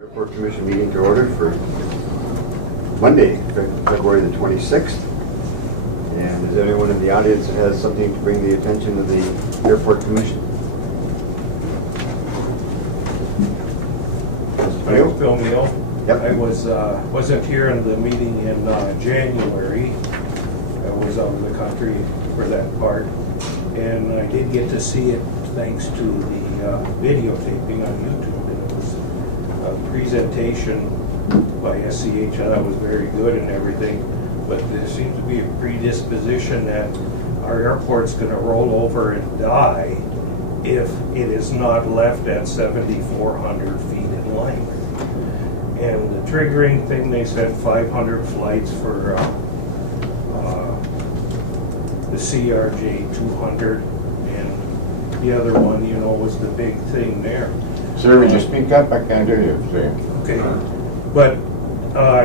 Airport Commission meeting to order for Monday, February the 26th. And is anyone in the audience that has something to bring the attention of the Airport Commission? My name is Bill Neal. Yep. I wasn't here in the meeting in January. I was out of the country for that part. And I did get to see it thanks to the videotaping on YouTube. And it was a presentation by SCH. I thought it was very good and everything. But there seems to be a predisposition that our airport's going to roll over and die if it is not left at 7,400 feet in length. And the triggering thing, they said 500 flights for the CRJ 200, and the other one, you know, was the big thing there. Sir, would you speak up? I can't hear you, sir. Okay, but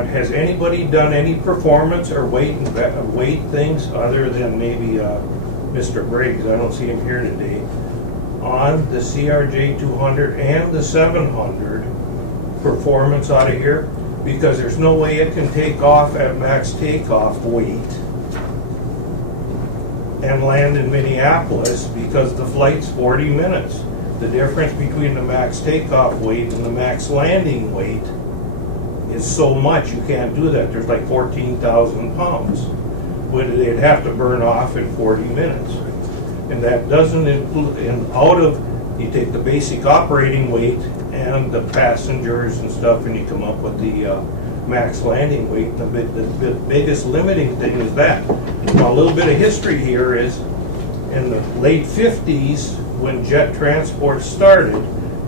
has anybody done any performance or weight things other than maybe Mr. Briggs? I don't see him here today. On the CRJ 200 and the 700 performance out of here, because there's no way it can take off at max takeoff weight and land in Minneapolis because the flight's 40 minutes. The difference between the max takeoff weight and the max landing weight is so much, you can't do that. There's like 14,000 pounds. They'd have to burn off in 40 minutes. And that doesn't include, and out of, you take the basic operating weight and the passengers and stuff, and you come up with the max landing weight. The biggest limiting thing is that. Now, a little bit of history here is, in the late 50s, when jet transport started,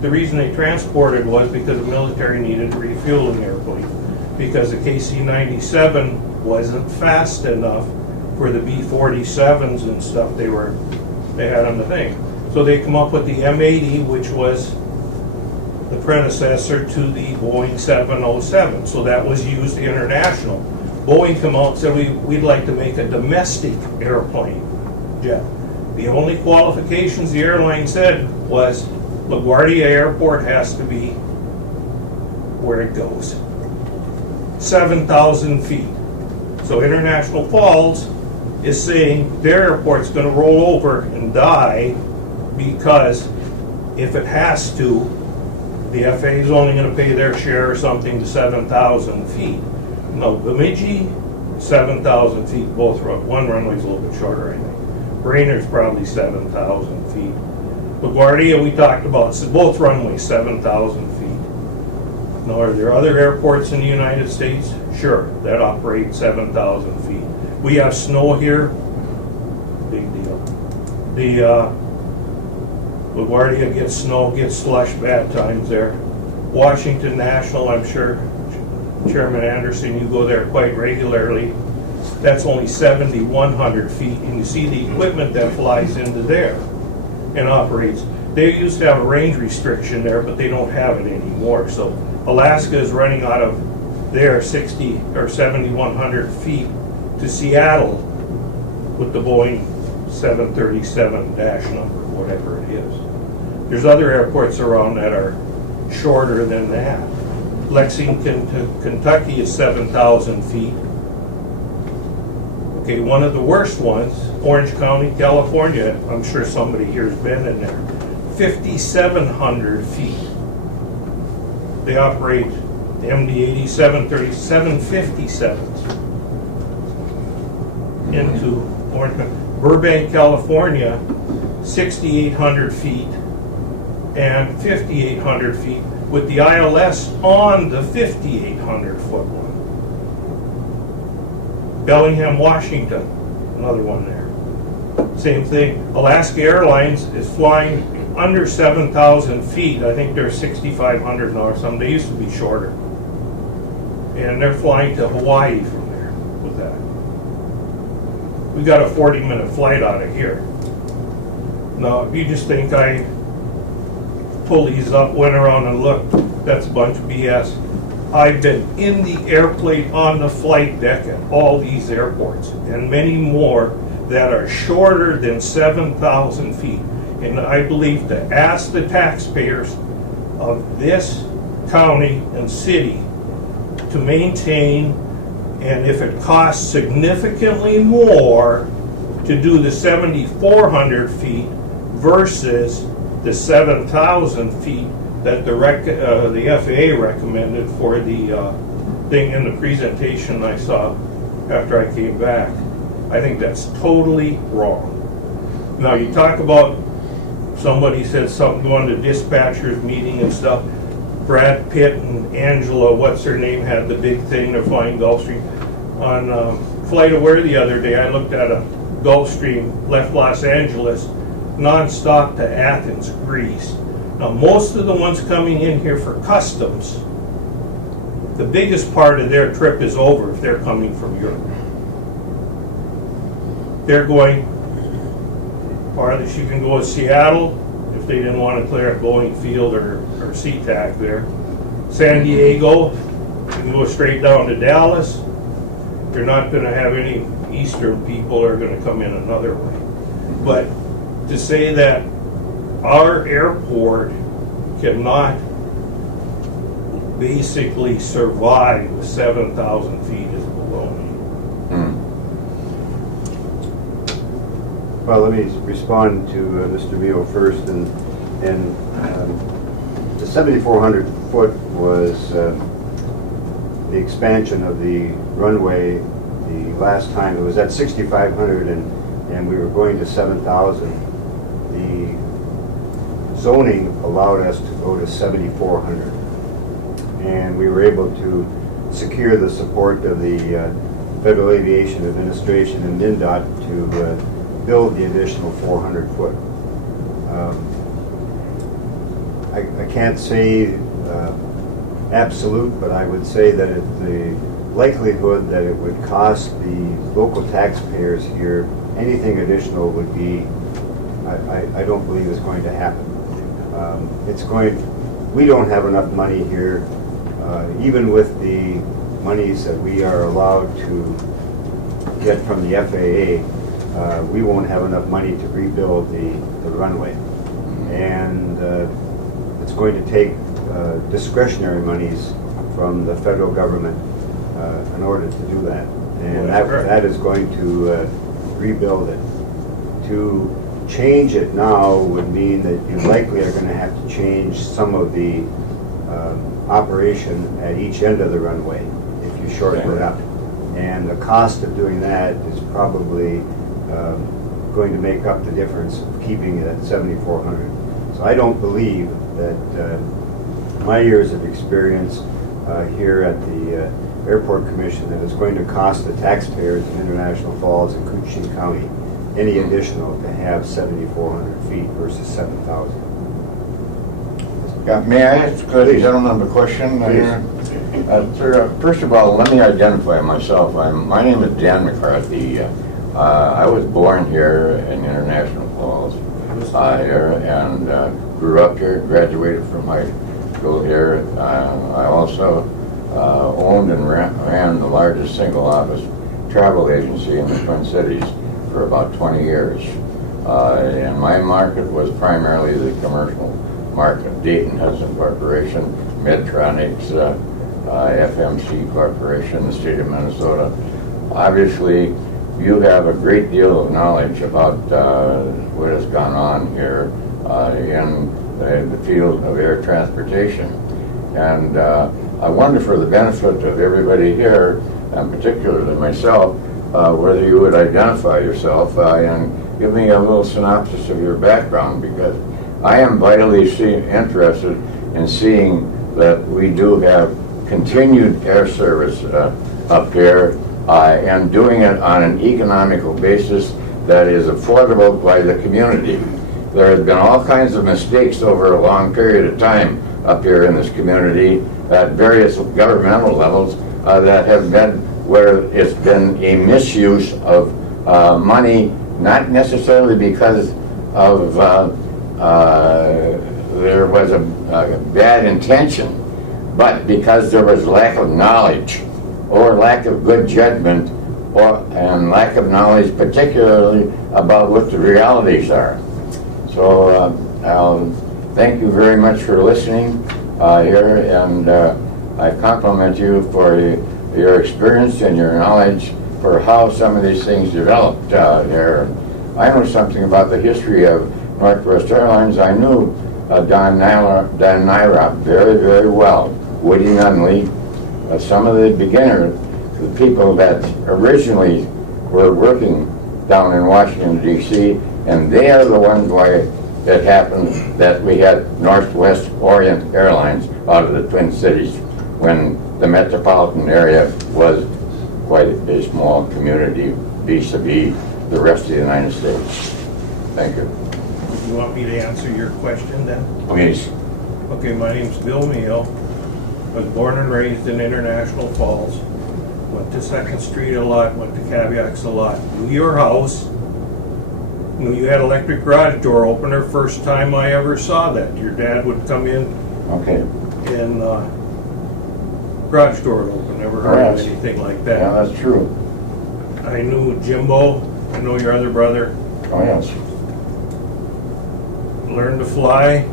the reason they transported was because the military needed to refuel an airplane, because the KC-97 wasn't fast enough for the B-47s and stuff they had on the thing. So they come up with the M-80, which was the predecessor to the Boeing 707. So that was used international. Boeing come out and said, we'd like to make a domestic airplane jet. The only qualifications the airline said was LaGuardia Airport has to be where it goes. 7,000 feet. So International Falls is saying their airport's going to roll over and die because if it has to, the FAA is only going to pay their share or something to 7,000 feet. No, Bemidji, 7,000 feet, both one runway's a little bit shorter, I think. Brainer's probably 7,000 feet. LaGuardia, we talked about, so both runways, 7,000 feet. Now, are there other airports in the United States? Sure, that operate 7,000 feet. We have snow here, big deal. The LaGuardia gets snow, gets slush, bad times there. Washington National, I'm sure, Chairman Anderson, you go there quite regularly. That's only 7,100 feet, and you see the equipment that flies into there and operates. They used to have a range restriction there, but they don't have it anymore. So Alaska is running out of their 60 or 7,100 feet to Seattle with the Boeing 737 dash number, whatever it is. There's other airports around that are shorter than that. Lexington, Kentucky is 7,000 feet. Okay, one of the worst ones, Orange County, California, I'm sure somebody here has been in there, 5,700 feet. They operate the MD-80 737 757s into Orange County. Burbank, California, 6,800 feet and 5,800 feet with the ILS on the 5,800 foot one. Bellingham, Washington, another one there. Same thing. Alaska Airlines is flying under 7,000 feet. I think they're 6,500 now or something. They used to be shorter. And they're flying to Hawaii from there with that. We got a 40-minute flight out of here. Now, if you just think I pulled these up, went around and looked, that's a bunch of BS. I've been in the airplane on the flight deck at all these airports and many more that are shorter than 7,000 feet. And I believe to ask the taxpayers of this county and city to maintain, and if it costs significantly more to do the 7,400 feet versus the 7,000 feet that the FAA recommended for the thing in the presentation I saw after I came back. I think that's totally wrong. Now, you talk about, somebody said something going to dispatchers meeting and stuff. Brad Pitt and Angela, what's her name, had the big thing, they're flying Gulfstream. On Flight Aware the other day, I looked at a Gulfstream, left Los Angeles, non-stop to Athens, Greece. Now, most of the ones coming in here for customs, the biggest part of their trip is over if they're coming from Europe. They're going, farthest you can go to Seattle, if they didn't want to clear up Boeing Field or SeaTac there. San Diego, you can go straight down to Dallas. You're not going to have any Eastern people are going to come in another way. But to say that our airport cannot basically survive with 7,000 feet is baloney. Well, let me respond to Mr. Mio first, and the 7,400 foot was the expansion of the runway. The last time it was at 6,500, and we were going to 7,000. The zoning allowed us to go to 7,400, and we were able to secure the support of the Federal Aviation Administration and MnDOT to build the additional 400 foot. I can't say absolute, but I would say that the likelihood that it would cost the local taxpayers here anything additional would be, I don't believe is going to happen. We don't have enough money here, even with the monies that we are allowed to get from the FAA, we won't have enough money to rebuild the runway. And it's going to take discretionary monies from the federal government in order to do that. And that is going to rebuild it. To change it now would mean that you likely are going to have to change some of the operation at each end of the runway if you shorten it up. And the cost of doing that is probably going to make up the difference of keeping it at 7,400. So I don't believe that my years of experience here at the Airport Commission that it's going to cost the taxpayers of International Falls and Koochisin County any additional to have 7,400 feet versus 7,000. May I ask the gentleman a question? First of all, let me identify myself. My name is Dan McCarthy. I was born here in International Falls here, and grew up here, graduated from high school here. I also owned and ran the largest single office travel agency in the Twin Cities for about 20 years. And my market was primarily the commercial market. Dayton Hudson Corporation, Medtronics, FMC Corporation, the state of Minnesota. Obviously, you have a great deal of knowledge about what has gone on here in the field of air transportation. And I wonder, for the benefit of everybody here, and particularly myself, whether you would identify yourself and give me a little synopsis of your background, because I am vitally interested in seeing that we do have continued air service up here and doing it on an economical basis that is affordable by the community. There have been all kinds of mistakes over a long period of time up here in this community at various governmental levels that have been where it's been a misuse of money, not necessarily because of there was a bad intention, but because there was lack of knowledge or lack of good judgment and lack of knowledge particularly about what the realities are. So I'll thank you very much for listening. here, and I compliment you for your experience and your knowledge for how some of these things developed here. I know something about the history of Northwest Airlines. I knew Don Nyra very, very well. Woody Nunley, some of the beginners, the people that originally were working down in Washington, D.C., and they are the ones why it happened that we had Northwest Orient Airlines out of the Twin Cities when the metropolitan area was quite a small community vis-a-vis the rest of the United States. Thank you. You want me to answer your question then? Please. Okay, my name's Bill Meal. I was born and raised in International Falls. Went to 2nd Street a lot, went to Caveats a lot. Knew your house. Knew you had electric garage door opener. First time I ever saw that. Your dad would come in Okay. and garage door would open. Never heard of Yes. anything like Yeah, that. that's true. I knew Jimbo. I know your other brother. Oh, yes. Learned to fly.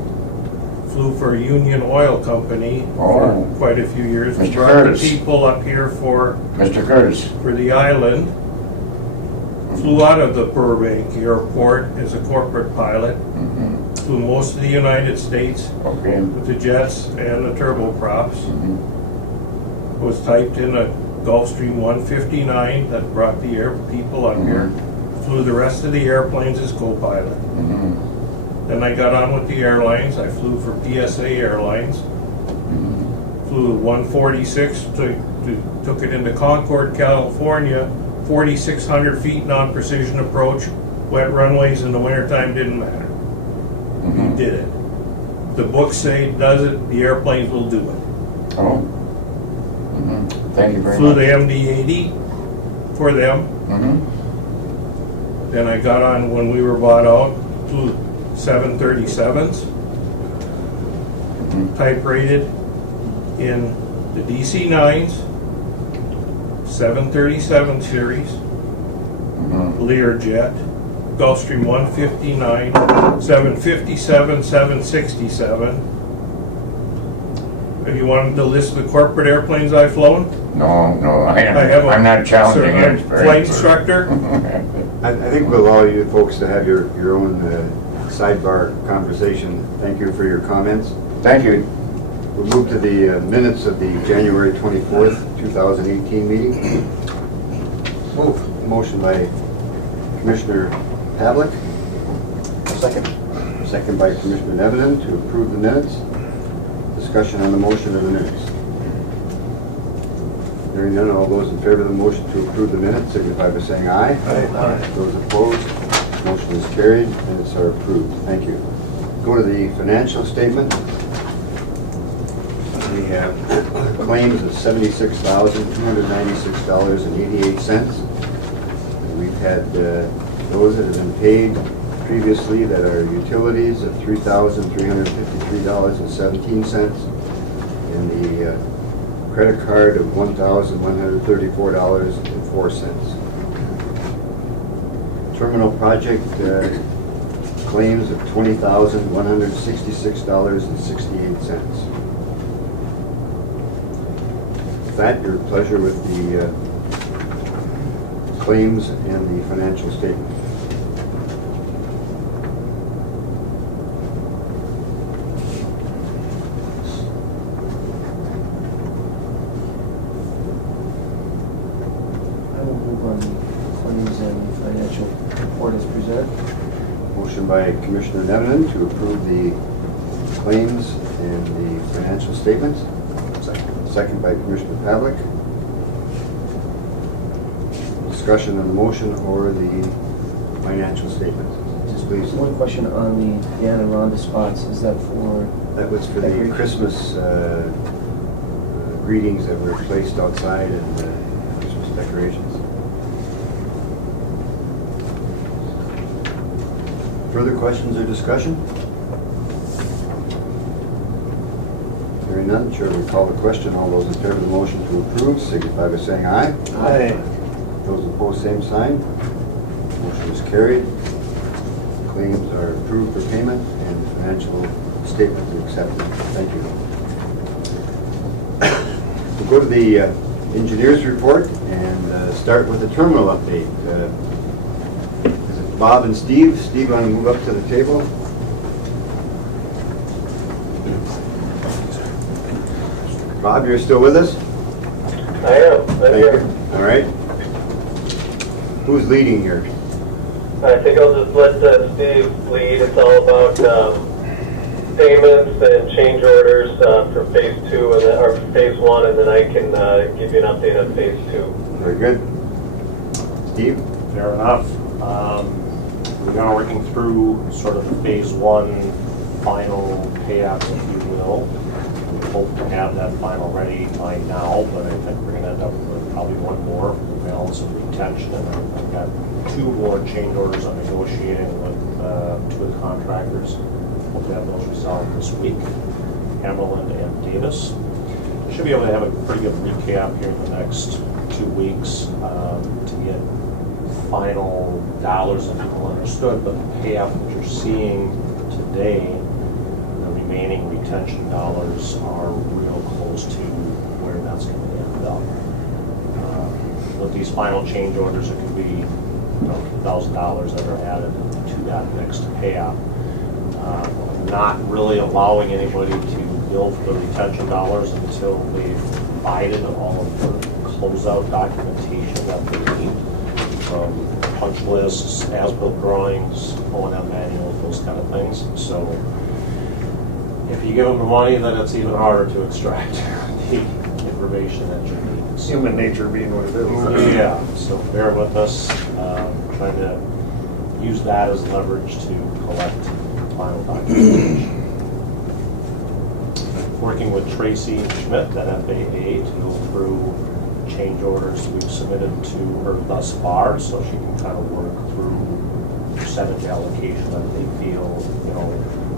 Flew for Union Oil Company for Oh. quite a few years. Mr. Brought Curtis. the people up here for Mr. Curtis. the island. Flew out of the Burbank Airport as a corporate pilot. Mhm. Flew most of the United States Okay. with the jets and the turboprops. Mhm. Was typed in a Gulfstream 159 that brought the air people up here. Flew the rest of the airplanes as co-pilot. Mhm. Then I got on with the airlines. I flew for PSA Airlines. Flew 146, took it into Concord, California. 4,600 feet non-precision approach. Wet runways in the wintertime didn't matter. We Mhm. did it. The books say does it, the airplanes will do it. Oh. Mhm. Thank you very Flew much. the MD-80 for them. Mhm. Then I got on when we were bought out, flew 737s, type rated in the DC-9s, 737 series, Mhm. Learjet, Gulfstream 159, 757, 767. If you wanted to list the corporate airplanes I've flown, No, I have a I'm not challenging I'm your a experience. flight instructor. I think we'll allow you folks to have your own sidebar conversation. Thank you for your comments. Thank you. We'll move to the minutes of the January 24th, 2018 meeting. Motion by Commissioner Pavlik. Second. Second by Commissioner Nevinen to approve the minutes. Discussion on the motion of the minutes. Hearing none, all those in favor of the motion to approve the minutes signify by saying aye. Aye. Those opposed, motion is carried, minutes are approved. Thank you. Go to the financial statement. We have claims of $76,296.88. We've had those that have been paid previously that are utilities of $3,353.17, and the credit card of $1,134.04. Terminal project claims of $20,166.68. With that, your pleasure with the claims and the financial statement. I will move on the claims and financial report as presented. Motion by Commissioner Nevinen to approve the claims and the financial statements. Second by Commissioner Pavlik. Discussion on the motion or the financial statement. Just Please. one question on the Dan and Rhonda spots. Is that for, That was for the Decoration. Christmas greetings that were placed outside and Christmas decorations. Further questions or discussion? Hearing none, Chair will call the question. All those in favor of the motion to approve signify by saying aye. Aye. Those opposed, same sign. Motion is carried. Claims are approved for payment and financial statements are accepted. Thank you. We'll go to the engineer's report and start with the terminal update. Is it Bob and Steve? Steve, want to move up to the table? Bob, you're still with us? I am. I'm here. All right. Who's leading here? I think I'll just let Steve lead. It's all about payments and change orders for phase 2 and then, or phase 1, and then I can give you an update on phase 2. Very good. Steve? Fair enough. We are working through sort of the phase 1 final payout, if you will. We hope to have that final ready by now, but I think we're going to end up with probably one more. We also retention, and I've got 2 more change orders I'm negotiating with 2 of the contractors. Hope to have those resolved this week. Hammerland and Davis. Should be able to have a pretty good recap here in the next 2 weeks to get final dollars and people understood, but the payout that you're seeing today, the remaining retention dollars are real close to where that's going to end up. With these final change orders, it could be $1,000 that are added to that next payout. Not really allowing anybody to bill for the retention dollars until they've provided all of the closeout documentation that they need, from punch lists, as-built drawings, O&M manuals, those kind of things. So if you give them the money, then it's even harder to extract the information that you need. So, Human nature being what it is. yeah, so bear with us. Trying to use that as leverage to collect final documentation. Working with Tracy Schmidt at FAA to go through change orders we've submitted to her thus far, so she can kind of work through percentage allocation that they feel,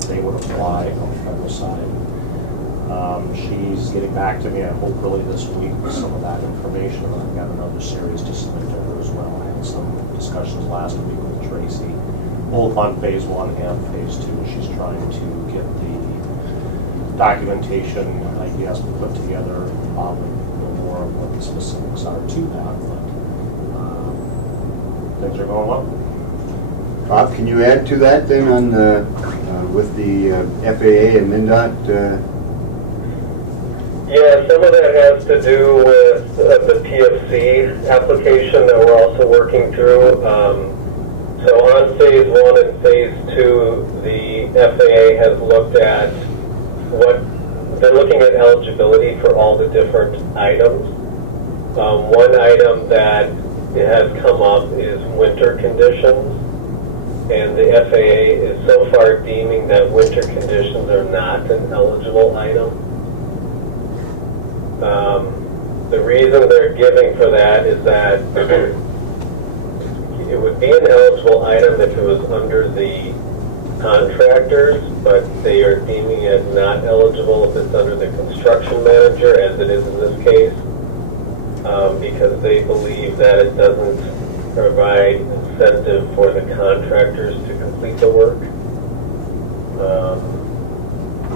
they would apply on the federal side. She's getting back to me, I hope really this week, with some of that information. I've got another series to submit to her as well. I had some discussions last week with Tracy, both on phase 1 and phase 2. She's trying to get the documentation, I guess, put together, probably more of what the specifics are to that, but things are going well. Bob, can you add to that then on with the FAA and MnDOT? Yeah, some of that has to do with the PFC application that we're also working through. So on phase 1 and phase 2, the FAA has looked at they're looking at eligibility for all the different items. One item that has come up is winter conditions, and the FAA is so far deeming that winter conditions are not an eligible item. The reason they're giving for that is that it would be an eligible item if it was under the contractors, but they are deeming it not eligible if it's under the construction manager, as it is in this case, because they believe that it doesn't provide incentive for the contractors to complete the work.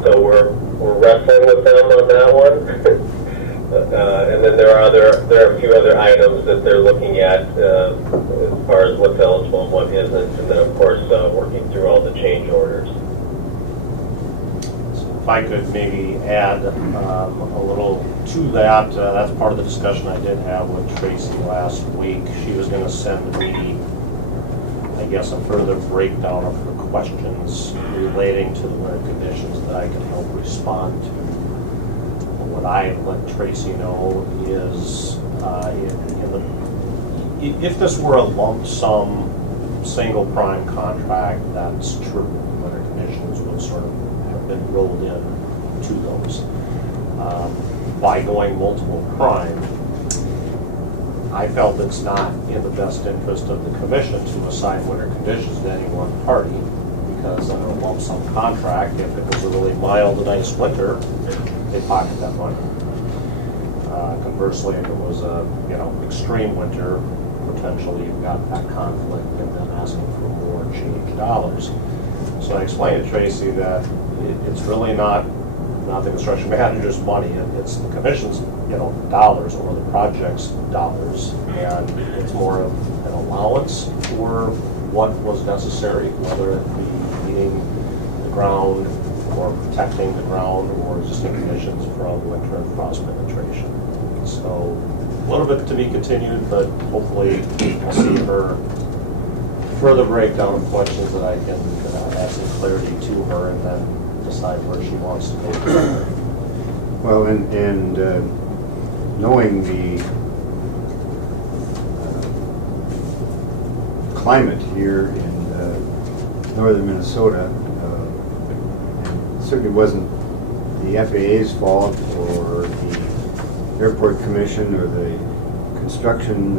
So we're wrestling with them on that one. And then there are a few other items that they're looking at as far as what's eligible and what isn't, and then of course working through all the change orders. So if I could maybe add a little to that, that's part of the discussion I did have with Tracy last week. She was going to send me, I guess, a further breakdown of her questions relating to the winter conditions that I can help respond to. What I let Tracy know is if this were a lump sum single prime contract, that's true. Winter conditions would sort of have been rolled in to those. By going multiple prime, I felt it's not in the best interest of the commission to assign winter conditions to any one party, because under a lump sum contract, if it was a really mild, nice winter, they pocket that money. Conversely, if it was a extreme winter, potentially you've got that conflict and then asking for more change dollars. So I explained to Tracy that it's really not not the construction manager's money, it's the commission's, dollars or the project's dollars. And it's more of an allowance for what was necessary, whether it be heating the ground or protecting the ground or existing conditions from winter and frost penetration. So a little bit to be continued, but hopefully we'll see her further breakdown of questions that I can add some clarity to her and then decide where she wants to go from there. Well, and knowing the climate here in northern Minnesota, it certainly wasn't the FAA's fault or the airport commission or the construction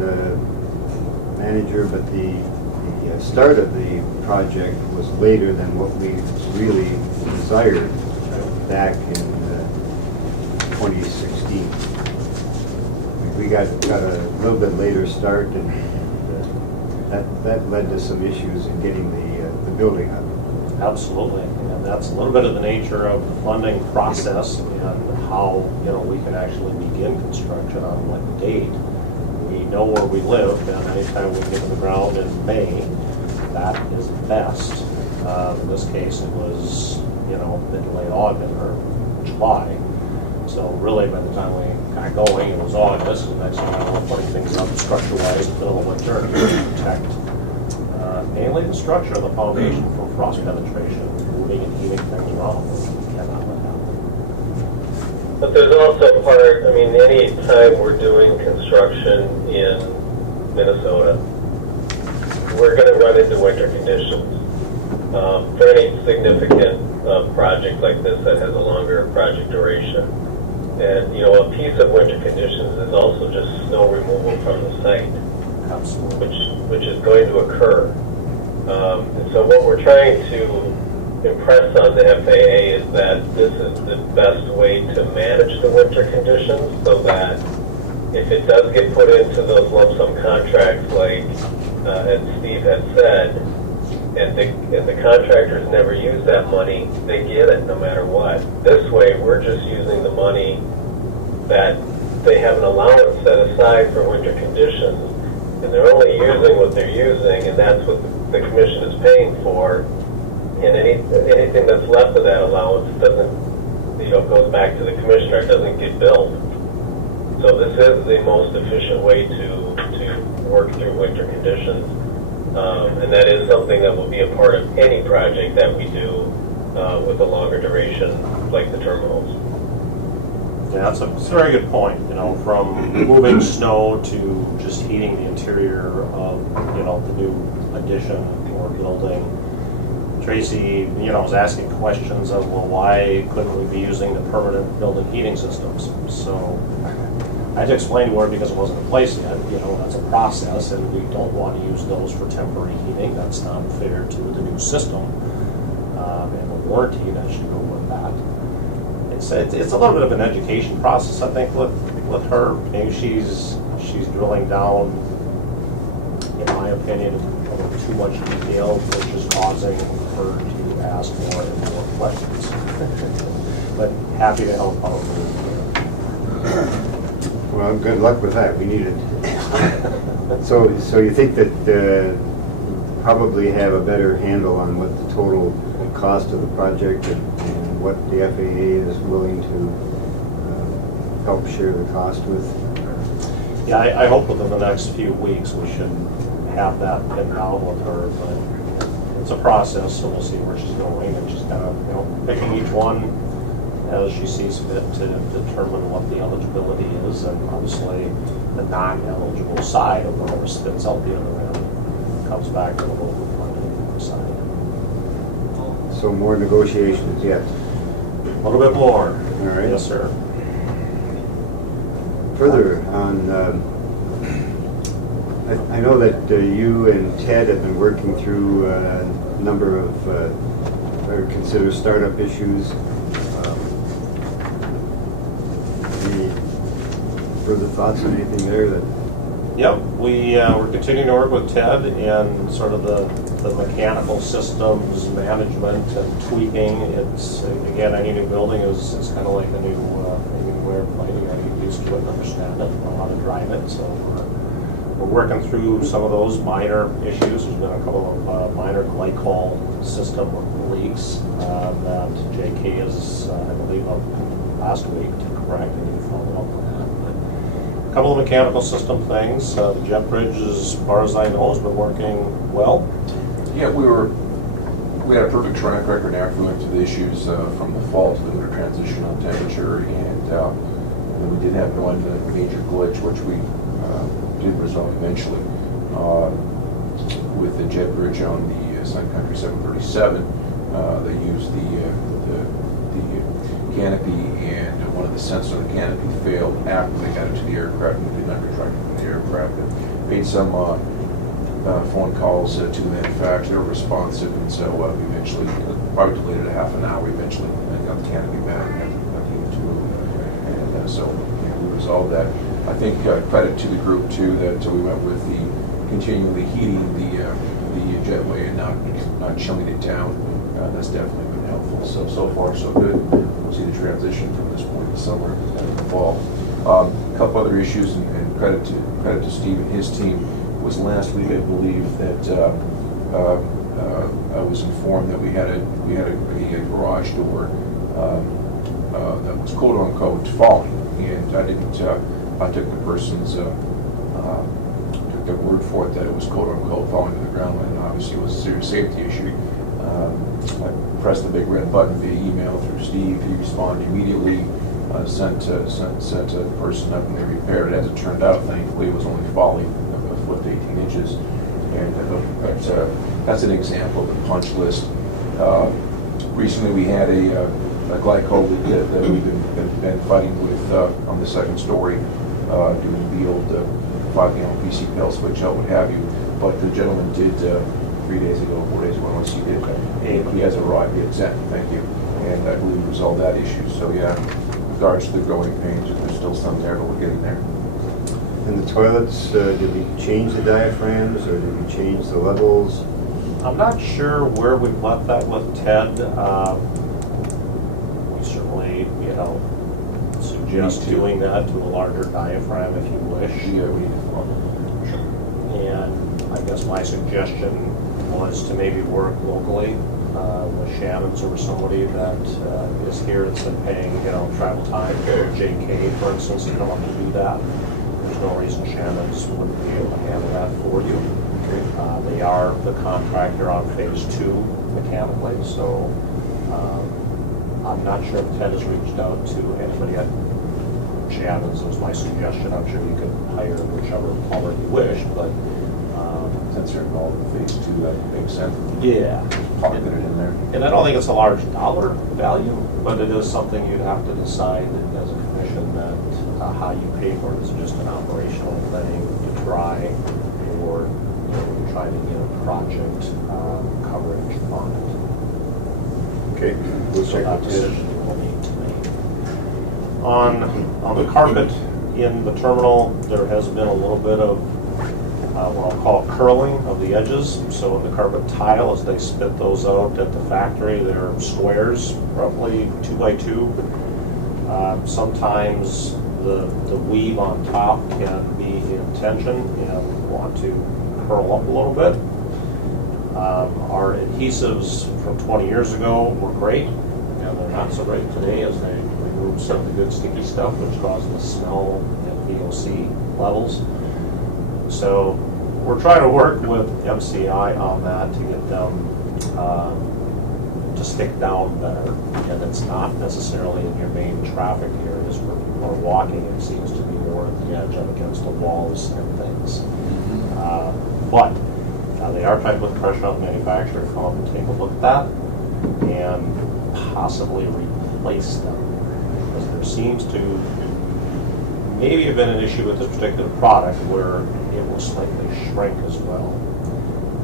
manager, but the start of the project was later than what we really desired back in 2016. We got a little bit later start, and that led to some issues in getting the building up. Absolutely, and that's a little bit of the nature of the funding process and how, we can actually begin construction on what date. We know where we live, and anytime we get to the ground in May, that is best. In this case, it was, mid to late August or July. So really, by the time we got going, it was August, and next thing you know, we're putting things up structure-wise in the middle of winter to protect mainly the structure of the foundation from frost penetration, moving and heating things around, which we cannot let happen. But there's also any time we're doing construction in Minnesota, we're going to run into winter conditions. For any significant project like this that has a longer project duration. And, a piece of winter conditions is also just snow removal from the site. Absolutely. Which is going to occur. And so what we're trying to impress on the FAA is that this is the best way to manage the winter conditions, so that if it does get put into those lump sum contracts, like as Steve had said, and the contractors never use that money, they get it no matter what. This way, we're just using the money that they have an allowance set aside for winter conditions, and they're only using what they're using, and that's what the commission is paying for. And anything that's left of that allowance doesn't, goes back to the commissioner, it doesn't get billed. So this is the most efficient way to work through winter conditions. And that is something that will be a part of any project that we do with a longer duration, like the terminals. Yeah, that's a very good point. From moving snow to just heating the interior of, the new addition or building. Tracy, was asking questions of, well, why couldn't we be using the permanent building heating systems? So I had to explain to her because it wasn't in place yet, that's a process, and we don't want to use those for temporary heating. That's not fair to the new system, and the warranty that should go with that. It's a little bit of an education process, I think, with her. Maybe she's drilling down, in my opinion, a little too much detail, which is causing her to ask more and more questions. But happy to help out. Well, good luck with that. We need it. So you think that probably have a better handle on what the total cost of the project and what the FAA is willing to help share the cost with? Yeah, I hope within the next few weeks we should have that pinned down with her, but it's a process, so we'll see where she's going, and she's kind of, picking each one as she sees fit to determine what the eligibility is, and obviously the non-eligible side of whatever spits out the other end comes back to the local funding side. So more negotiations yet? A little bit more. All right. Yes, sir. Further on, I know that you and Ted have been working through a number of what I would consider startup issues. Any further thoughts on anything there that? Yep, we're continuing to work with Ted and sort of the the mechanical systems management and tweaking, it's, again, any new building is kind of like a new airplane. You gotta get used to it and understand it, know how to drive it. So we're working through some of those minor issues. There's been a couple of minor glycol system leaks that JK is, I believe, up last week to correct, and you followed up on that. But a couple of mechanical system things. The jet bridge, as far as I know, has been working well. Yeah, we had a perfect track record after we went through the issues from the fall to the winter transitional temperature, and then we did have one major glitch, which we did resolve eventually with the jet bridge on the Sun Country 737. They used the canopy, and one of the sensors on the canopy failed after they got it to the aircraft, and they did not retract it from the aircraft. And made some phone calls to the manufacturer, responsive, and so we eventually, probably delayed it a half an hour, we eventually got the canopy back and got the unit to it. And so we resolved that. I think credit to the group too that we went with the continually heating the jetway and not chilling it down. That's definitely been helpful. So far so good. We'll see the transition from this point to summer and the fall. A couple other issues, and credit to Steve and his team. Was last week, I believe, that I was informed that we had a garage door that was quote unquote falling, and I didn't. I took the person's took their word for it that it was quote unquote falling to the ground, and obviously it was a serious safety issue. I pressed the big red button via email through Steve. He responded immediately. Sent a person up and they repaired it. As it turned out, thankfully, it was only falling a foot to 18 inches. And that's an example of the punch list. Recently, we had a glycol leak that we've been fighting with on the second story, doing the old 5-gallon PC bell switch out, what have you. But the gentleman did 3 days ago, 4 days ago, once he did, and he has arrived. He had sent, thank you. And I believe we resolved that issue. So yeah. Regards to the growing pains, if there's still some there, but we're getting there. And the toilets, did we change the diaphragms or did we change the levels? I'm not sure where we've left that with Ted. We certainly, suggest doing that to a larger diaphragm if you wish. Yeah, we And I guess my suggestion was to maybe work locally with Shannon's or somebody that is here that's been paying, travel time for JK, for instance, to come up and do that. There's no reason Shannon's wouldn't be able to handle that for you. They are the contractor on phase 2 mechanically, so I'm not sure if Ted has reached out to anybody at Shannon's. Was my suggestion. I'm sure you could hire whichever plumber you wish, but since they're involved in phase 2, that makes sense. yeah. Pocket it in there. And I don't think it's a large dollar value, but it is something you'd have to decide as a commission that how you pay for it. Is it just an operational thing you try, or you try to get a project coverage on it? Okay, we'll So check that with decision Ted. you will need to make. On the carpet in the terminal, there has been a little bit of what I'll call curling of the edges. So in the carpet tile, as they spit those out at the factory, they're squares, roughly 2 by 2. Sometimes the weave on top can be in tension and want to curl up a little bit. Our adhesives from 20 years ago were great, and they're not so great today as they remove some of the good sticky stuff which causes the smell at VOC levels. So we're trying to work with MCI on that to get them to stick down better. And it's not necessarily in your main traffic areas where people are walking. It seems to be more at the edge up against the walls and things. But they are trying with pressure on the manufacturer to come up and take a look at that and possibly replace them. Because there seems to maybe have been an issue with this particular product where it will slightly shrink as well,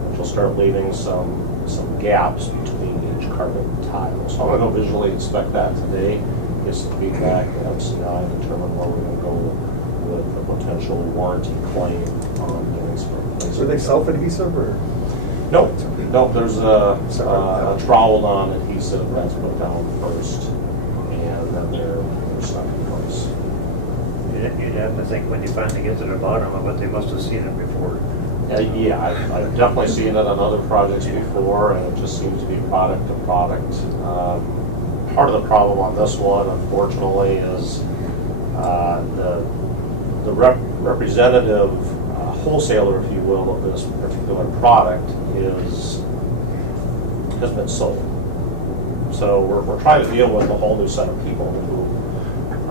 which will start leaving some gaps between each carpet and tile. So I'm going to go visually inspect that today, get some feedback to MCI, and determine where we're going to go with a potential warranty claim on getting some replacement. So are they self-adhesive or? Nope, there's a troweled on adhesive that's put down first, and then they're stuck in place. You'd have to think when you finally get to the bottom of it, they must have seen it before. Yeah, I've definitely seen it on other projects before, and it just seems to be product to product. Part of the problem on this one, unfortunately, is the representative wholesaler, if you will, of this particular product has been sold. So we're trying to deal with a whole new set of people who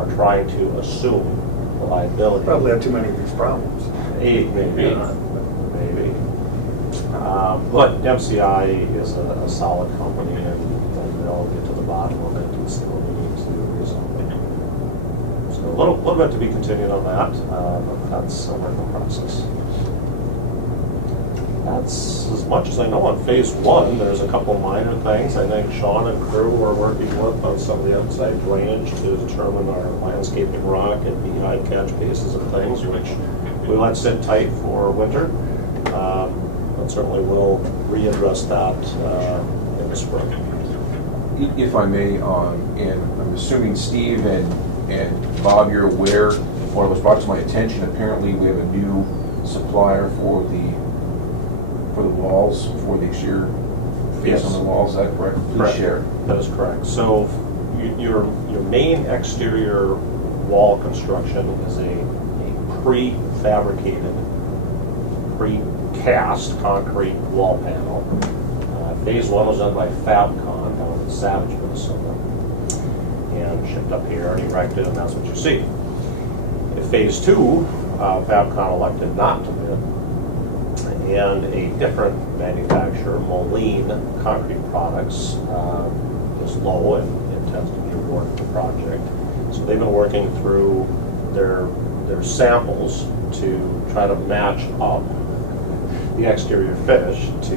are trying to assume the liability. Probably have too many of these problems. Maybe. But MCI is a solid company, and they'll get to the bottom of it and see what we need to resolve it. So a little bit to be continued on that, but that's a work in process. That's as much as I know on phase one. There's a couple minor things I think Sean and crew are working with on some of the outside drainage to determine our landscaping rock and beehive catch bases and things, which we let sit tight for winter. But certainly we'll readdress that in the spring. If I may, and I'm assuming Steve and Bob, you're aware, or it was brought to my attention, apparently we have a new supplier for the walls, for the exterior face on the walls. Is that correct? Please Correct. share. That is correct. So your main exterior wall construction is a prefabricated, precast concrete wall panel. Phase one was done by Fabcon down in Savage, Minnesota, and shipped up here and erected, and that's what you see. In phase two, Fabcon elected not to bid, and a different manufacturer, Moline Concrete Products, is low and intends to be awarded the project. So they've been working through their samples to try to match up the exterior finish to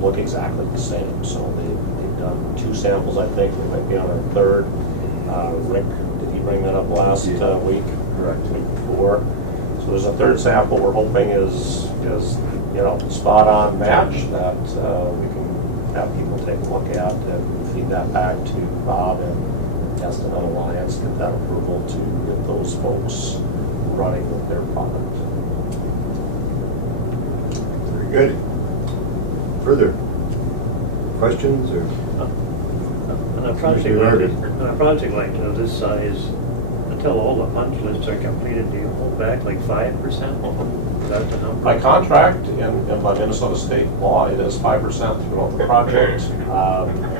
look exactly the same. So they've done 2 samples, I think. They might be on our 3rd. Rick, did he bring that up last week? Correct. Week before. So there's a 3rd sample we're hoping is spot on match that we can have people take a look at and feed that back to Bob and Estimate Alliance, get that approval to get those folks running with their product. Very good. Further questions or? On a project like this size, until all the punch lists are completed, do you hold back like 5%? Is that the number? By contract and by Minnesota state law, it is 5% throughout the project.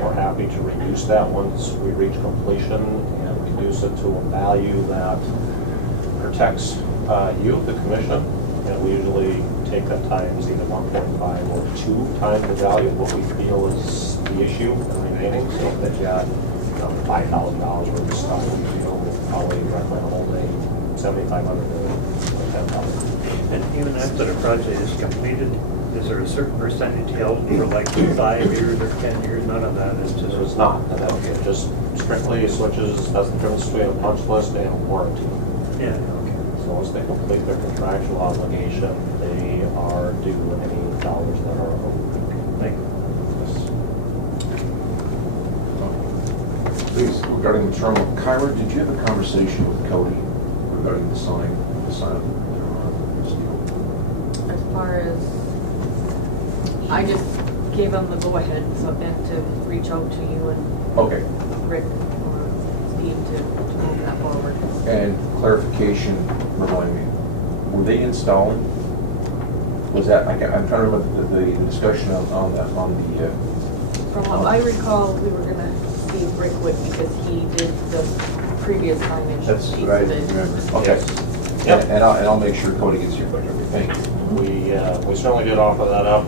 We're happy to reduce that once we reach completion and reduce it to a value that protects you, the commission. And we usually take that times either 1.5 or 2 times the value of what we feel is the issue and remaining. So if they've got $5,000 worth of stuff, we feel we'll probably recommend holding $7,500 to $10,000. And even after the project is completed, is there a certain percentage held for like 5 years or 10 years? None of that is just. It's not, and that would be just strictly switches, that's the difference between a punch list and a warranty. Yeah, okay. So once they complete their contractual obligation, they are due any dollars that are owed. Thank you. Please. Regarding the terminal, Kyra, did you have a conversation with Cody regarding the sign of this deal? As far as, I just gave them the go-ahead, so then to reach out to you and Okay. Rick or Steve to move that forward. And clarification, remind me, were they installing? Was that, I'm trying to remember the discussion on the. From what I recall, we were gonna see Rick Wood because he did the previous signage. That's piece what I of it. remember. Okay. Yep. And I'll make sure Cody gets your thank you. We certainly did offer that up,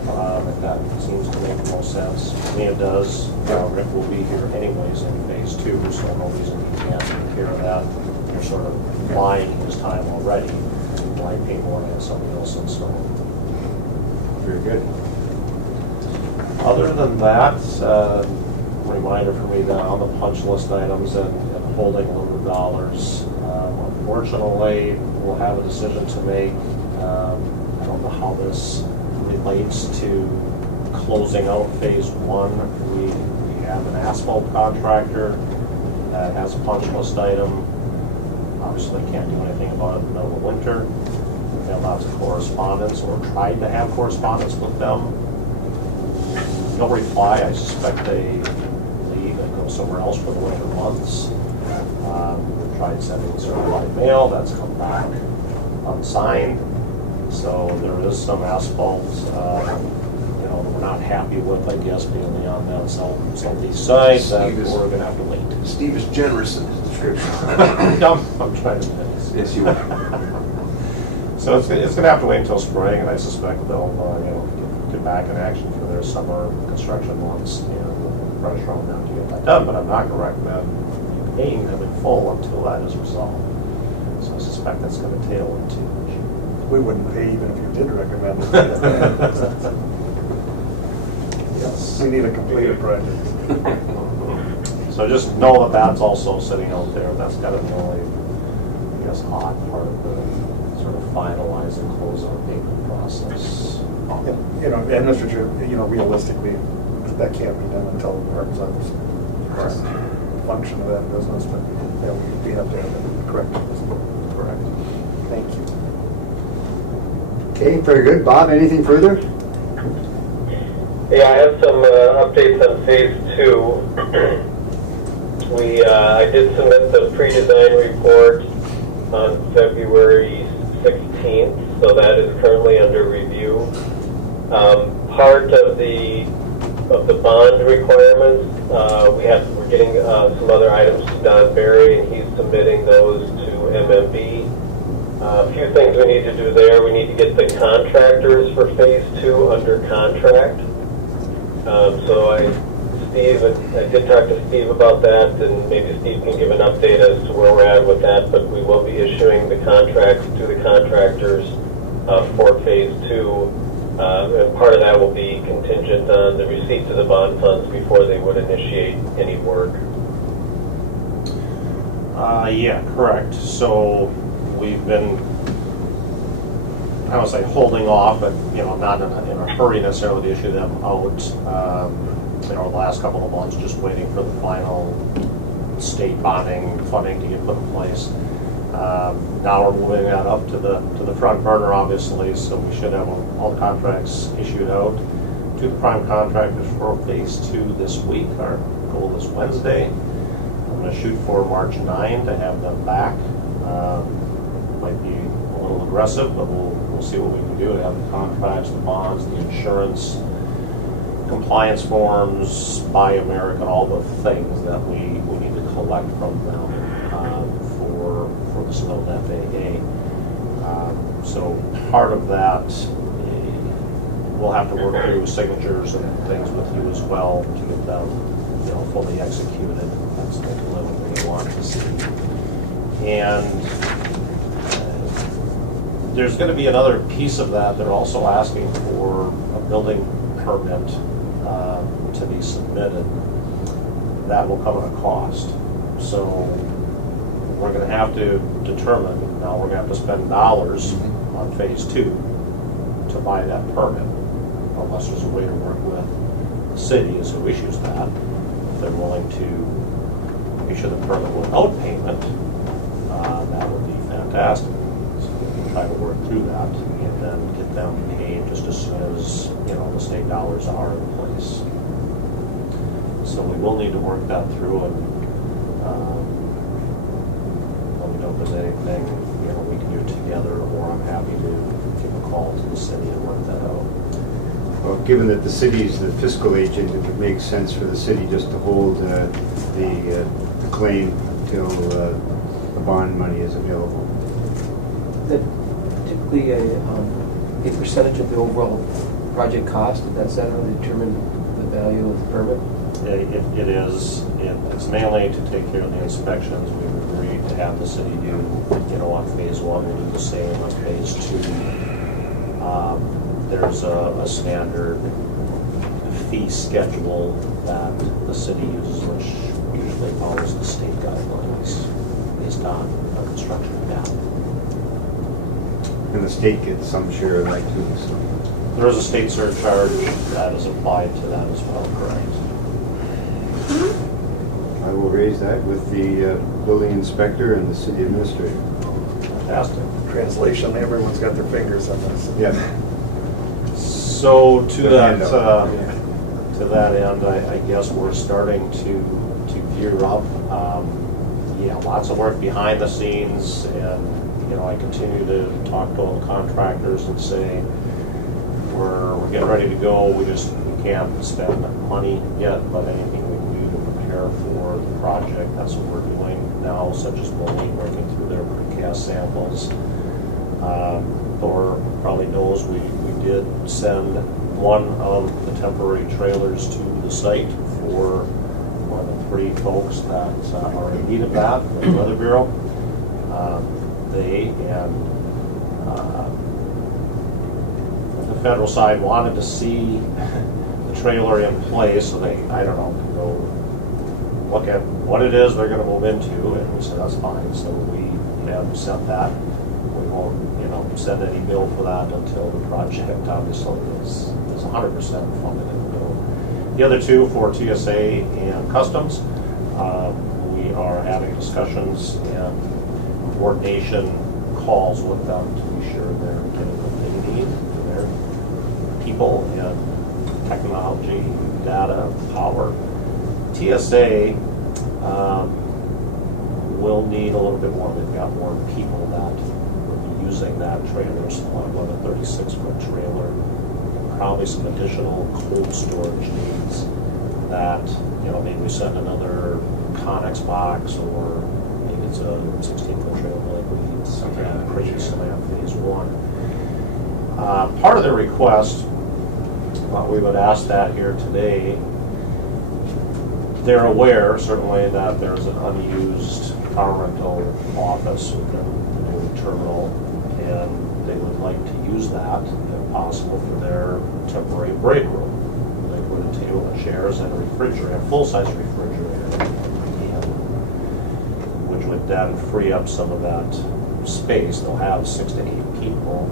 if that seems to make the most sense. To me it does. Rick will be here anyways in phase 2, so no reason he can't take care of that. You're sort of buying his time already. Why pay more than somebody else install? Very good. Other than that, reminder for me that on the punch list items and holding limit of dollars, unfortunately, we'll have a decision to make. I don't know how this relates to closing out phase one. We have an asphalt contractor that has a punch list item. Obviously can't do anything about it in the middle of winter. We have lots of correspondence, or tried to have correspondence with them. No reply. I suspect they leave and go somewhere else for the winter months. We've tried sending certified mail. That's come back unsigned. So there is some asphalt, we're not happy with, I guess, mainly on that southeast side, that we're gonna have to wait. Steve is generous in his description. I'm trying to Yes, you are. So it's gonna have to wait until spring, and I suspect they'll, get back in action for their summer construction months, and pressure on them to get that done, but I'm not gonna recommend paying them in full until that is resolved. So I suspect that's gonna tail into June. We wouldn't pay even if you did recommend it. Yes. We need a completed project. So just know that that's also sitting out there. That's kind of the only, I guess, odd part of the sort of finalizing closeout payment process. And Mr. Chair, realistically, that can't be done until it represents the function of that business, but we have to have it correct. Correct. Thank you. Okay, very good. Bob, anything further? Yeah, I have some updates on phase two. I did submit the pre-design report on February 16th, so that is currently under review. Part of the bond requirements, we're getting some other items to Don Berry, and he's submitting those to MMB. A few things we need to do there. We need to get the contractors for phase two under contract. So I did talk to Steve about that, and maybe Steve can give an update as to where we're at with that, but we will be issuing the contracts to the contractors for phase two. And part of that will be contingent on the receipts of the bond funds before they would initiate any work. Yeah, correct. So we've been, I would say, holding off, but not in a hurry necessarily to issue them out. The last couple of months, just waiting for the final state bonding funding to get put in place. Now we're moving that up to the front burner, obviously, so we should have all the contracts issued out to the prime contractors for phase two this week. Our goal is Wednesday. I'm going to shoot for March 9 to have them back. Might be a little aggressive, but we'll see what we can do to have the contracts, the bonds, the insurance, compliance forms, Buy American, all the things that we need to collect from them for the Snowden FAA. So part of that, we'll have to work through signatures and things with you as well to get them, fully executed. That's ultimately what we want to see. And there's going to be another piece of that. They're also asking for a building permit to be submitted. That will come at a cost. So we're going to have to determine, now we're going to have to spend dollars on phase two to buy that permit, unless there's a way to work with the city as who issues that. If they're willing to issue the permit without payment, that would be fantastic. So we can try to work through that and then get them paid just as soon as the state dollars are in place. So we will need to work that through, and let me know if there's anything we can do together, or I'm happy to give a call to the city and work that out. Well, given that the city is the fiscal agent, it would make sense for the city just to hold the claim till the bond money is available. That typically a percentage of the overall project cost, that's how they determine the value of the permit? It is. It's mainly to take care of the inspections. We've agreed to have the city do, on phase one, we'll do the same on phase two. There's a standard fee schedule that the city uses, which usually follows the state guidelines based on construction data. And the state gets some share of that too, so. There is a state surcharge that is applied to that as well, correct? I will raise that with the building inspector and the city administrator. Fantastic. Translation, everyone's got their fingers on this. Yeah. So to Good that, handout. to that end, I guess we're starting to gear up. Yeah, lots of work behind the scenes, and, you know, I continue to talk to all the contractors and say, we're getting ready to go, we can't spend money yet, but anything we can do to prepare for the project, that's what we're doing now, such as Moline working through their precast samples. Thor probably knows we did send one of the temporary trailers to the site for one of the 3 folks that are in need of that, the Weather Bureau. They and the federal side wanted to see the trailer in place, so they, I don't know, could go look at what it is they're going to move into, and we said that's fine. So we have sent that. We won't, you know, send any bill for that until the project obviously is 100% funded and go. The other 2 for TSA and Customs, we are having discussions and coordination calls with them to be sure they're getting what they need for their people and technology, data, power. TSA will need a little bit more. They've got more people that will be using that trailer, so about a 36-foot trailer, probably some additional cold storage needs that, you know, maybe we send another Connex box, or maybe it's a 16-foot trailer like we had previously on phase 1. Part of the request, we would ask that here today. They're aware, certainly, that there's an unused car rental office within the new terminal, and they would like to use that, if possible, for their temporary break room. They put a table and chairs and a refrigerator, a full-size refrigerator, which would then free up some of that space. They'll have 6 to 8 people.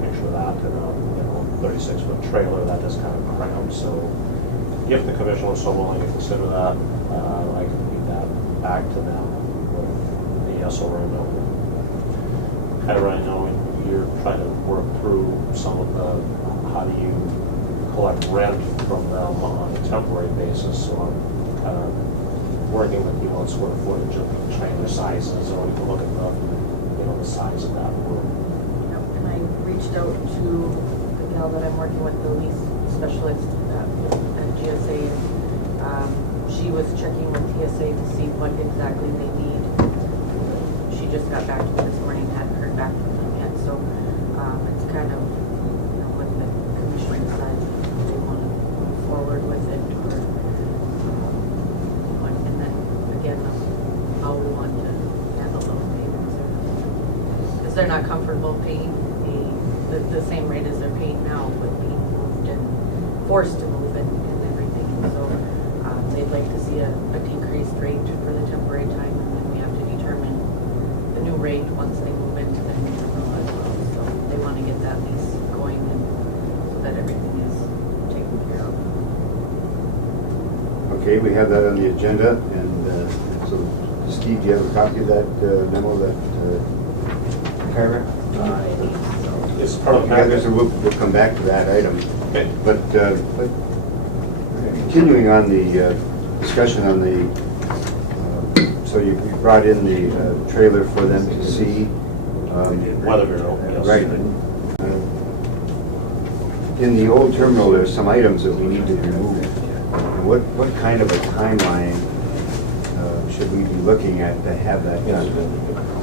Picture that in a 36-foot trailer that is kind of cramped. So if the commission was so willing to consider that, I can leave that back to them with the SRO. Kind of right now, you're trying to work through some of the, how do you collect rent from them on a temporary basis. So I'm kind of working with you on square footage of trailer sizes, or we can look at the, the size of that room. And I reached out to the gal that I'm working with, the lease specialist at GSA. She was checking with TSA to see what exactly they need. She just got back to me this morning, hadn't heard back from them yet, so it's kind of, what the commission decides if they want to move forward with it, or and then again, how we want to handle those payments, because they're not comfortable paying the same rate as they're paying now, but being moved and forced to move and everything. So they'd like to see a decreased rate for the temporary time, and then we have to determine the new rate once they move into the new terminal as well. So they want to get that lease going, and so that everything is taken care of. Okay, we have that on the agenda, and so Steve, do you have a copy of that memo, that paragraph? It's part of the Yeah, package. so we'll come back to that item. Okay. But continuing on the discussion on the, so you brought in the trailer for them to see. Weather Bureau, yes. Right. In the old terminal, there's some items that we need to remove. And what kind of a timeline should we be looking at to have that done?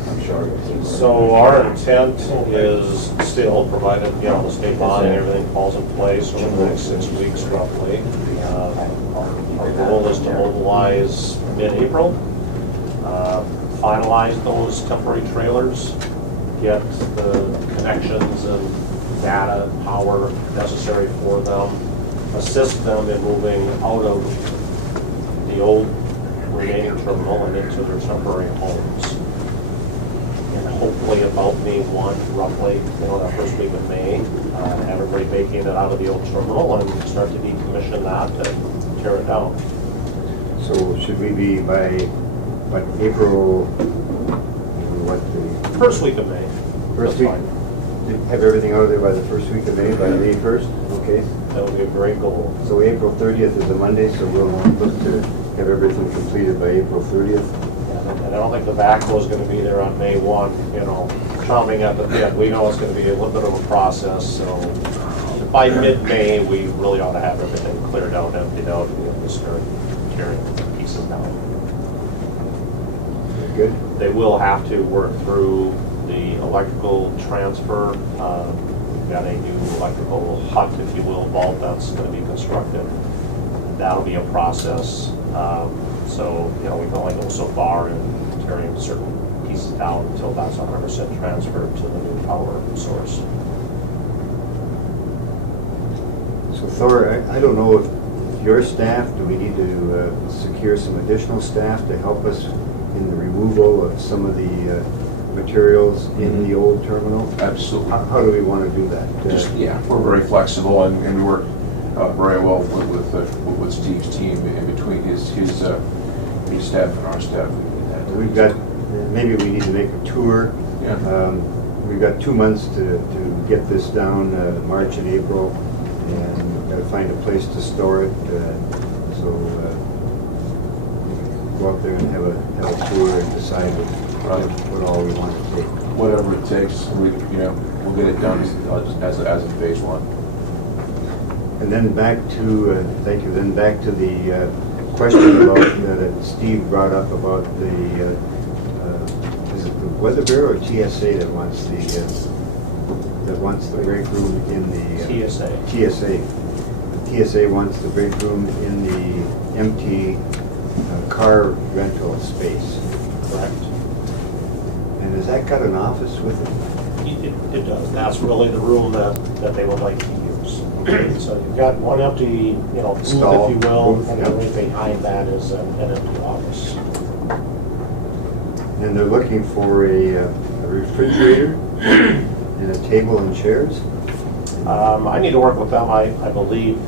I'm sure. So our intent is still, provided, the state bond and everything falls in place over the next 6 weeks roughly. Our goal is to mobilize mid-April, finalize those temporary trailers, get the connections and data, power necessary for them, assist them in moving out of the old remaining terminal and into their temporary homes. And hopefully about May 1, roughly, that first week of May, have everybody vacating it out of the old terminal and start to decommission that and tear it down. So should we be by April, what, the First week of May. first That's week? fine. Have everything out of there by the first week of May, by May 1st? Okay. That would be a great goal. So April 30th is a Monday, so we'll look to have everything completed by April 30th. And I don't think the backhoe is going to be there on May 1, chomping at the bit. We know it's going to be a little bit of a process, so by mid-May, we really ought to have everything cleared out, emptied out, and be able to start tearing pieces down. Good? They will have to work through the electrical transfer. We've got a new electrical hut, if you will, vault that's going to be constructed. That'll be a process. So, we can only go so far in tearing certain pieces down until that's 100% transferred to the new power source. So Thor, I don't know if your staff, do we need to secure some additional staff to help us in the removal of some of the materials in the old terminal? Absolutely. How do we want to do that? Just, we're very flexible, and we work very well with Steve's team in between his staff and our staff. We've got, maybe we need to make a tour. Yeah. We've got 2 months to get this down, March and April, and we've got to find a place to store it. So go up there and have a tour and decide what all we want to take. Whatever it takes, we'll get it done as a phase one. And then back to, thank you, then back to the question about, that Steve brought up about the, is it the Weather Bureau or TSA that wants the break room in the... TSA. TSA wants the break room in the empty car rental space. Correct. And has that got an office with it? It does. That's really the room that they would like to use. So you've got one empty, booth, Stall. if you will, Booth, and yep. then behind that is an empty office. And they're looking for a refrigerator and a table and chairs? I need to work with them. I believe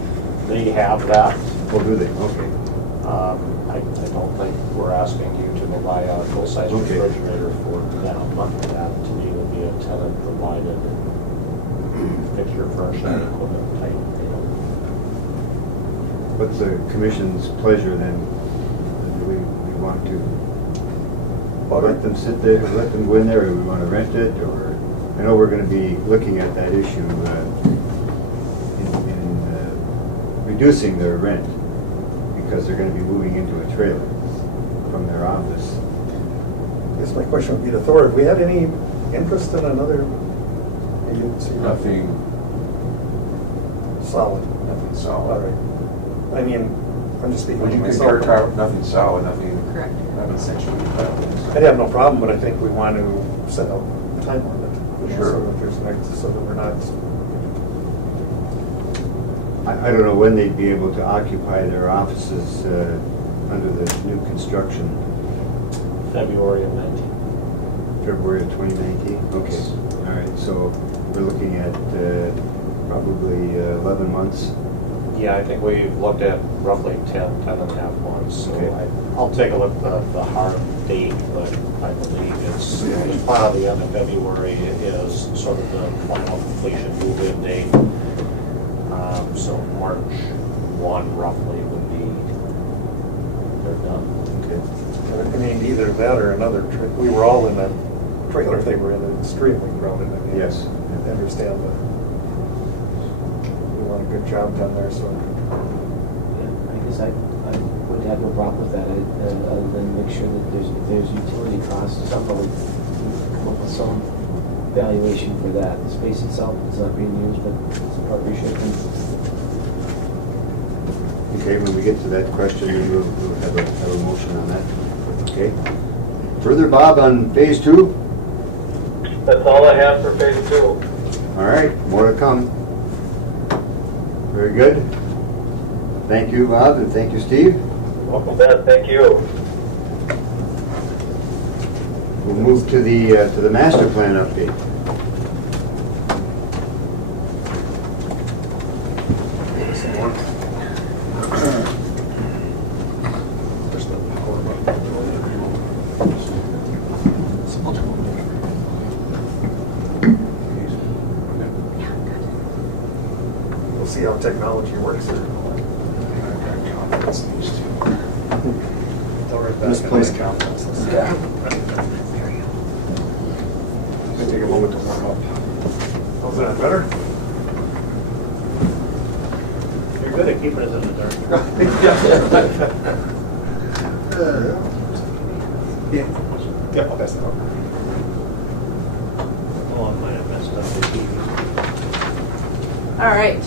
they have that. Oh, do they? Okay. I don't think we're asking you to go buy a full-size Okay. refrigerator for them. That to me would be a tenant-provided fixture, furnishing, equipment type. What's the commission's pleasure then? Do we want to let them sit there, let them go in there, or we want to rent it, or? I know we're going to be looking at that issue in reducing their rent, because they're going to be moving into a trailer from their office. I guess my question would be to Thor, have we had any interest in another agency? Nothing Solid. Nothing All solid. right. I mean, I'm just speaking Would for you myself. concur, Carl? Nothing solid, nothing Correct. essentially. I'd have no problem, but I think we want to set a time limit. Sure. So that there's so that we're not, I don't know when they'd be able to occupy their offices under the new construction. February of 19. February of 2019? Okay, all right, so we're looking at probably 11 months. Yeah, I think we've looked at roughly 10 and a half months. So Okay. I'll take a look at the hard date, but I believe it's part of the end of February is sort of the final completion move-in date. So March 1 roughly would be, they're done. Okay. I mean, either that or another, we were all in that trailer they were in, extremely crowded. I mean, Yes. I understand that we want a good job done there, so. Yeah, I guess I would have no problem with that, other than make sure that if there's utility costs, somebody come up with some valuation for that. The space itself is not being used, but it's a partnership. Okay, when we get to that question, then we'll have a motion on that. Okay. Further, Bob, on phase 2? That's all I have for phase 2. All right, more to come. Very good. Thank you, Bob, and thank you, Steve. Welcome. Yeah, thank you. We'll move to the master plan update. Some more. There's the power button. We'll see how technology works there. Misplaced confidence. Yeah. Take a moment to warm up. How's that, better? You're good at keeping us in the dark. Yeah, I'll pass that out. Oh, I might have messed up the TV. All right.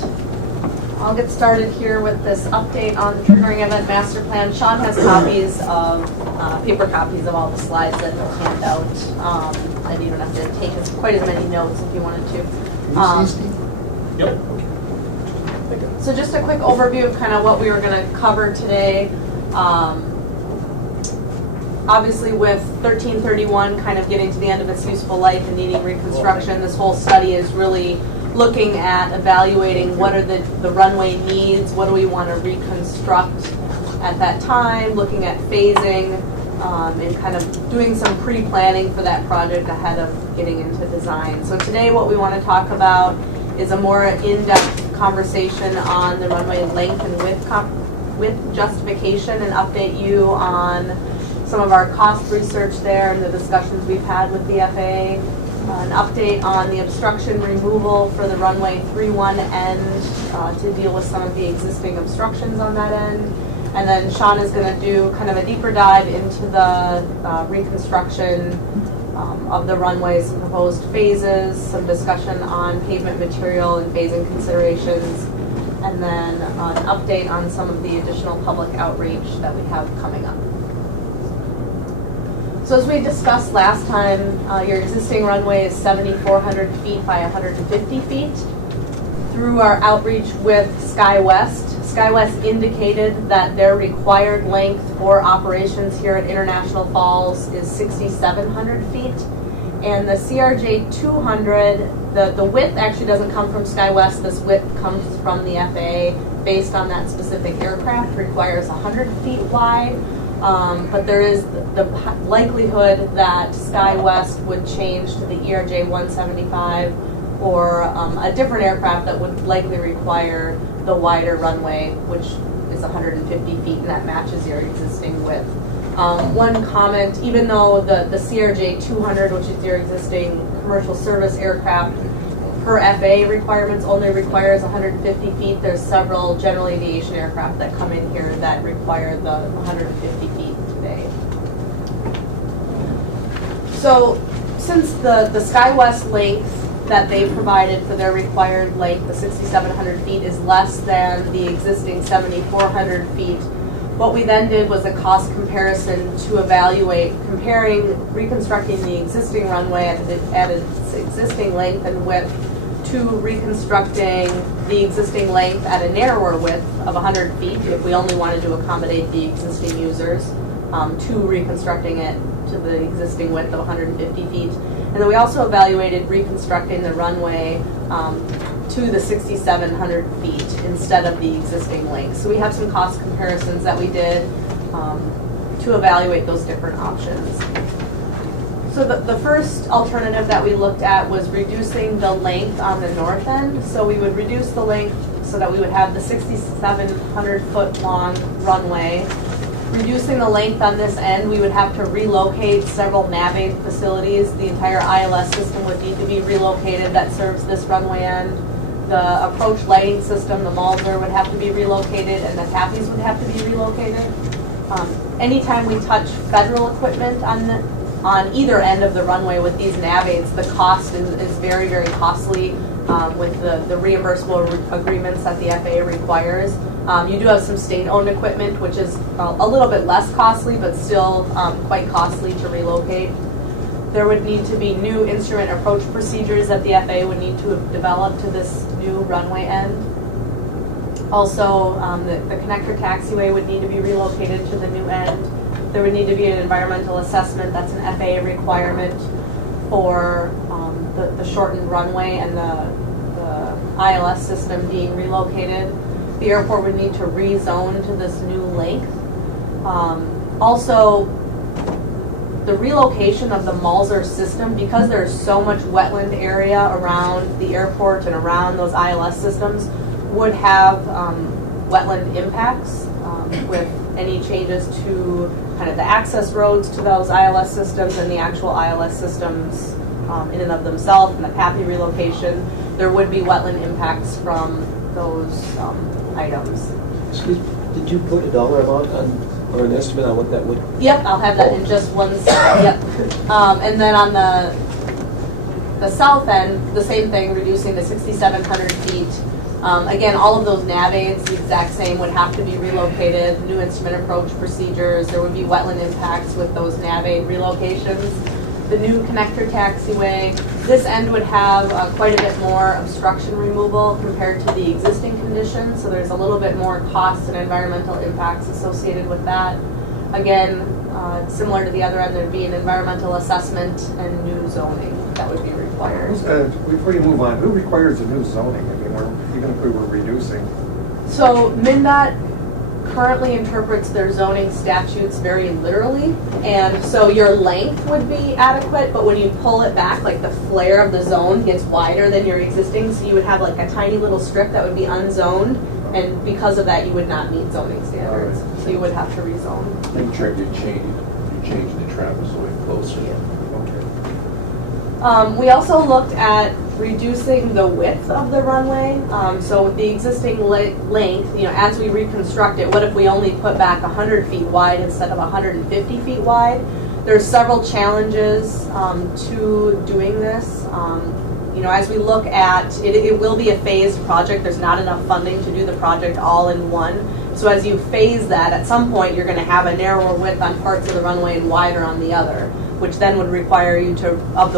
I'll get started here with this update on the triggering event master plan. Sean has copies of, paper copies of all the slides that he'll hand out. And you don't have to take quite as many notes if you wanted to. Yep. So just a quick overview of kind of what we were going to cover today. Obviously with 1331 kind of getting to the end of its useful life and needing reconstruction, this whole study is really looking at evaluating what are the runway needs, what do we want to reconstruct at that time, looking at phasing, and kind of doing some pre-planning for that project ahead of getting into design. So today what we want to talk about is a more in-depth conversation on the runway length and width justification, and update you on some of our cost research there and the discussions we've had with the FAA. An update on the obstruction removal for the runway 31 end to deal with some of the existing obstructions on that end. And then Sean is going to do kind of a deeper dive into the reconstruction of the runway, some proposed phases, some discussion on pavement material and phasing considerations, and then an update on some of the additional public outreach that we have coming up. So as we discussed last time, your existing runway is 7,400 feet by 150 feet. Through our outreach with SkyWest, SkyWest indicated that their required length for operations here at International Falls is 6,700 feet. And the CRJ 200, the width actually doesn't come from SkyWest. This width comes from the FAA based on that specific aircraft, requires 100 feet wide. But there is the likelihood that SkyWest would change to the ERJ 175 or a different aircraft that would likely require the wider runway, which is 150 feet, and that matches your existing width. One comment, even though the CRJ 200, which is your existing commercial service aircraft, per FAA requirements only requires 150 feet, there's several general aviation aircraft that come in here that require the 150 feet today. So since the SkyWest length that they provided for their required length, the 6,700 feet, is less than the existing 7,400 feet, what we then did was a cost comparison to evaluate, comparing reconstructing the existing runway at its existing length and width to reconstructing the existing length at a narrower width of 100 feet if we only wanted to accommodate the existing users, to reconstructing it to the existing width of 150 feet. And then we also evaluated reconstructing the runway to the 6,700 feet instead of the existing length. So we have some cost comparisons that we did to evaluate those different options. So the first alternative that we looked at was reducing the length on the north end. So we would reduce the length so that we would have the 6,700 foot long runway. Reducing the length on this end, we would have to relocate several navigating facilities. The entire ILS system would need to be relocated that serves this runway end. The approach lighting system, the Malzer, would have to be relocated, and the TAPIs would have to be relocated. Anytime we touch federal equipment on either end of the runway with these navaids, the cost is very, very costly with the reimbursable agreements that the FAA requires. You do have some state-owned equipment, which is a little bit less costly, but still quite costly to relocate. There would need to be new instrument approach procedures that the FAA would need to have developed to this new runway end. Also, the connector taxiway would need to be relocated to the new end. There would need to be an environmental assessment, that's an FAA requirement for the shortened runway and the ILS system being relocated. The airport would need to rezone to this new length. Also, the relocation of the Malzer system, because there's so much wetland area around the airport and around those ILS systems, would have wetland impacts with any changes to kind of the access roads to those ILS systems and the actual ILS systems in and of themselves, and the PAPI relocation. There would be wetland impacts from those items. Excuse me, did you put a dollar amount on, or an estimate on what that would? Yep, I'll have that in just one second. Yep. And then on the south end, the same thing, reducing the 6,700 feet. Again, all of those nav aids, the exact same, would have to be relocated. New instrument approach procedures. There would be wetland impacts with those nav aid relocations. The new connector taxiway, this end would have quite a bit more obstruction removal compared to the existing conditions, so there's a little bit more cost and environmental impacts associated with that. Again, similar to the other end, there'd be an environmental assessment and new zoning that would be required. Before you move on, who requires the new zoning? I mean, even if we were reducing. So MnDOT currently interprets their zoning statutes very literally, and so your length would be adequate, but when you pull it back, like the flare of the zone gets wider than your existing, so you would have like a tiny little strip that would be unzoned, and because of that you would not meet zoning standards. All right. So you would have to rezone. Make sure you change the trapezoid closer. Okay. We also looked at reducing the width of the runway. So with the existing length, as we reconstruct it, what if we only put back 100 feet wide instead of 150 feet wide? There's several challenges to doing this. As we look at it, it will be a phased project. There's not enough funding to do the project all in one. So as you phase that, at some point you're going to have a narrower width on parts of the runway and wider on the other, which then would require you to, of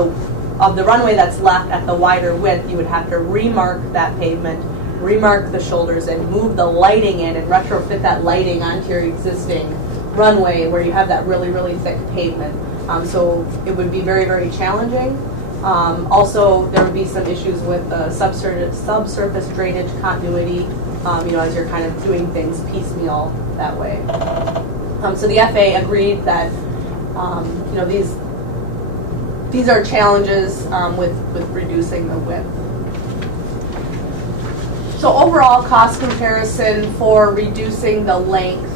the runway that's left at the wider width, you would have to remark that pavement, remark the shoulders, and move the lighting in and retrofit that lighting onto your existing runway where you have that really, really thick pavement. So it would be very, very challenging. Also, there would be some issues with the subsurface drainage continuity, as you're kind of doing things piecemeal that way. So the FAA agreed that, these are challenges with reducing the width. So overall cost comparison for reducing the length,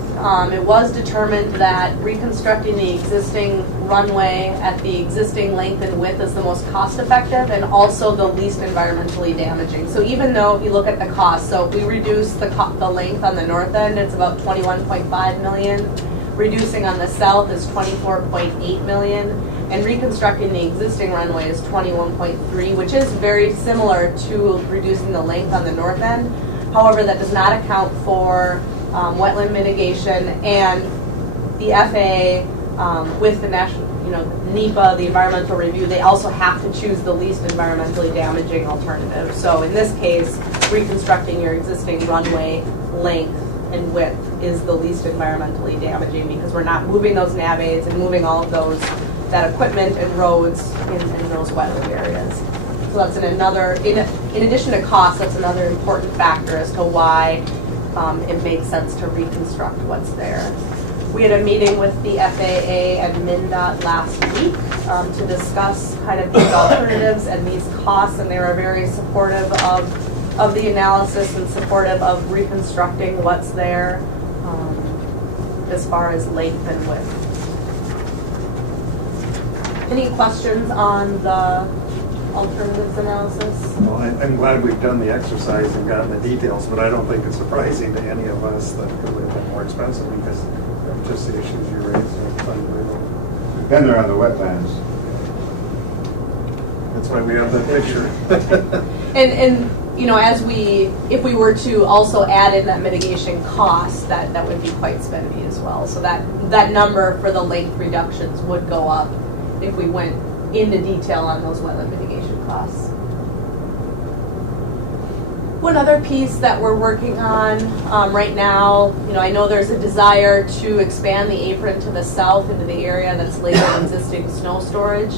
it was determined that reconstructing the existing runway at the existing length and width is the most cost effective and also the least environmentally damaging. So even though if you look at the cost, so if we reduce the length on the north end, it's about $21.5 million. Reducing on the south is $24.8 million. And reconstructing the existing runway is $21.3, which is very similar to reducing the length on the north end. However, that does not account for wetland mitigation, and the FAA with the national, NEPA, the environmental review, they also have to choose the least environmentally damaging alternative. So in this case, reconstructing your existing runway length and width is the least environmentally damaging because we're not moving those nav aids and moving all of that equipment and roads in those wetland areas. So that's another, in addition to cost, that's another important factor as to why it makes sense to reconstruct what's there. We had a meeting with the FAA and MnDOT last week to discuss kind of these alternatives and these costs, and they were very supportive of the analysis and supportive of reconstructing what's there as far as length and width. Any questions on the alternatives analysis? Well, I'm glad we've done the exercise and gotten the details, but I don't think it's surprising to any of us that it would have been more expensive because of just the issues you raised. Then they're on the wetlands. That's why we have the picture. And if we were to also add in that mitigation cost, that would be quite spendy as well. So that number for the length reductions would go up if we went into detail on those wetland mitigation costs. One other piece that we're working on right now, I know there's a desire to expand the apron to the south into the area that's labeled existing snow storage.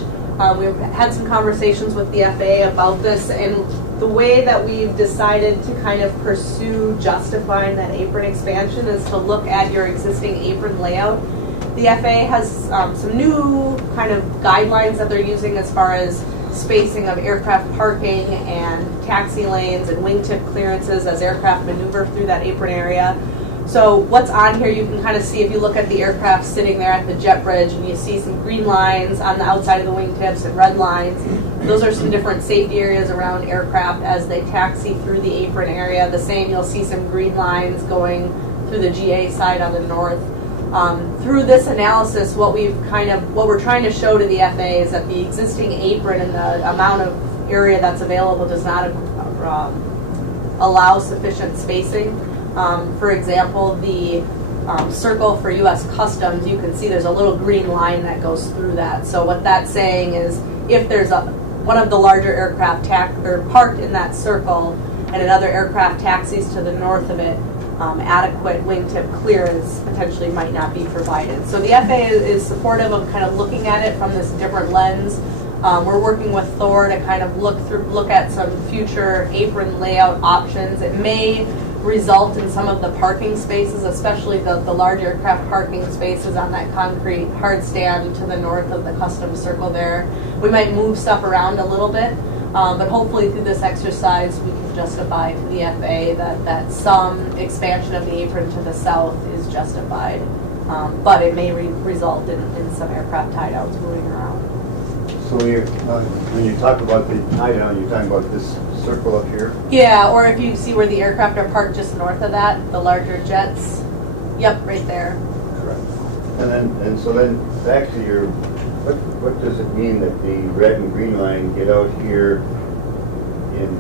We've had some conversations with the FAA about this, and the way that we've decided to kind of pursue justifying that apron expansion is to look at your existing apron layout. The FAA has some new kind of guidelines that they're using as far as spacing of aircraft parking and taxi lanes and wingtip clearances as aircraft maneuver through that apron area. So what's on here, you can kind of see if you look at the aircraft sitting there at the jet bridge, and you see some green lines on the outside of the wingtips and red lines. Those are some different safety areas around aircraft as they taxi through the apron area. The same, you'll see some green lines going through the GA side on the north. Through this analysis, what we're trying to show to the FAA is that the existing apron and the amount of area that's available does not allow sufficient spacing. For example, the circle for U.S. Customs, you can see there's a little green line that goes through that. So what that's saying is if there's one of the larger aircraft parked in that circle and another aircraft taxis to the north of it, adequate wingtip clearance potentially might not be provided. So the FAA is supportive of kind of looking at it from this different lens. We're working with Thor to kind of look at some future apron layout options. It may result in some of the parking spaces, especially the large aircraft parking spaces on that concrete hard stand to the north of the customs circle there. We might move stuff around a little bit, but hopefully through this exercise we can justify to the FAA that some expansion of the apron to the south is justified, but it may result in some aircraft tie-downs moving around. So when you talk about the tie-down, you're talking about this circle up here? Yeah, or if you see where the aircraft are parked just north of that, the larger jets. Yep, right there. Correct. And so then back to your, what does it mean that the red and green line get out here in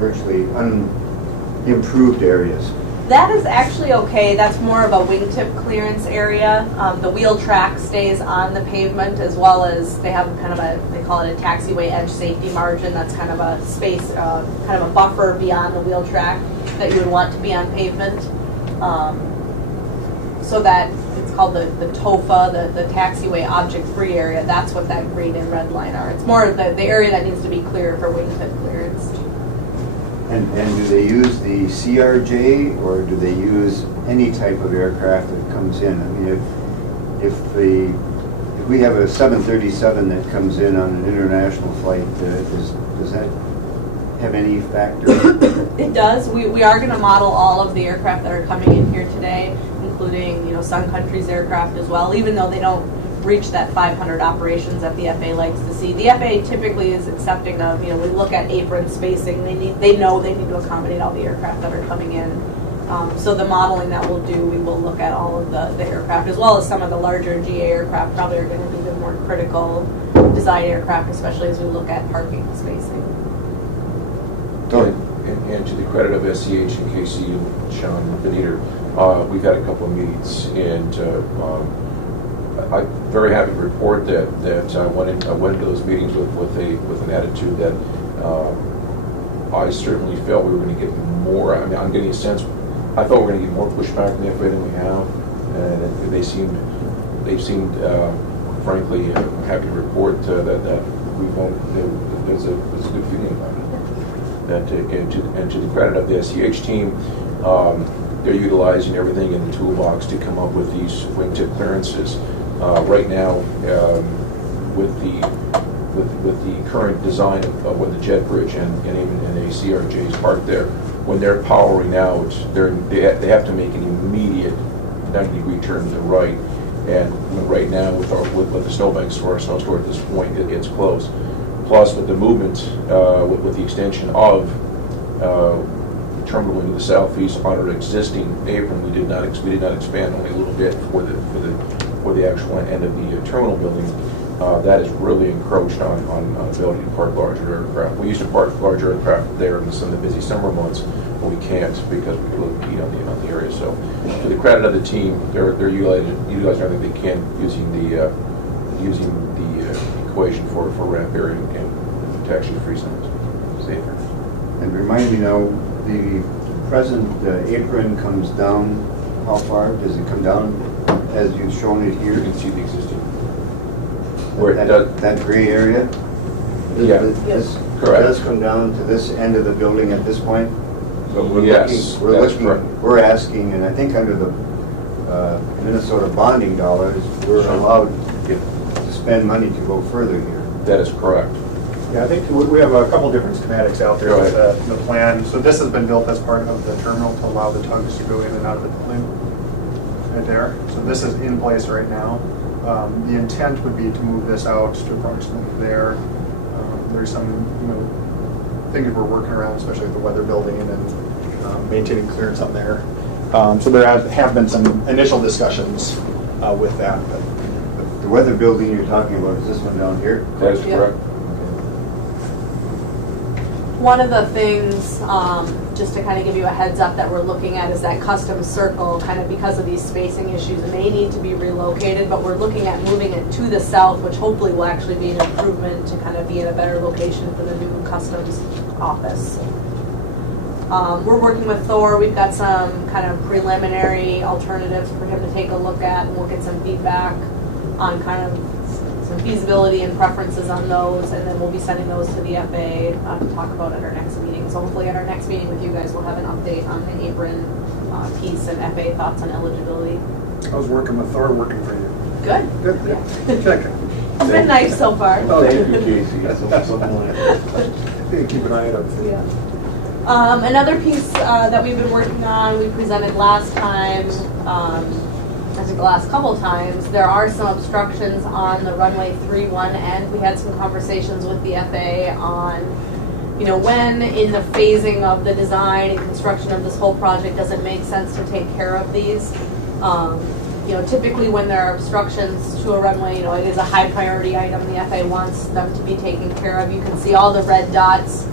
virtually unimproved areas? That is actually okay. That's more of a wingtip clearance area. The wheel track stays on the pavement, as well as they have kind of they call it a taxiway edge safety margin. That's kind of a space, kind of a buffer beyond the wheel track that you would want to be on pavement. So that it's called the TOFA, the taxiway object-free area. That's what that green and red line are. It's more of the area that needs to be clear for wingtip clearance. And do they use the CRJ, or do they use any type of aircraft that comes in? I mean, if we have a 737 that comes in on an international flight, does that have any factor? It does. We are going to model all of the aircraft that are coming in here today, including Sun Country's aircraft as well, even though they don't reach that 500 operations that the FAA likes to see. The FAA typically is accepting of, we look at apron spacing. They know they need to accommodate all the aircraft that are coming in. So the modeling that we'll do, we will look at all of the aircraft, as well as some of the larger GA aircraft probably are going to be the more critical design aircraft, especially as we look at parking spacing. And to the credit of SCH and KC, Sean and Benita, we've had a couple of meetings, and I'm very happy to report that I went into those meetings with an attitude that I certainly felt we were going to get more. I mean, I'm getting a sense. I thought we were going to get more pushback from the FAA than we have, and they seemed, frankly, happy to report that we've had there's a good feeling about it. And to the credit of the SCH team, they're utilizing everything in the toolbox to come up with these wingtip clearances. Right now, with the current design of what the jet bridge and even the CRJs parked there, when they're powering out, they have to make an immediate 90-degree turn to the right. And right now, with the snowbanks for our snow store at this point, it's close. Plus, with the movement, with the extension of the terminal into the southeast on our existing apron, we did not expand only a little bit for the actual end of the terminal building. That has really encroached on ability to park larger aircraft. We used to park larger aircraft there in some of the busy summer months, but we can't because we could impede on the area. So, to the credit of the team, they're utilizing everything they can using the equation for ramp area and protection-free zones. Safer. And remind me now, the present apron comes down, how far? Does it come down as you've shown it here? You can see the existing. Where it does- That gray area? Yeah. This Correct. does come down to this end of the building at this point? But we're Yes, looking- that's correct. We're asking, and I think under the Minnesota bonding dollars, we're Sure. allowed to spend money to go further here. That is correct. Yeah, I think we have a couple different schematics out there Go with ahead. the plan. So this has been built as part of the terminal to allow the tugs to go in and out of the building right there. So this is in place right now. The intent would be to move this out to approximately there. There's some, things we're working around, especially with the weather building and maintaining clearance up there. So there have been some initial discussions with that, but The weather building you're talking about, is this one down here? That is Yeah. correct. One of the things, just to kind of give you a heads up that we're looking at is that custom circle, kind of because of these spacing issues, may need to be relocated, but we're looking at moving it to the south, which hopefully will actually be an improvement to kind of be in a better location for the new customs office. We're working with Thor. We've got some kind of preliminary alternatives for him to take a look at, and we'll get some feedback on kind of some feasibility and preferences on those, and then we'll be sending those to the FAA to talk about at our next meeting. So hopefully at our next meeting with you guys, we'll have an update on the apron piece and FAA thoughts on eligibility. I was working with Thor, working for you. Good. Good. Yeah. Check. It's been nice so far. Thank you, Casey. Keep an eye out. Yeah. Another piece that we've been working on, we presented last time, I think the last couple times, there are some obstructions on the runway 3-1 end. We had some conversations with the FAA on, when in the phasing of the design and construction of this whole project does it make sense to take care of these. Typically when there are obstructions to a runway, it is a high priority item. The FAA wants them to be taken care of. You can see all the red dots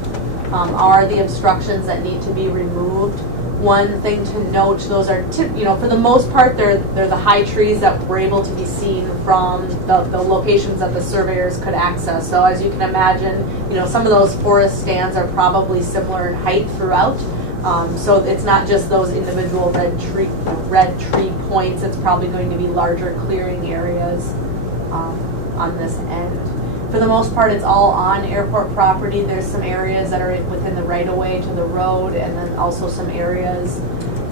are the obstructions that need to be removed. One thing to note, those are, for the most part, they're the high trees that were able to be seen from the locations that the surveyors could access. So as you can imagine, some of those forest stands are probably similar in height throughout. So it's not just those individual red tree points. It's probably going to be larger clearing areas on this end. For the most part, it's all on airport property. There's some areas that are within the right-of-way to the road, and then also some areas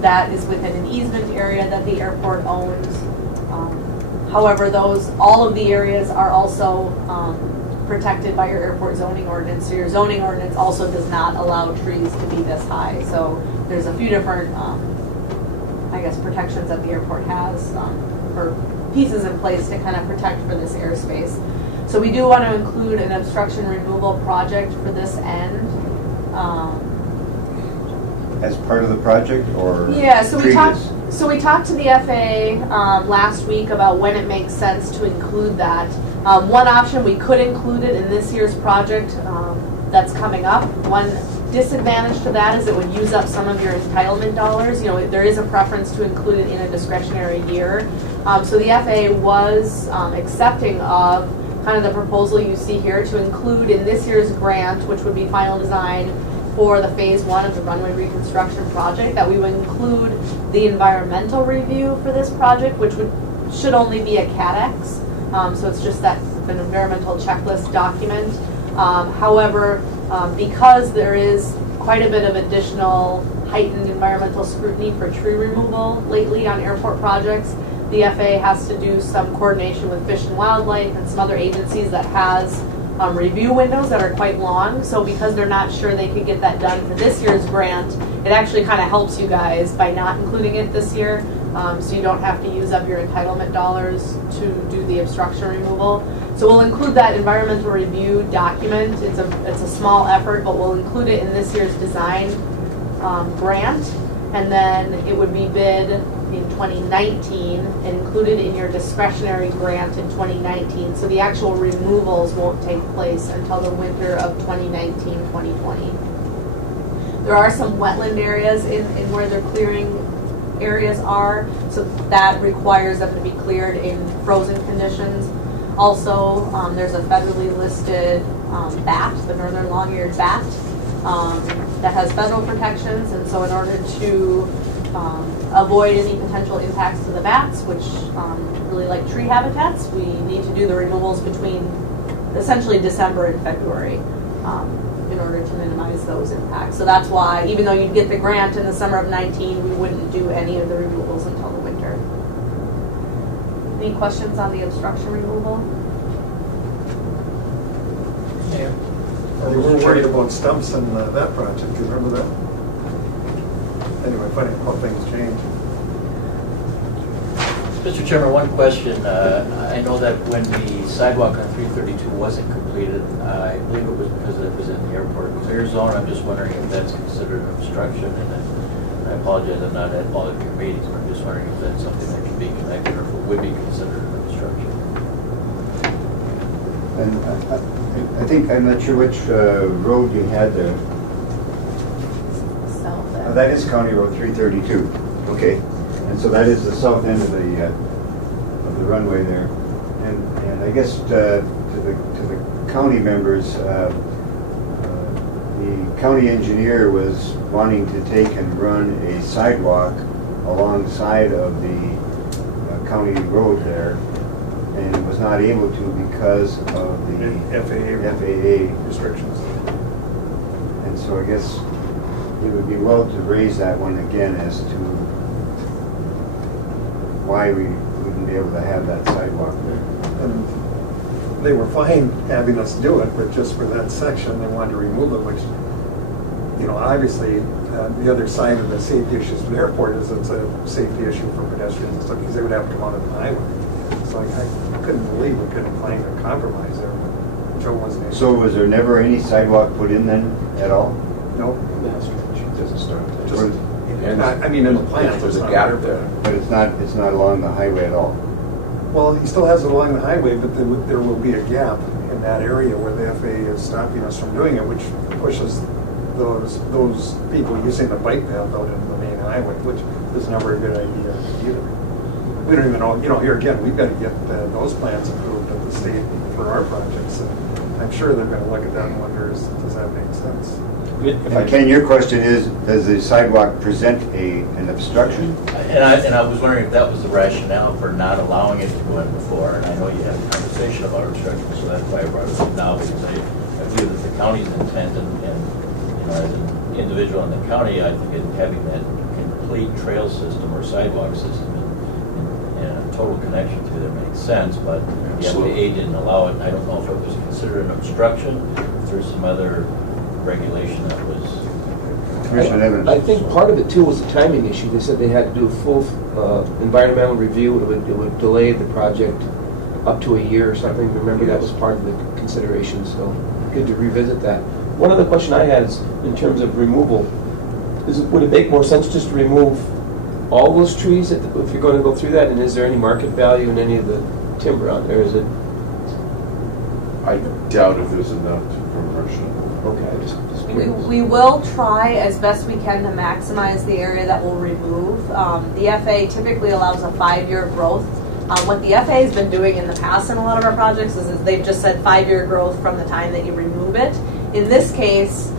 that is within an easement area that the airport owns. However, all of the areas are also protected by your airport zoning ordinance. So your zoning ordinance also does not allow trees to be this high. So there's a few different, protections that the airport has, or pieces in place to kind of protect for this airspace. So we do want to include an obstruction removal project for this end. As part of the project, or? Yeah, so we previous? talked to the FAA last week about when it makes sense to include that. One option, we could include it in this year's project that's coming up. One disadvantage to that is it would use up some of your entitlement dollars. There is a preference to include it in a discretionary year. So the FAA was accepting of kind of the proposal you see here to include in this year's grant, which would be final design for the phase 1 of the runway reconstruction project, that we would include the environmental review for this project, which should only be a CADEX. So it's just that an environmental checklist document. However, because there is quite a bit of additional heightened environmental scrutiny for tree removal lately on airport projects, the FAA has to do some coordination with Fish and Wildlife and some other agencies that has review windows that are quite long. So because they're not sure they could get that done for this year's grant, it actually kind of helps you guys by not including it this year. So you don't have to use up your entitlement dollars to do the obstruction removal. So we'll include that environmental review document. It's a small effort, but we'll include it in this year's design grant. And then it would be bid in 2019 and included in your discretionary grant in 2019. So the actual removals won't take place until the winter of 2019-2020. There are some wetland areas in where their clearing areas are, so that requires them to be cleared in frozen conditions. Also, there's a federally listed bat, the northern long-eared bat, that has federal protections, and so in order to avoid any potential impacts to the bats, which really like tree habitats, we need to do the removals between essentially December and February in order to minimize those impacts. So that's why, even though you'd get the grant in the summer of 19, we wouldn't do any of the removals until the winter. Any questions on the obstruction removal? Well, we were worried about stumps in that project, do you remember that? Anyway, funny how things change. Mr. Chairman, one question. I know that when the sidewalk on 332 wasn't completed, I believe it was because it was in the airport clear zone. I'm just wondering if that's considered an obstruction. And I apologize, I'm not at all of your meetings, but I'm just wondering if that's something that can be connected or if it would be considered an obstruction. And I think, I'm not sure which road you had there. That is County Road 332. Okay. And so that is the south end of the runway there. And I guess to the county members, the county engineer was wanting to take and run a sidewalk alongside of the county road there, and was not able to because of the FAA restrictions. And so I guess it would be well to raise that one again as to why we wouldn't be able to have that sidewalk there. And they were fine having us do it, but just for that section, they wanted to remove it, which, you know, obviously, the other side of the safety issues for the airport is it's a safety issue for pedestrians and stuff, because they would have to come out of the highway. So I couldn't believe we couldn't find a compromise there, but Joe wasn't able. So was there never any sidewalk put in then at all? No. It doesn't start. Just, I mean, in the plan. There's a gap there. But it's not along the highway at all? Well, he still has it along the highway, but there will be a gap in that area where the FAA is stopping us from doing it, which pushes those people using the bike path out into the main highway, which is never a good idea either. We don't even know, you know, here again, we've got to get those plans approved at the state for our projects. And I'm sure they're going to look at that and wonder, does that make sense? Ken, your question is, does the sidewalk present an obstruction? And I was wondering if that was the rationale for not allowing it to go in before. And I know you had a conversation about obstruction, so that's why I brought it up now, because I believe that the county's intent, and you know, as an individual in the county, I think having that complete trail system or sidewalk system and a total connection to it makes sense, but the FAA didn't allow it. And I don't know if it was considered an obstruction, if there's some other regulation that was. I think part of it too was a timing issue. They said they had to do a full environmental review. It would delay the project up to a year or something. Remember, that was part of the consideration, so good to revisit that. One other question I had is, in terms of removal, would it make more sense just to remove all those trees if you're going to go through that? And is there any market value in any of the timber out there? Is it? I doubt if there's enough commercial. Okay. We will try as best we can to maximize the area that we'll remove. The FAA typically allows a 5-year growth. What the FAA has been doing in the past in a lot of our projects is they've just said 5-year growth from the time that you remove it. In this case,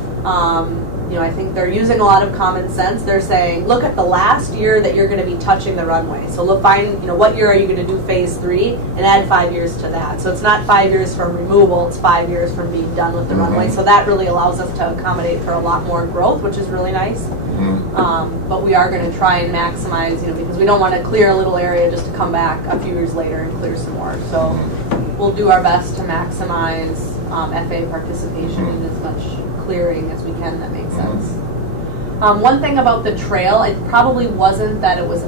you know, I think they're using a lot of common sense. They're saying, look at the last year that you're going to be touching the runway. So look, find, you know, what year are you going to do phase 3 and add 5 years to that. So it's not 5 years from removal, it's 5 years from being done with the runway. So that really allows us to accommodate for a lot more growth, which is really nice. But we are going to try and maximize, you know, because we don't want to clear a little area just to come back a few years later and clear some more. So we'll do our best to maximize FAA participation in as much clearing as we can that makes sense. One thing about the trail, it probably wasn't that it was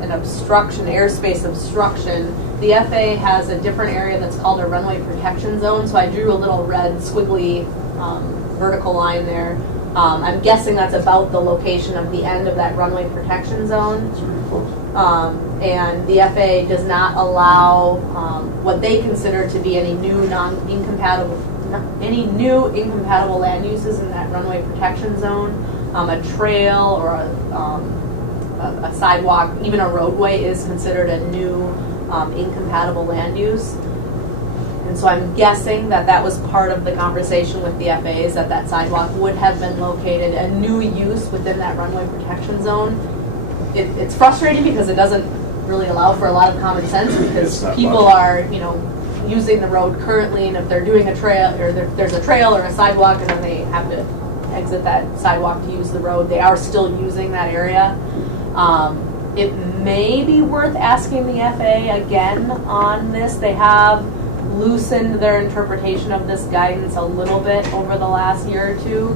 an obstruction, airspace obstruction. The FAA has a different area that's called a runway protection zone, so I drew a little red squiggly vertical line there. I'm guessing that's about the location of the end of that runway protection zone. It's really close. And the FAA does not allow what they consider to be any new incompatible land uses in that runway protection zone. A trail or a sidewalk, even a roadway, is considered a new incompatible land use. And so I'm guessing that that was part of the conversation with the FAA, is that that sidewalk would have been located, a new use within that runway protection zone. It's frustrating because it doesn't really allow for a lot of common sense, because people are, you know, using the road currently, and if they're doing a trail, or there's a trail or a sidewalk, and then they have to exit that sidewalk to use the road, they are still using that area. It may be worth asking the FAA again on this. They have loosened their interpretation of this guidance a little bit over the last year or two.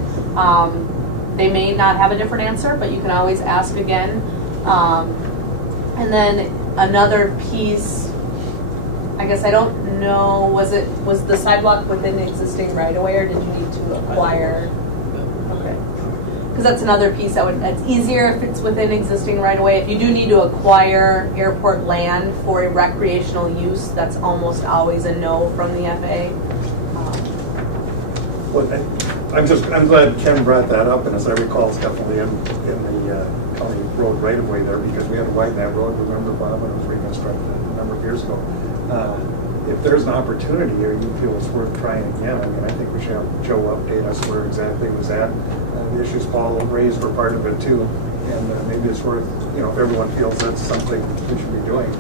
They may not have a different answer, but you can always ask again. And then another piece, I guess I don't know, was the sidewalk within the existing right-of-way, or did you need to acquire? Okay. Because that's another piece that's easier if it's within existing right-of-way. If you do need to acquire airport land for a recreational use, that's almost always a no from the FAA. Well, I'm glad Ken brought that up, and as I recall, it's definitely in the county road right of way there, because we had to widen that road, remember, Bob, when it was reconstructed a number of years ago. If there's an opportunity here, you feel it's worth trying again, I mean, I think we should have Joe update us where exactly it was at. The issues Paul raised were part of it too, and maybe it's worth, you know, if everyone feels that's something we should be doing,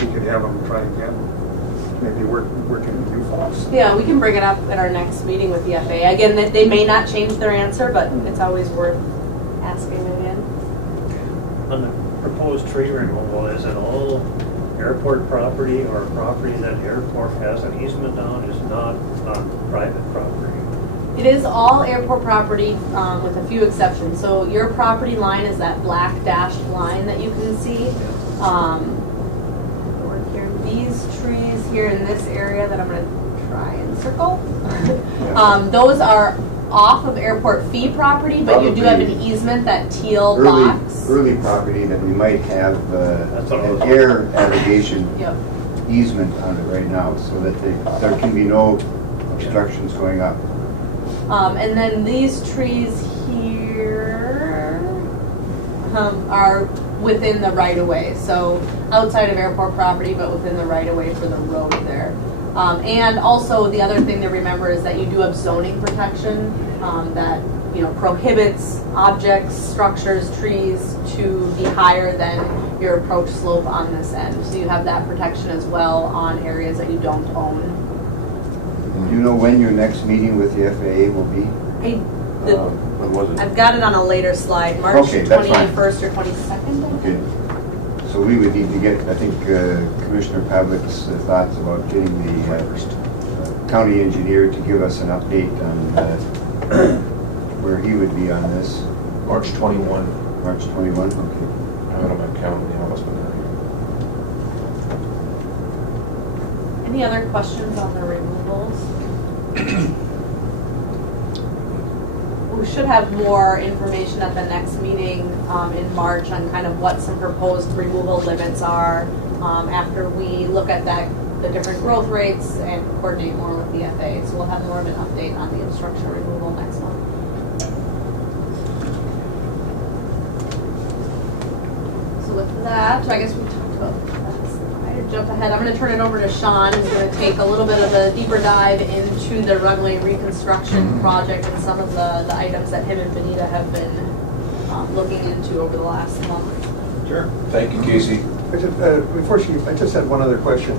we could have them try again. Maybe working with you folks. Yeah, we can bring it up at our next meeting with the FAA. Again, they may not change their answer, but it's always worth asking again. On the proposed tree removal, is it all airport property, or property that airport has an easement on is not on private property? It is all airport property, with a few exceptions. So your property line is that black dashed line that you can see. These trees here in this area that I'm going to try and circle, those are off of airport fee property, but you do have an easement, that teal box. Early property that we might have an air navigation easement on it right now, so that there can be no obstructions going up. And then these trees here are within the right-of-way, so outside of airport property, but within the right-of-way for the road there. And also, the other thing to remember is that you do have zoning protection that, you know, prohibits objects, structures, trees to be higher than your approach slope on this end. So you have that protection as well on areas that you don't own. Do you know when your next meeting with the FAA will be? When was it? I've got it on a later slide, March Okay, that's fine. 21st or 22nd. Okay. So we would need to get, I think, Commissioner Pavlik's thoughts about getting the county engineer to give us an update on where he would be on this. March 21. March 21, okay. I don't know, counting the Austin area. Any other questions on the removals? We should have more information at the next meeting in March on kind of what some proposed removal limits are after we look at the different growth rates and coordinate more with the FAA. So we'll have more of an update on the obstruction removal next month. So with that, I guess we talked about that. Jump ahead. I'm going to turn it over to Sean, who's going to take a little bit of a deeper dive into the runway reconstruction project and some of the items that him and Benita have been looking into over the last month. Sure. Thank you, Casey. I just had one other question.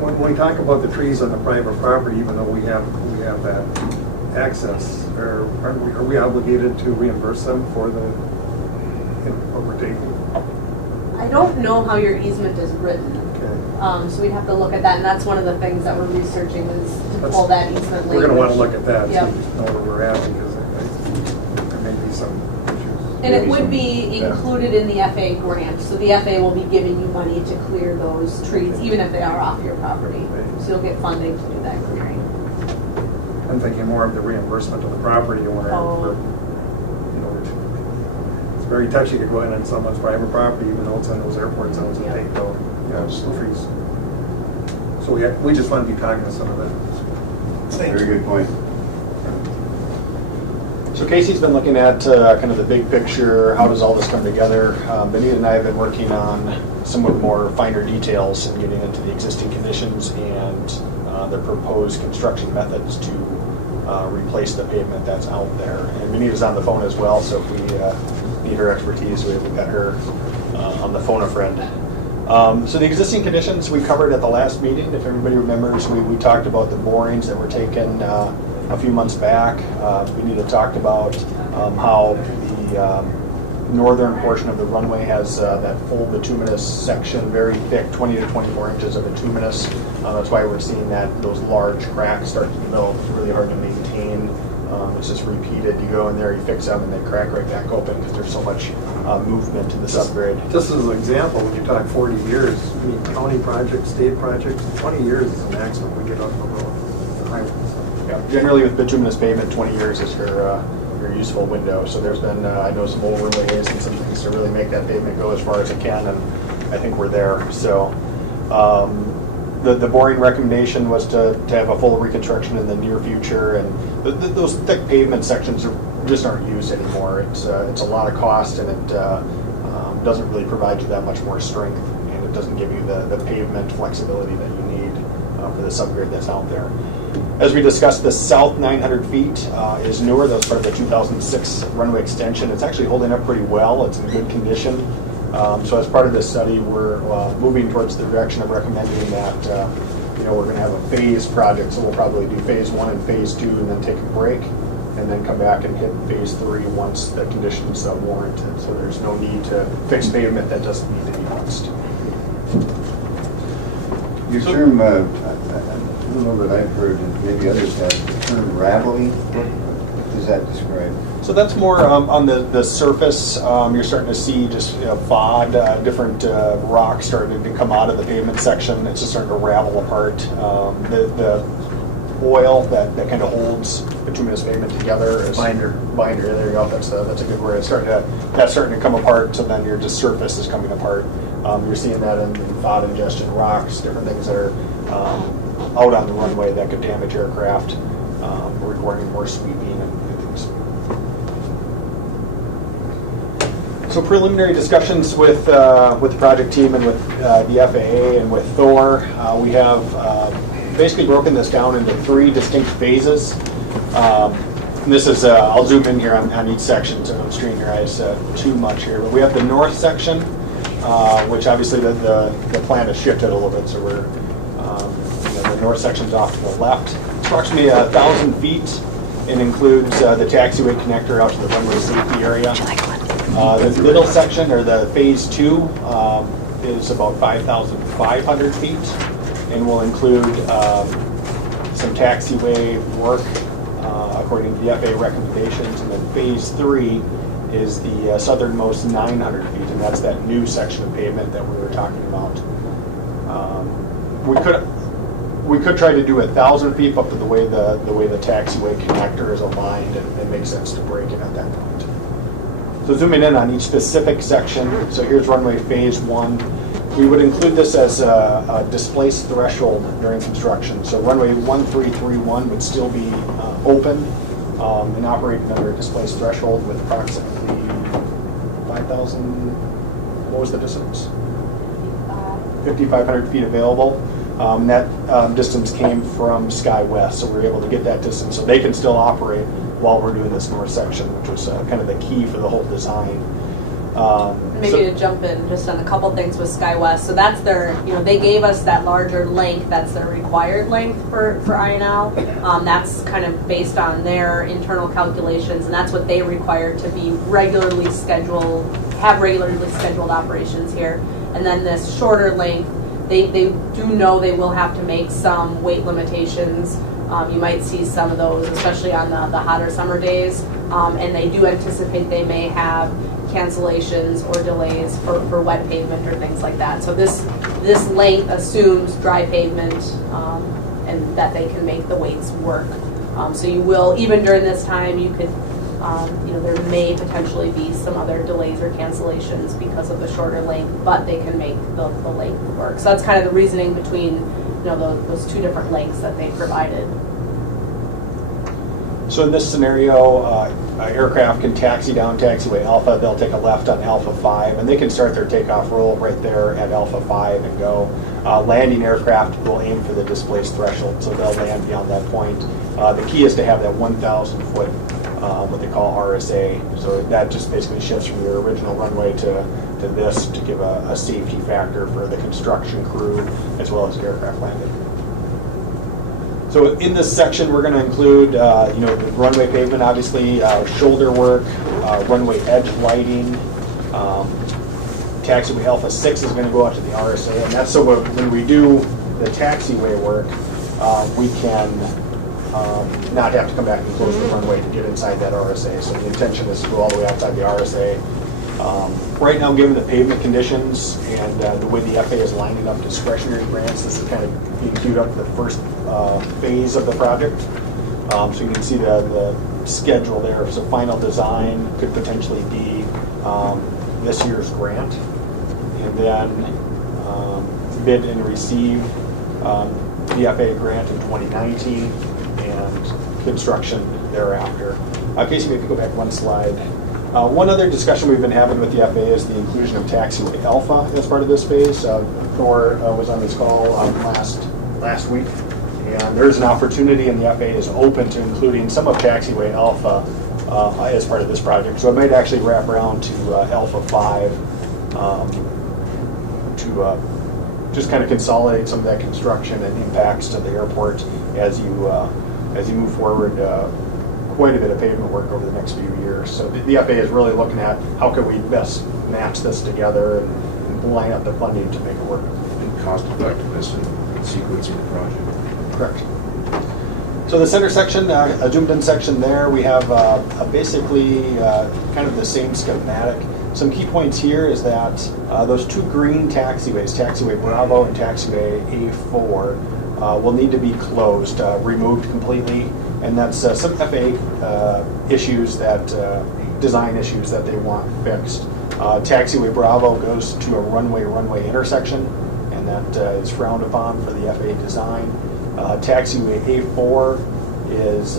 When we talk about the trees on the private property, even though we have that access, are we obligated to reimburse them for what we're taking? I don't know how your easement is written. So we'd have to look at that, and that's one of the things that we're researching is to pull that easement language. We're going to want to look at that, yep. So just know where we're at, because there may be some issues. And it would be included in the FAA grant, so the FAA will be giving you money to clear those trees, even if they are off your property. So you'll get funding to do that clearing. I'm thinking more of the reimbursement of the property owner. It's very touchy to go in on someone's private property, even though it's in those airport zones and take out trees. So we just want to be cognizant of that. Very good point. So Casey's been looking at kind of the big picture, how does all this come together? Benita and I have been working on some of the more finer details and getting into the existing conditions and the proposed construction methods to replace the pavement that's out there. And Benita's on the phone as well, so if we need her expertise, we've got her on the phone a friend. So the existing conditions we covered at the last meeting, if everybody remembers, we talked about the borings that were taken a few months back. Benita talked about how the northern portion of the runway has that full bituminous section, very thick, 20 to 24 inches of bituminous. That's why we're seeing those large cracks start to develop. It's really hard to maintain. It's just repeated. You go in there, you fix them, and they crack right back open because there's so much movement in the subgrade. Just as an example, when you talk 40 years, I mean, county projects, state projects, 20 years is the maximum we get on the road, the highway. Yeah, generally with bituminous pavement, 20 years is your useful window. So there's been, I know, some overlays and some things to really make that pavement go as far as it can, and I think we're there. So the boring recommendation was to have a full reconstruction in the near future, and those thick pavement sections just aren't used anymore. It's a lot of cost, and it doesn't really provide you that much more strength, and it doesn't give you the pavement flexibility that you need for the subgrade that's out there. As we discussed, the south 900 feet is newer. That was part of the 2006 runway extension. It's actually holding up pretty well. It's in good condition. So as part of this study, we're moving towards the direction of recommending that we're going to have a phase project. So we'll probably do phase 1 and phase 2, and then take a break, and then come back and hit phase 3 once the conditions warrant it. So there's no need to fix pavement that doesn't need to be fixed. Your term, I don't know that I've heard, and maybe others have, the term rattling. What does that describe? So that's more on the surface. You're starting to see just FOD, different rocks starting to come out of the pavement section. It's just starting to ravel apart. The oil that kind of holds bituminous pavement together is binder. There you go. That's a good word. It's starting to come apart. So then your just surface is coming apart. You're seeing that in FOD ingestion, rocks, different things that are out on the runway that could damage aircraft, requiring more sweeping and things. So preliminary discussions with the project team and with the FAA and with Thor, we have basically broken this down into 3 distinct phases. And this is, I'll zoom in here on each section so don't strain your eyes too much here. But we have the north section, which obviously the plan has shifted a little bit, so we're the north section's off to the left. It's approximately 1,000 feet and includes the taxiway connector out to the runway safety area. The middle section, or the phase 2, is about 5,500 feet and will include some taxiway work according to the FAA recommendations. And then phase 3 is the southernmost 900 feet, and that's that new section of pavement that we were talking about. We could try to do 1,000 feet, but the way the taxiway connector is aligned, it makes sense to break it at that point. So zooming in on each specific section, so here's runway phase 1. We would include this as a displaced threshold during construction. So runway 1331 would still be open and operating under a displaced threshold with approximately 5,000, what was the distance? 5,500 feet available. That distance came from SkyWest, so we were able to get that distance so they can still operate while we're doing this north section, which was kind of the key for the whole design. Maybe to jump in just on a couple things with SkyWest. So that's their, they gave us that larger length. That's their required length for INL. That's kind of based on their internal calculations, and that's what they require to be regularly scheduled operations here. And then this shorter length, they do know they will have to make some weight limitations. You might see some of those, especially on the hotter summer days. And they do anticipate they may have cancellations or delays for wet pavement or things like that. So this length assumes dry pavement and that they can make the weights work. So you will, even during this time, you could, there may potentially be some other delays or cancellations because of the shorter length, but they can make the length work. So that's kind of the reasoning between those 2 different lengths that they provided. So in this scenario, aircraft can taxi down taxiway Alpha, they'll take a left on Alpha 5, and they can start their takeoff roll right there at Alpha 5 and go. Landing aircraft will aim for the displaced threshold, so they'll land beyond that point. The key is to have that 1,000 foot, what they call RSA, so that just basically shifts from your original runway to this to give a safety factor for the construction crew as well as aircraft landing. So in this section, we're going to include, the runway pavement, obviously, shoulder work, runway edge lighting. Taxiway Alpha 6 is going to go out to the RSA, and that's so when we do the taxiway work, we can not have to come back and close the runway to get inside that RSA. So the intention is to go all the way outside the RSA. Right now, given the pavement conditions and the way the FAA is lining up discretionary grants, this is kind of being queued up for the first phase of the project. So you can see the schedule there. So final design could potentially be this year's grant, and then bid and receive the FAA grant in 2019, and construction thereafter. Casey, maybe go back one slide. One other discussion we've been having with the FAA is the inclusion of Taxiway Alpha as part of this phase. Thor was on this call last week, and there's an opportunity, and the FAA is open to including some of Taxiway Alpha as part of this project. So it might actually wrap around to Alpha 5 to just kind of consolidate some of that construction and impacts to the airport as you move forward. Quite a bit of pavement work over the next few years. So the FAA is really looking at how can we best match this together and line up the funding to make it work. And cost effectiveness and sequencing the project. Correct. So the center section, a zoomed in section there, we have basically kind of the same schematic. Some key points here is that those two green taxiways, Taxiway Bravo and Taxiway A4, will need to be closed, removed completely. And that's some FAA issues design issues that they want fixed. Taxiway Bravo goes to a runway intersection, and that is frowned upon for the FAA design. Taxiway A4 is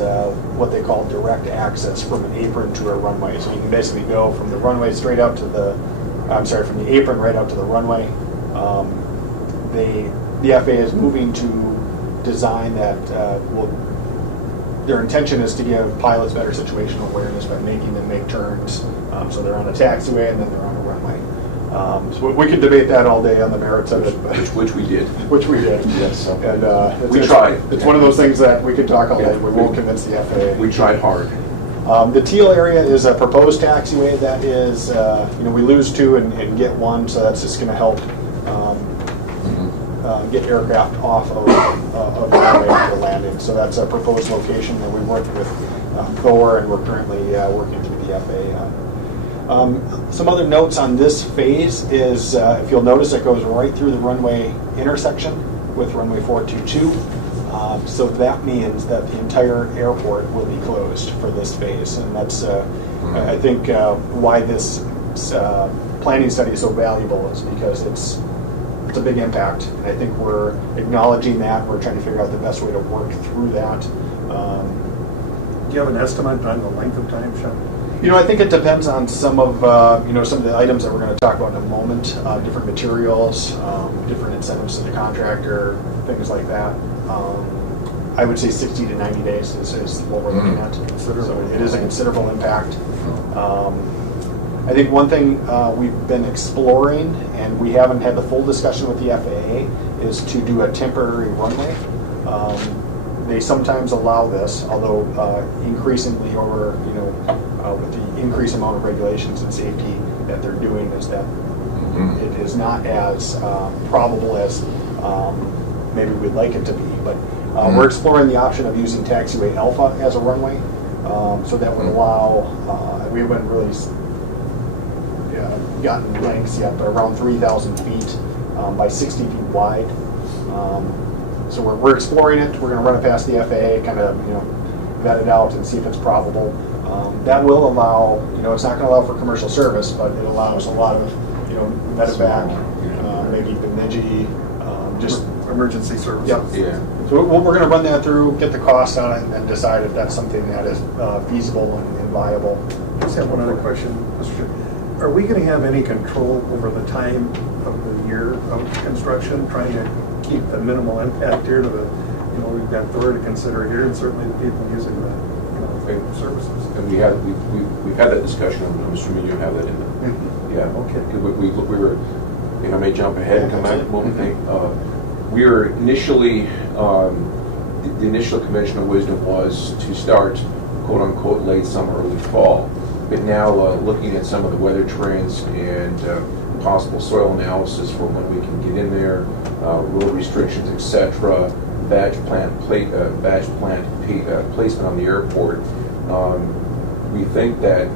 what they call direct access from an apron to a runway. So you can basically go from the runway straight up to from the apron right up to the runway. The FAA is moving to design that their intention is to give pilots better situational awareness by making them make turns. So they're on a taxiway and then they're on a runway. So we could debate that all day on the merits of it. Which we did. Which we did. Yes. And We tried. It's one of those things that we could talk all day. We won't convince the FAA. We tried hard. The teal area is a proposed taxiway that is, we lose two and get one, so that's just going to help get aircraft off of the runway after landing. So that's a proposed location that we worked with Thor, and we're currently working through the FAA. Some other notes on this phase is, if you'll notice, it goes right through the runway intersection with runway 422. So that means that the entire airport will be closed for this phase, and that's, I think, why this planning study is so valuable is because it's a big impact, and I think we're acknowledging that. We're trying to figure out the best way to work through that. Do you have an estimate on the length of time, Sean? I think it depends on some of some of the items that we're going to talk about in a moment. Different materials, different incentives to the contractor, things like that. I would say 60 to 90 days is what we're looking at. So it is a considerable impact. I think one thing we've been exploring, and we haven't had the full discussion with the FAA, is to do a temporary runway. They sometimes allow this, although increasingly over, with the increased amount of regulations and safety that they're doing, is that it is not as probable as maybe we'd like it to be. But we're exploring the option of using Taxiway Alpha as a runway, so that would allow. We haven't really gotten lengths yet, but around 3,000 feet by 60 feet wide. So we're exploring it. We're going to run it past the FAA, kind of vet it out and see if it's probable. That will allow, it's not going to allow for commercial service, but it allows a lot of, medevac, maybe Bemidji, just emergency service. Yep. Yeah. So we're going to run that through, get the costs on it, and decide if that's something that is feasible and viable. I just have one other question, Mr. Chair. Are we going to have any control over the time of the year of construction, trying to keep the minimal impact here to the, we've got Thor to consider here, and certainly the people using the, services. And we've had that discussion, I'm assuming you have that in there. Yeah, okay. We were, if I may jump ahead and come back, what we think. We were initially, the initial conventional wisdom was to start, quote unquote, late summer, early fall. But now, looking at some of the weather trends and possible soil analysis for when we can get in there, road restrictions, etc., badge plant placement on the airport, we think that,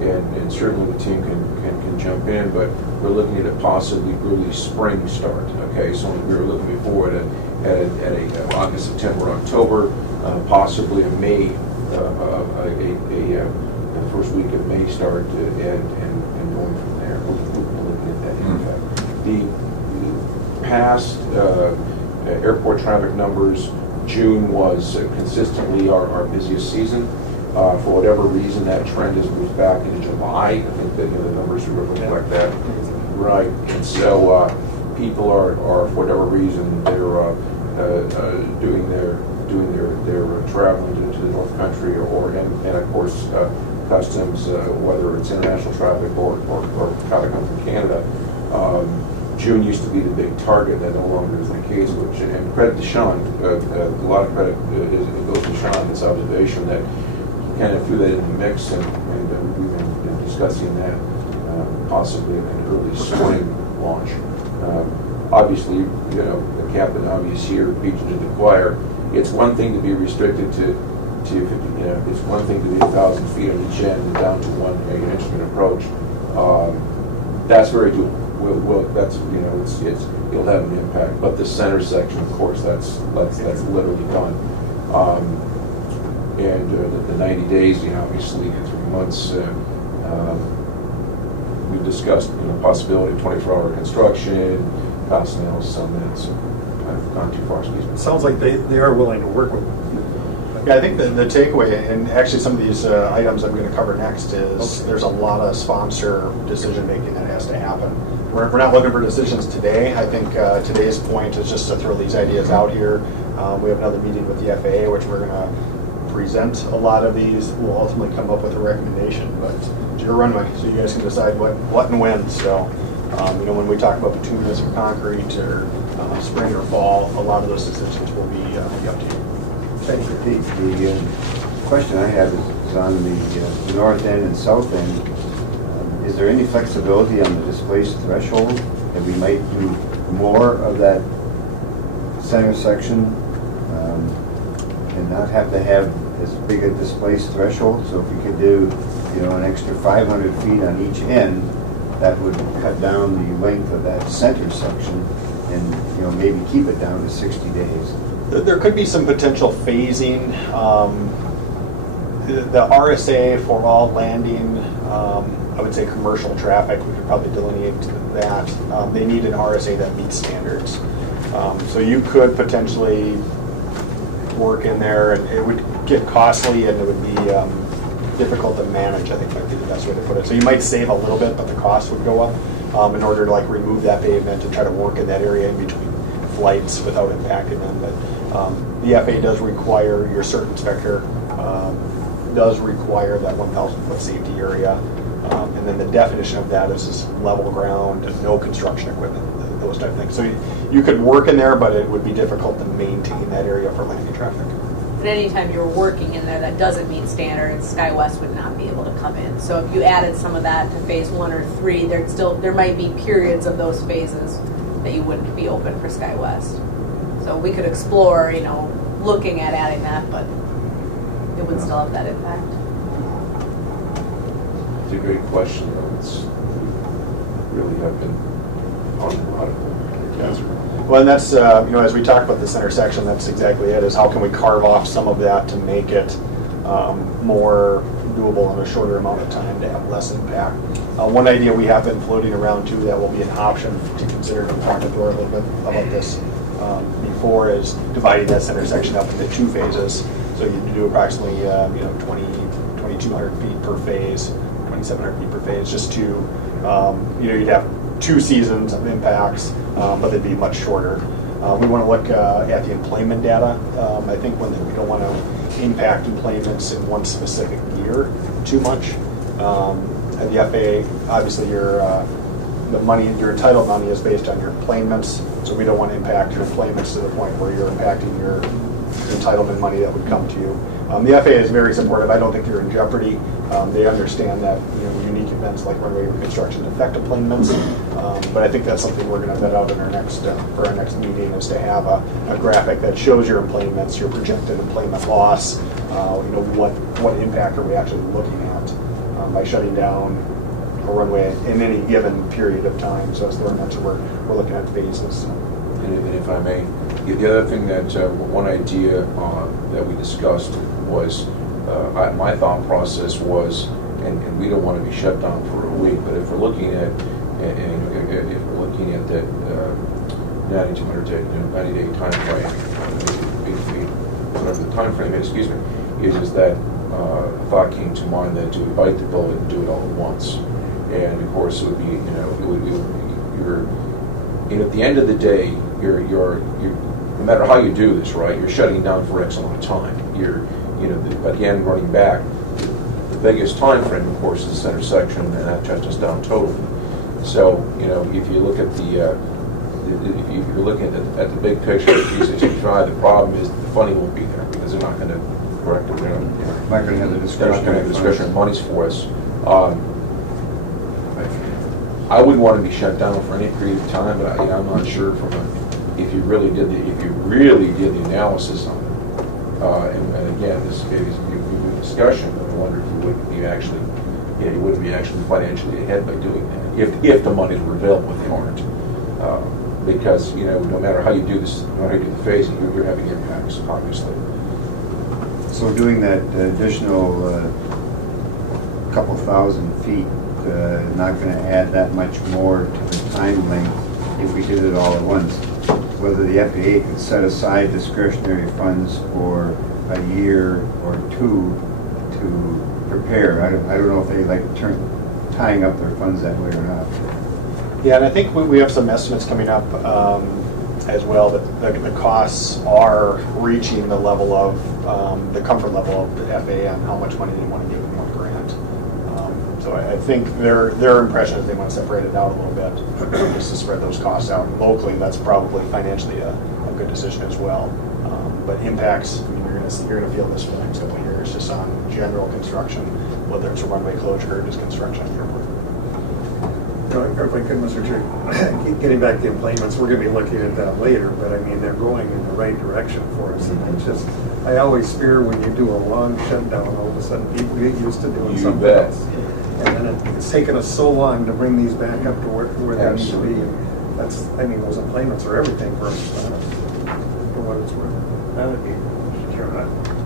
and certainly the team can jump in, but we're looking at a possibly early spring start. Okay, so we were looking before at a August, September, October, possibly a May, the first week of May start, and going from there. We're looking at that impact. The past airport traffic numbers, June was consistently our busiest season. For whatever reason, that trend has moved back into July. I think that the numbers reflect that. Right. And so people are for whatever reason, they're doing their traveling to the North Country, and of course customs, whether it's international traffic or traffic come from Canada. June used to be the big target. That no longer is the case. And credit to Sean, a lot of credit goes to Sean, his observation that he kind of threw that in the mix, and we've been discussing that possibly an early spring launch. Obviously, the captain obvious here preaching to the choir. It's one thing to be restricted to 50, it's one thing to be 1,000 feet on each end and down to one instrument approach. That's very doable. That's it'll have an impact. But the center section, of course, that's literally done. And the 90 days, obviously, 3 months. We've discussed possibility of 24-hour construction, cost analysis on that. So I've gone too far. Excuse me. It sounds like they are willing to work with. Yeah, I think the takeaway, and actually some of these items I'm going to cover next, is there's a lot of sponsor decision making that has to happen. We're not looking for decisions today. I think today's point is just to throw these ideas out here. We have another meeting with the FAA, which we're going to present a lot of these. We'll ultimately come up with a recommendation, but it's your runway, so you guys can decide what and when. So, when we talk about bituminous or concrete or spring or fall, a lot of those decisions will be up to you. The question I have is on the north end and south end. Is there any flexibility on the displaced threshold that we might do more of that center section and not have to have as big a displaced threshold? So if we could do, an extra 500 feet on each end, that would cut down the length of that center section and, maybe keep it down to 60 days. There could be some potential phasing. The RSA for all landing, I would say commercial traffic, we could probably delineate that. They need an RSA that meets standards. So you could potentially work in there, and it would get costly and it would be difficult to manage, I think might be the best way to put it. So you might save a little bit, but the cost would go up in order to remove that pavement and try to work in that area in between flights without impacting them. But the FAA does require, your cert inspector does require that 1,000 foot safety area. And then the definition of that is just level ground, no construction equipment, those type of things. So you could work in there, but it would be difficult to maintain that area for landing traffic. But anytime you're working in there that doesn't meet standards, SkyWest would not be able to come in. So if you added some of that to phase 1 or 3, there might be periods of those phases that you wouldn't be open for SkyWest. So we could explore, looking at adding that, but it would still have that impact. It's a great question, though. It's really have been on a lot of answer. Well, and that's, as we talk about the center section, that's exactly it, is how can we carve off some of that to make it more doable in a shorter amount of time to have less impact. One idea we have been floating around too that will be an option to consider, to talk to Dora a little bit about this, before is dividing this intersection up into 2 phases. So you do approximately 2,200 feet per phase, 2,700 feet per phase, just to you'd have 2 seasons of impacts, but they'd be much shorter. We want to look at the employment data. I think we don't want to impact employments in one specific year too much. At the FAA, obviously the money, your entitled money is based on your employments, so we don't want to impact your employments to the point where you're impacting your entitlement money that would come to you. The FAA is very supportive. I don't think you're in jeopardy. They understand that unique events like runway reconstruction affect employments, but I think that's something we're going to vet out in our for our next meeting, is to have a graphic that shows your employments, your projected employment loss. What impact are we actually looking at by shutting down a runway in any given period of time? So as Lauren mentioned, we're looking at phases. And if I may, the other thing that one idea that we discussed was my thought process was, and we don't want to be shut down for a week, but if we're looking at that 90-day time frame, whatever the time frame is, excuse me, is that a thought came to mind that to bite the bullet and do it all at once. And of course, it would be, at the end of the day, you're no matter how you do this, right, you're shutting down for X amount of time. Again, running back, the biggest time frame, of course, is the center section, and that shuts us down totally. So, if you look at if you're looking at the big picture of G65, the problem is the funding won't be there because they're not going to correct it. They're not going to have the discussion. They're not going to have the discussion of monies for us. I wouldn't want to be shut down for any period of time, but I'm not sure if you really did the analysis on it. And again, this is a discussion, but I wonder if you wouldn't be actually financially ahead by doing that if the monies were available, if they aren't. Because no matter how you do this, no matter how you do the phasing, you're having impacts, obviously. So doing that additional couple thousand feet, not going to add that much more to the time length if we did it all at once. Whether the FAA could set aside discretionary funds for a year or 2 to prepare. I don't know if they like tying up their funds that way or not. Yeah, and I think we have some estimates coming up as well that the costs are reaching the level of the comfort level of the FAA on how much money they want to give in one grant. So I think their impression is they want to separate it out a little bit just to spread those costs out. And locally, that's probably financially a good decision as well. But impacts, you're going to feel this for the next couple of years just on general construction, whether it's a runway closure or just construction on the airport. If I could, Mr. Chair, getting back to the employments, we're going to be looking at that later, but I mean, they're going in the right direction for us. And it's just, I always fear when you do a long shutdown, all of a sudden people get used to doing something else. And then it's taken us so long to bring these back up to where they need to be. And that's, I mean, those employments are everything for us, for what it's worth. That would be, sure.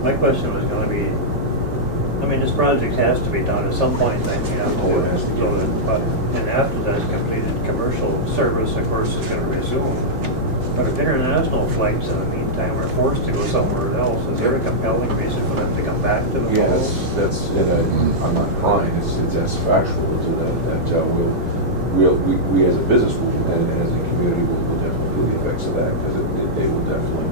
My question was going to be, this project has to be done at some point. Then you have to do it. But and after that is completed, commercial service, of course, is going to resume. But if international flights in the meantime are forced to go somewhere else, is there a compelling reason for them to come back to the Yeah, I'm not crying. That's factual. We as a business and as a community will definitely feel the effects of that because they will definitely.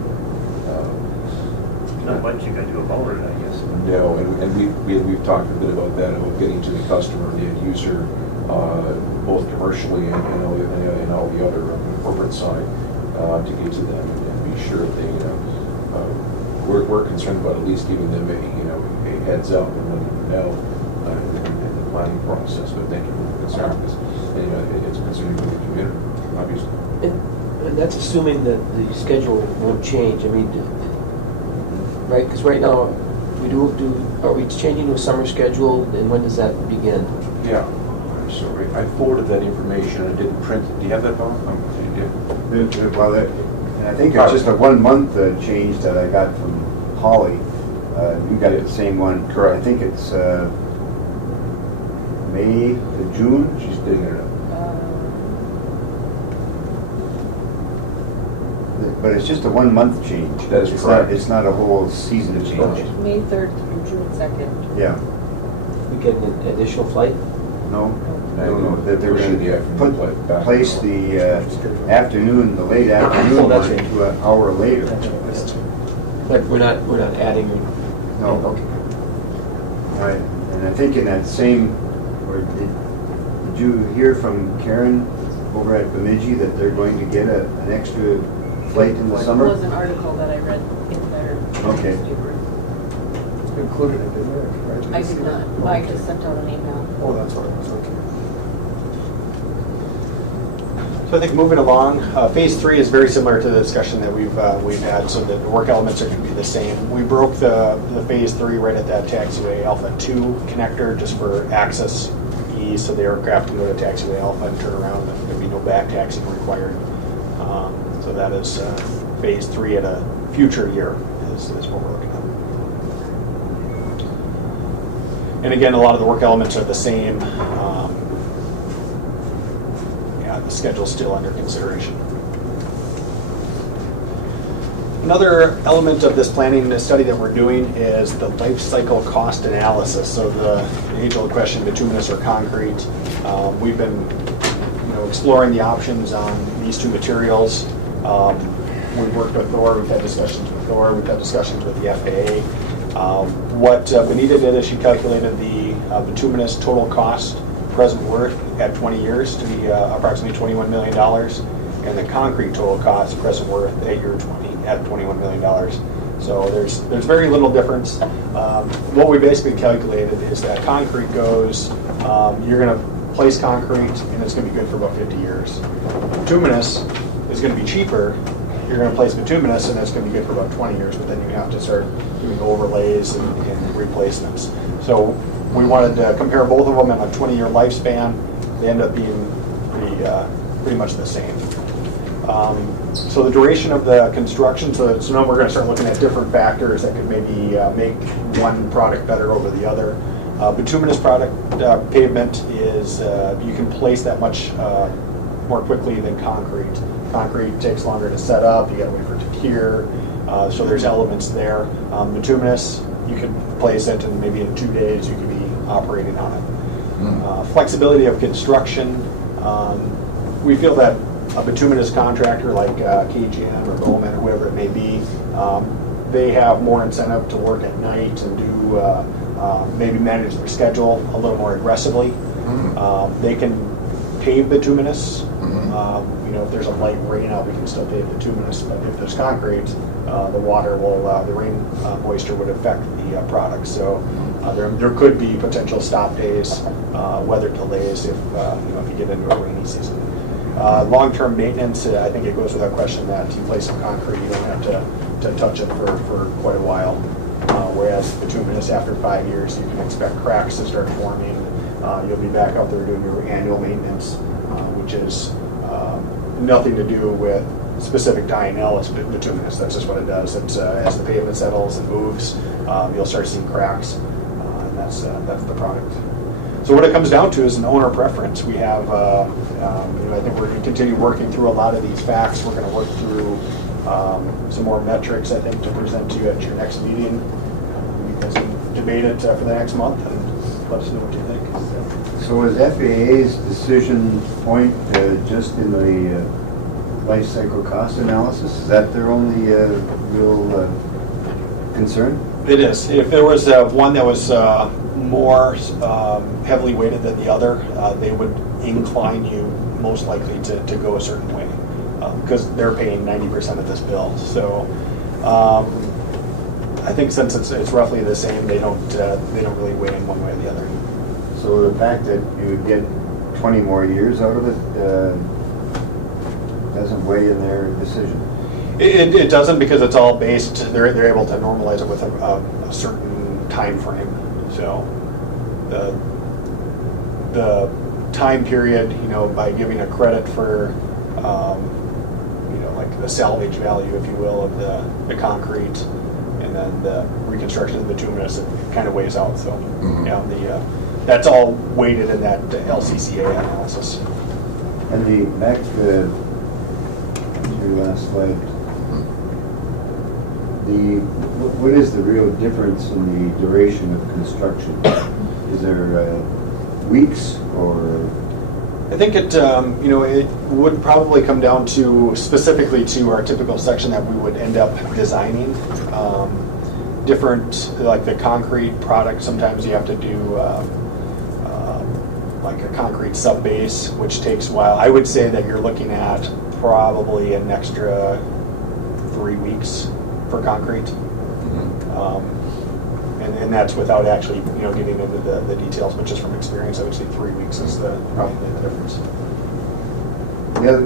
Not much you can do about it, I guess. No, and we've talked a bit about that, about getting to the customer, the end user, both commercially and all the other corporate side, to get to them and be sure that we're concerned about at least giving them a heads up and letting them know in the planning process. But thank you for the concern because it's concerning for the community, obviously. And that's assuming that the schedule won't change. Right? Because right now, are we changing to a summer schedule, and when does that begin? Yeah. Sorry, I forwarded that information. I didn't print it. Do you have that, Bob? You did. Well, I think it's just a 1 month change that I got from Holly. You got the same one. Correct. I think it's May to June. She's digging it up. But it's just a 1 month change. That is correct. It's not a whole season change. May 3rd through June 2nd. Yeah, We get an additional flight? no, that they're Pushing the gonna afternoon flight back. place the afternoon, the late afternoon Oh, that's one right. to an hour later. But we're not adding. No. Okay. Right, and I think in that same, or did you hear from Karen over at Bemidji that they're going to get an extra flight in the It summer? was an article that I read in their Okay. newspaper. Included it in there, right? I did not, well, I just sent out an email. Oh, that's what it was, okay. So I think moving along, phase 3 is very similar to the discussion that we've had, so the work elements are going to be the same. We broke the phase 3 right at that taxiway Alpha 2 connector just for access ease, so the aircraft can go to taxiway Alpha and turn around, and there'll be no back taxiing required. So that is phase 3 at a future year is what we're looking at. And again, a lot of the work elements are the same. The schedule's still under consideration. Another element of this planning study that we're doing is the life cycle cost analysis. So the age-old question, bituminous or concrete. We've been exploring the options on these two materials. We've worked with Thor, we've had discussions with Thor, we've had discussions with the FAA. What Benita did is she calculated the bituminous total cost present worth at 20 years to be approximately $21 million, and the concrete total cost present worth at year 20 at $21 million. So there's very little difference. What we basically calculated is that concrete goes, you're going to place concrete and it's going to be good for about 50 years. Bituminous is going to be cheaper. You're going to place bituminous and it's going to be good for about 20 years, but then you have to start doing overlays and replacements. So we wanted to compare both of them in a 20-year lifespan. They end up being pretty much the same. So the duration of the construction, so now we're going to start looking at different factors that could maybe make one product better over the other. Bituminous product pavement is, you can place that much more quickly than concrete. Concrete takes longer to set up, you got to wait for it to cure, so there's elements there. Bituminous, you can place it and maybe in 2 days you can be operating on it. Flexibility of construction, we feel that a bituminous contractor like KGM or Bowman or whoever it may be, they have more incentive to work at night and do maybe manage their schedule a little more aggressively. They can pave bituminous. If there's a light rain out, we can still pave bituminous. But if there's concrete, the water will, the rain moisture would affect the product. So there could be potential stop days, weather delays if you get into a rainy season. Long-term maintenance, I think it goes without question that you place some concrete, you don't have to touch it for quite a while. Whereas bituminous, after 5 years, you can expect cracks to start forming. You'll be back out there doing your annual maintenance, which is nothing to do with specific Dyonel, it's bituminous. That's just what it does. It's, as the pavement settles and moves, you'll start seeing cracks, and that's the product. So what it comes down to is an owner preference. We have, I think we're going to continue working through a lot of these facts. We're going to work through some more metrics, I think, to present to you at your next meeting. You guys can debate it for the next month and let us know what you think. So is FAA's decision point just in the life cycle cost analysis? Is that their only real concern? It is. If there was one that was more heavily weighted than the other, they would incline you most likely to go a certain way because they're paying 90% of this bill. So I think since it's roughly the same, they don't really weigh in one way or the other. So the fact that you would get 20 more years out of it doesn't weigh in their decision? It doesn't, because it's all based, they're able to normalize it with a certain time frame. So the time period, by giving a credit for, like the salvage value, if you will, of the concrete, and then the reconstruction of the bituminous, it kind of weighs out. So that's all weighted in that LCCA analysis. And back to your last slide, what is the real difference in the duration of construction? Is there weeks or? I think it, it would probably come down to specifically to our typical section that we would end up designing. Different, like the concrete product, sometimes you have to do like a concrete sub-base, which takes a while. I would say that you're looking at probably an extra 3 weeks for concrete. And that's without actually, getting into the details, but just from experience, I would say 3 weeks is probably the difference.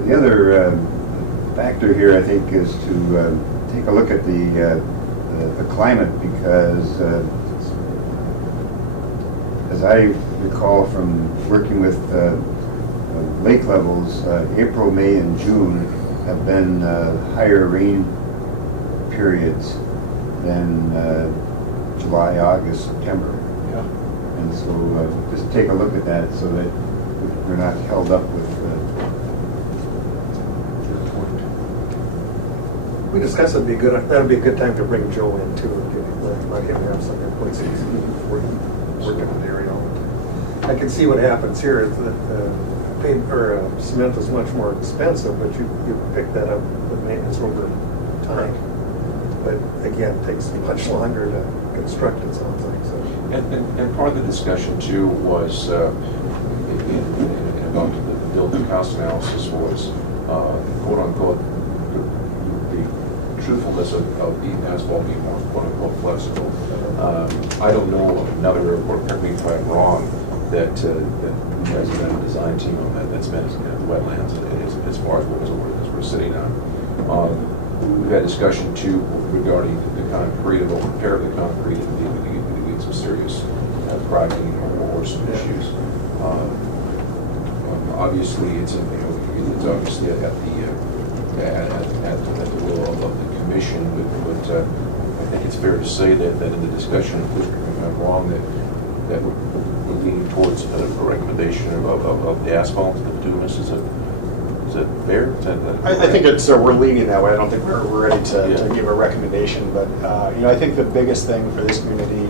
The other factor here, I think, is to take a look at the climate, because as I recall from working with lake levels, April, May, and June have been higher rain periods than July, August, September. Yeah. And so just take a look at that so that we're not held up with We discussed that'd be a good time to bring Joe in too, and let him have some input, so he's working on the area all the time. I can see what happens here is that cement is much more expensive, but you pick that up with maintenance over time. But again, it takes much longer to construct, it sounds like. So. And part of the discussion too was, about the building cost analysis was, quote unquote, the truthfulness of the asphalt being more quote unquote flexible. I don't know of another airport, correct me if I'm wrong, that you guys have been a design team on that's been in the wetlands as far as what we're sitting on. We've had discussion too regarding the concrete, about repair of the concrete, and we get some serious cracking or some issues. Obviously, it's obviously at the will of the commission, but I think it's fair to say that in the discussion, if I'm wrong, that we're leaning towards a recommendation of the asphalt, the bituminous. Is that fair? I think we're leaning that way. I don't think we're ready to give a recommendation, but I think the biggest thing for this community,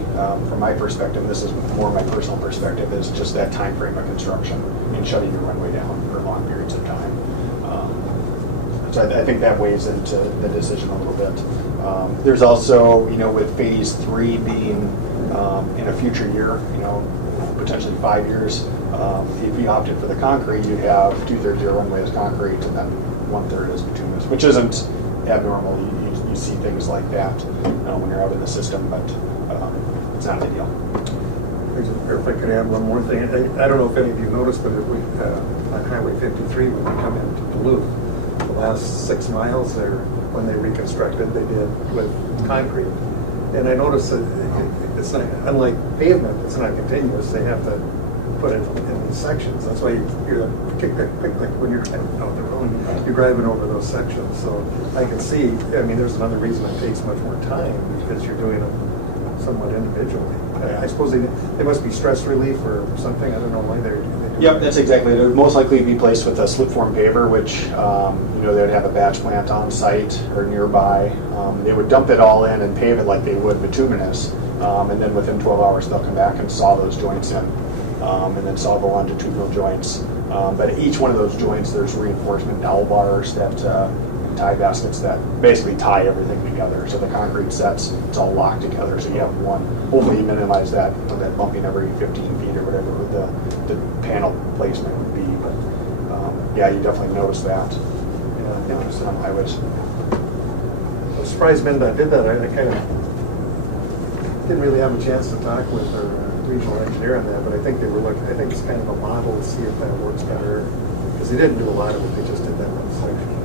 from my perspective, this is more my personal perspective, is just that time frame of construction and shutting your runway down for long periods of time. So I think that weighs into the decision a little bit. There's also, with phase 3 being in a future year, potentially 5 years. If you opted for the concrete, you'd have 2/3 of your runway as concrete and then 1/3 as bituminous, which isn't abnormal. You see things like that when you're out in the system, but it's not ideal. If I could add one more thing, I don't know if any of you noticed, but if on Highway 53, when we come into Duluth, the last 6 miles there, when they reconstructed, they did with concrete. And I noticed that it's not, unlike pavement, it's not continuous. They have to put it in these sections. That's why you're like when you're out the road, you're driving over those sections. So I can see, there's another reason it takes much more time, because you're doing them somewhat individually. I suppose they must be stress relief or something. I don't know why they're doing. Yep, that's exactly it. It would most likely be placed with a slip form paver, which they would have a batch plant on site or nearby. They would dump it all in and pave it like they would bituminous, and then within 12 hours they'll come back and saw those joints in, and then saw the longitudinal joints. But at each one of those joints, there's reinforcement dowel bars that tie baskets that basically tie everything together. So the concrete sets, it's all locked together. So you have one. Hopefully you minimize that bumping every 15 feet or whatever the panel placement would be. But you definitely notice that. Interesting on highways. I'm surprised MnDOT did that. I kind of didn't really have a chance to talk with our regional engineer on that, but I think they were looking. I think it's kind of a model to see if that works better, because they didn't do a lot of it. They just did that one section.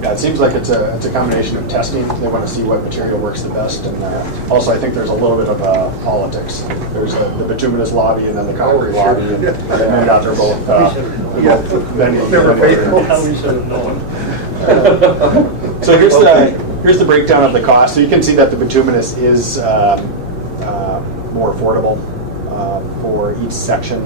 Yeah, it seems like it's a combination of testing. They want to see what material works the best, and also I think there's a little bit of politics. There's the bituminous lobby and then the concrete lobby, and MnDOT are both. Never faithful. We should have known. So here's the breakdown of the cost. So you can see that the bituminous is more affordable for each section.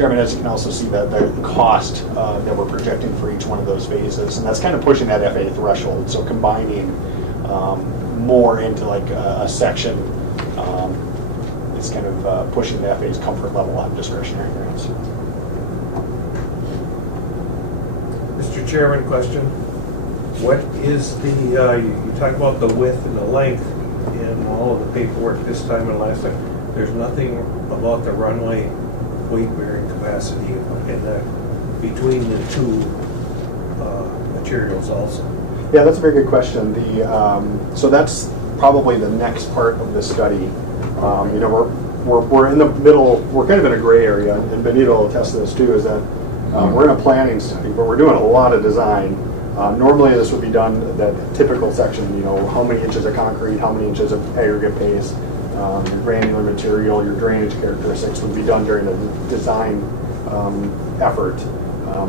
Chairman, as you can also see, the cost that we're projecting for each one of those phases, and that's kind of pushing that FAA threshold. So combining more into like a section is kind of pushing the FAA's comfort level on discretionary grants. Mr. Chairman, question. What is the, you talk about the width and the length in all of the paperwork this time and last time. There's nothing about the runway weight-bearing capacity in the, between the two materials also. Yeah, that's a very good question. So that's probably the next part of the study. We're in the middle, we're kind of in a gray area, and Benito will attest to this too, is that we're in a planning study, but we're doing a lot of design. Normally this would be done, that typical section, how many inches of concrete, how many inches of aggregate base, your granular material, your drainage characteristics would be done during the design effort.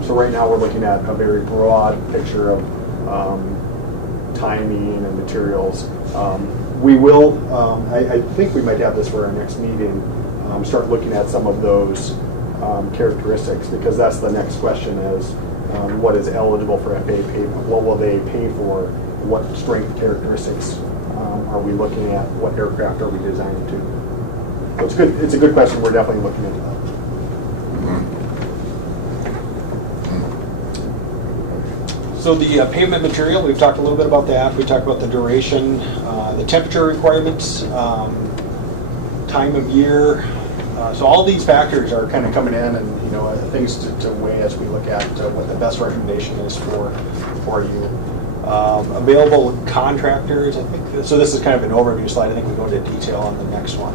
So right now we're looking at a very broad picture of timing and materials. We will, I think we might have this for our next meeting, start looking at some of those characteristics, because that's the next question is, what is eligible for FAA payment? What will they pay for? What strength characteristics are we looking at? What aircraft are we designing to? So it's good. It's a good question. We're definitely looking into that. So the pavement material, we've talked a little bit about that. We talked about the duration, the temperature requirements, time of year. So all these factors are kind of coming in, and things to weigh as we look at what the best recommendation is for you. Available contractors, I think. So this is kind of an overview slide. I think we go into detail on the next one.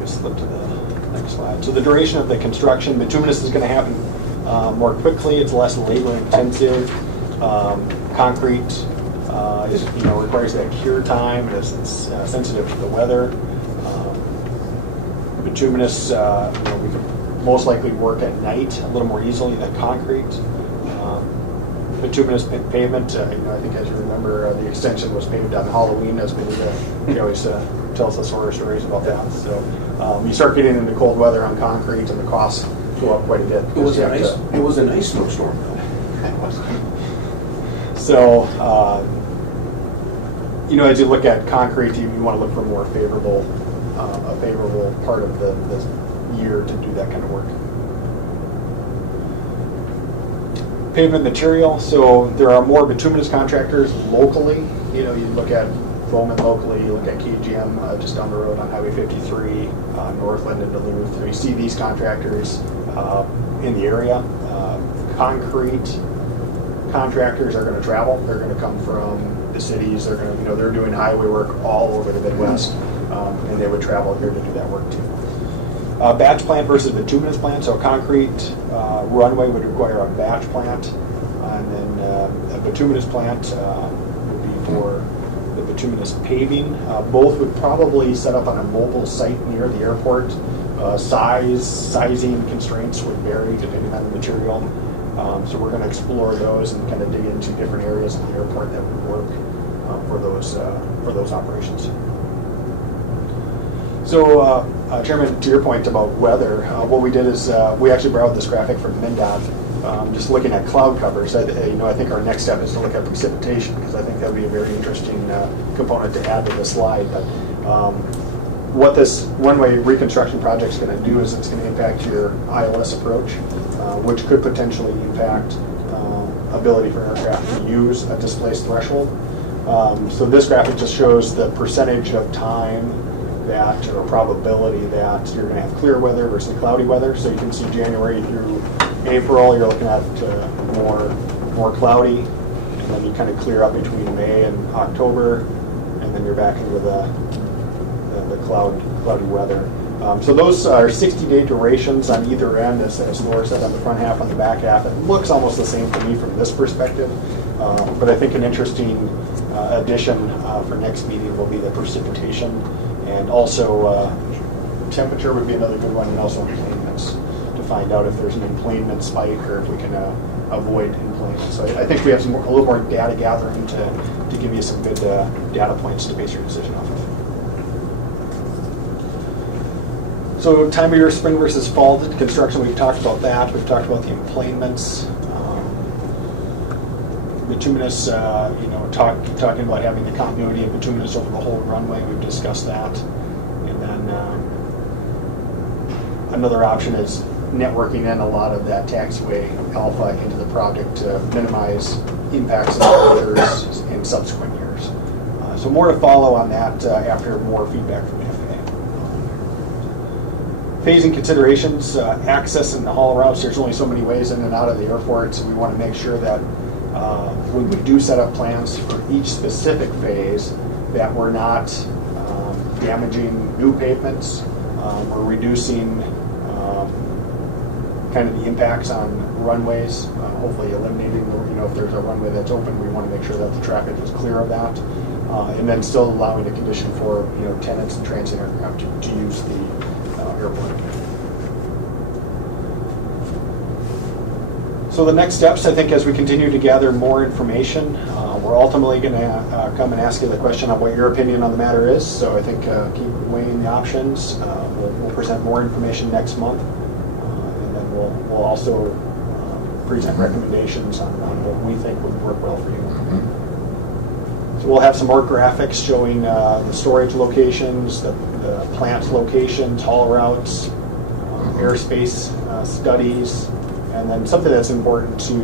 Just flip to the next slide. So the duration of the construction, bituminous is going to happen more quickly. It's less labor intensive. Concrete requires that cure time. It's sensitive to the weather. Bituminous, we could most likely work at night a little more easily than concrete. Bituminous pavement, I think as you remember, the extension was paved on Halloween, as he always tells us horror stories about that. So you start getting into cold weather on concrete, and the costs go up quite a bit. It was a nice snowstorm, though. So, as you look at concrete, you want to look for a more favorable, part of the year to do that kind of work. Pavement material. So there are more bituminous contractors locally. You look at Bowman locally. You look at KGM just down the road on Highway 53, Northland and Duluth. You see these contractors in the area. Concrete contractors are going to travel. They're going to come from the cities. They're going to, they're doing highway work all over the Midwest, and they would travel here to do that work too. Batch plant versus bituminous plant. So a concrete runway would require a batch plant, and then a bituminous plant would be for the bituminous paving. Both would probably set up on a mobile site near the airport. Sizing constraints would vary depending on the material. So we're going to explore those and kind of dig into different areas of the airport that would work for those operations. So, Chairman, to your point about weather, what we did is we actually borrowed this graphic from MnDOT, just looking at cloud covers. I think our next step is to look at precipitation, because I think that would be a very interesting component to add to the slide. But what this runway reconstruction project is going to do is it's going to impact your ILS approach, which could potentially impact ability for aircraft to use a displaced threshold. So this graphic just shows the percentage of time that, or probability that you're going to have clear weather versus cloudy weather. So you can see January through April, you're looking at more cloudy, and then you kind of clear up between May and October, and then you're back into the cloudy weather. So those are 60-day durations on either end, as Laura said, on the front half, on the back half. It looks almost the same to me from this perspective, but I think an interesting addition for next meeting will be the precipitation, and also temperature would be another good one, and also enplanements, to find out if there's an enplanement spike or if we can avoid enplanement. So I think we have a little more data gathering to give you some good data points to base your decision off of. So time of year, spring versus fall construction, we've talked about that. We've talked about the emplanements. Bituminous, talking about having the continuity of bituminous over the whole runway. We've discussed that. And then another option is networking in a lot of that taxiway alpha into the project to minimize impacts and closures in subsequent years. So more to follow on that after more feedback from the FAA. Phasing considerations, access and the haul routes, there's only so many ways in and out of the airport, so we want to make sure that when we do set up plans for each specific phase, that we're not damaging new pavements, we're reducing kind of the impacts on runways, hopefully eliminating, if there's a runway that's open, we want to make sure that the traffic is clear of that, and then still allowing a condition for tenants and transient aircraft to use the airport. So the next steps, I think, as we continue to gather more information, we're ultimately going to come and ask you the question of what your opinion on the matter is. So I think keep weighing the options. We'll present more information next month, and then we'll also present recommendations on what we think would work well for you. So we'll have some more graphics showing the storage locations, the plant locations, haul routes, airspace studies, and then something that's important to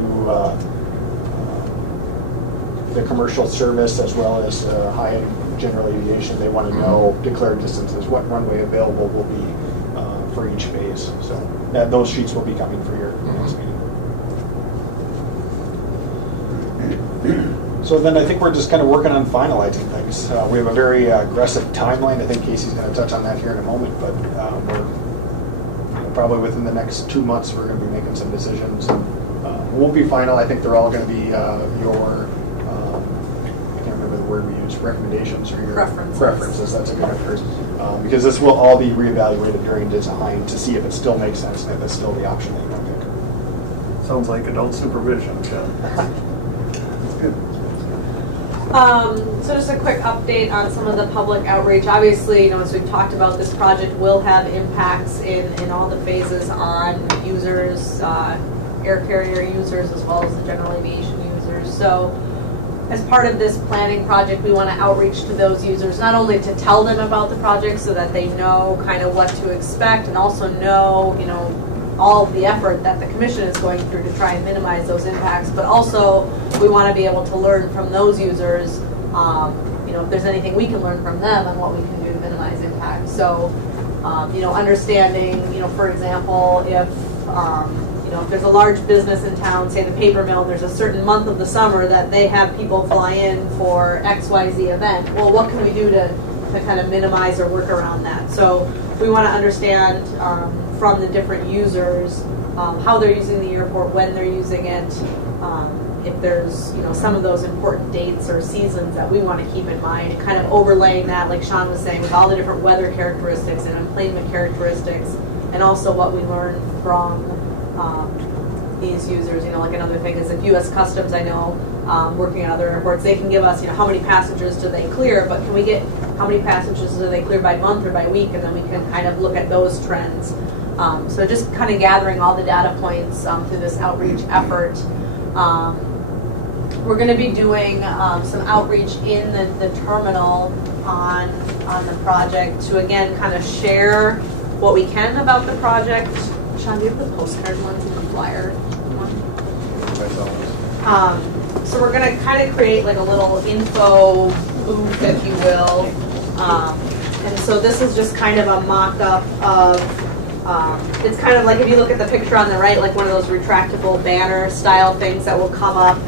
the commercial service as well as high-end general aviation. They want to know declared distances, what runway available will be for each phase. So those sheets will be coming for your next meeting. So then I think we're just kind of working on finalizing things. We have a very aggressive timeline. I think Casey's going to touch on that here in a moment, but we're probably within the next 2 months we're going to be making some decisions. And, it won't be final. I think they're all going to be your, I can't remember the word we use, recommendations or your preferences. That's a good word. Because this will all be reevaluated during design to see if it still makes sense and if it's still the option that you want to pick. Sounds like adult supervision, Jen. That's good. So just a quick update on some of the public outreach. Obviously, as we've talked about, this project will have impacts in all the phases on users, air carrier users, as well as the general aviation users. So as part of this planning project, we want to outreach to those users, not only to tell them about the project so that they know kind of what to expect and also know, all of the effort that the commission is going through to try and minimize those impacts, but also we want to be able to learn from those users, if there's anything we can learn from them and what we can do to minimize impact. So, understanding, for example, if there's a large business in town, say the paper mill, there's a certain month of the summer that they have people fly in for XYZ event. Well, what can we do to kind of minimize or work around that? So we want to understand from the different users how they're using the airport, when they're using it, if there's some of those important dates or seasons that we want to keep in mind, kind of overlaying that, like Sean was saying, with all the different weather characteristics and emplanement characteristics, and also what we learn from these users. Like another thing is if U.S. Customs, I know, working at other airports, they can give us, how many passengers do they clear, but can we get how many passengers do they clear by month or by week, and then we can kind of look at those trends. So just kind of gathering all the data points through this outreach effort. We're going to be doing some outreach in the terminal on the project to, again, kind of share what we can about the project. Sean, do you have the postcard ones and the flyer one? So we're going to kind of create like a little info booth, if you will. And so this is just kind of a mock-up of it's kind of like if you look at the picture on the right, like one of those retractable banner style things that will come up.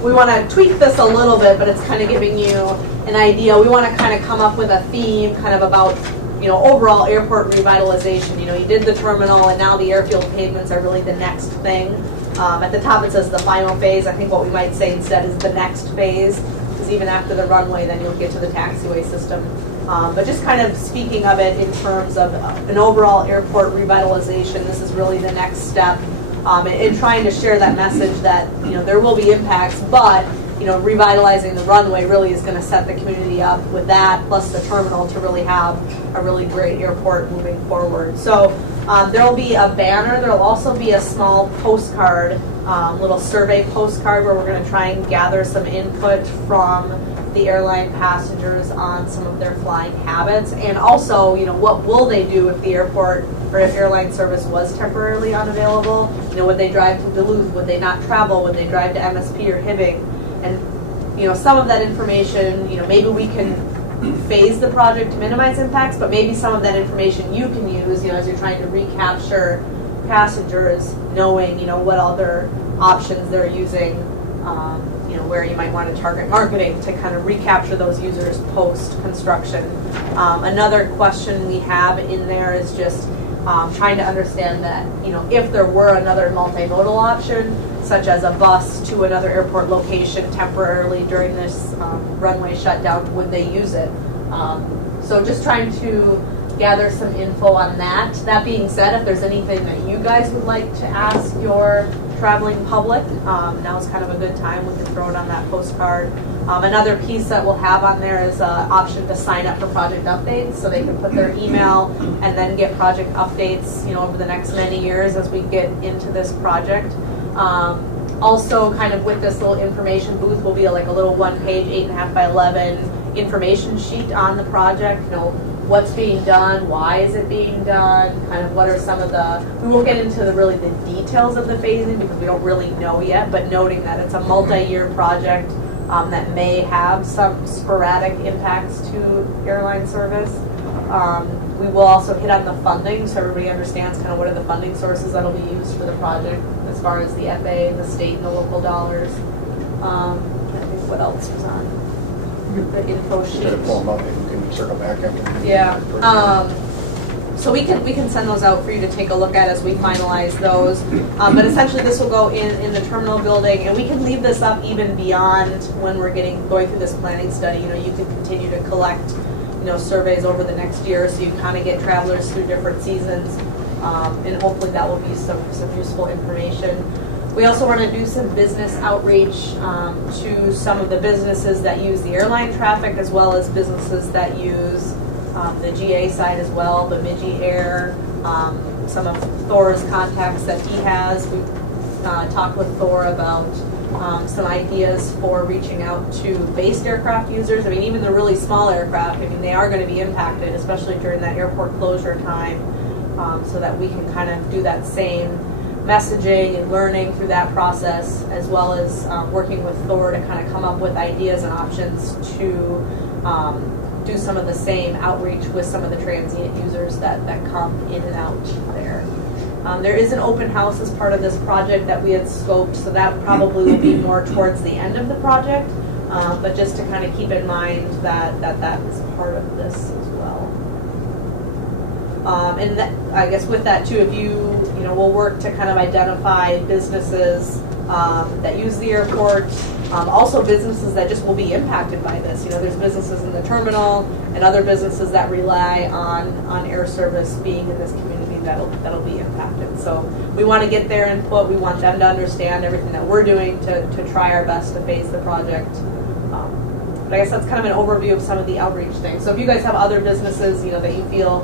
We want to tweak this a little bit, but it's kind of giving you an idea. We want to kind of come up with a theme kind of about, overall airport revitalization. You did the terminal and now the airfield pavements are really the next thing. At the top it says the final phase. I think what we might say instead is the next phase, because even after the runway then you'll get to the taxiway system. But just kind of speaking of it in terms of an overall airport revitalization, this is really the next step in trying to share that message that there will be impacts, but revitalizing the runway really is going to set the community up with that, plus the terminal to really have a really great airport moving forward. So there will be a banner. There will also be a small postcard, little survey postcard where we're going to try and gather some input from the airline passengers on some of their flying habits, and also, what will they do if the airport or if airline service was temporarily unavailable? Would they drive to Duluth? Would they not travel? Would they drive to MSP or Hibbing? And some of that information, maybe we can phase the project to minimize impacts, but maybe some of that information you can use, as you're trying to recapture passengers, knowing, what other options they're using, where you might want to target marketing to kind of recapture those users post-construction. Another question we have in there is just trying to understand that, if there were another multimodal option, such as a bus to another airport location temporarily during this runway shutdown, would they use it? So just trying to gather some info on that. That being said, if there's anything that you guys would like to ask your traveling public, now is kind of a good time. We can throw it on that postcard. Another piece that we'll have on there is an option to sign up for project updates, so they can put their email and then get project updates, over the next many years as we get into this project. Also, kind of with this little information booth will be like a little one-page, 8.5 by 11 information sheet on the project. What's being done, why is it being done, kind of what are some of we won't get into the details of the phasing because we don't really know yet, but noting that it's a multi-year project that may have some sporadic impacts to airline service. We will also hit on the funding, so everybody understands kind of what are the funding sources that will be used for the project as far as the FAA, the state, and the local dollars. I think what else was on the info sheet. Try to pull them up and we can circle back after. Yeah. So we can send those out for you to take a look at as we finalize those. But essentially, this will go in the terminal building, and we can leave this up even beyond when we're going through this planning study. You can continue to collect surveys over the next year, so you kind of get travelers through different seasons, and hopefully that will be some useful information. We also want to do some business outreach to some of the businesses that use the airline traffic, as well as businesses that use the GA side as well, Bemidji Air, some of Thor's contacts that he has. We talked with Thor about some ideas for reaching out to based aircraft users. Even the really small aircraft, they are going to be impacted, especially during that airport closure time, so that we can kind of do that same messaging and learning through that process, as well as working with Thor to kind of come up with ideas and options to do some of the same outreach with some of the transient users that come in and out there. There is an open house as part of this project that we had scoped, so that probably will be more towards the end of the project, but just to kind of keep in mind that is part of this as well. And I guess with that too, if we'll work to kind of identify businesses that use the airport, also businesses that just will be impacted by this. There's businesses in the terminal and other businesses that rely on air service being in this community that'll be impacted. So we want to get their input. We want them to understand everything that we're doing to try our best to phase the project. But I guess that's kind of an overview of some of the outreach things. So if you guys have other businesses, that you feel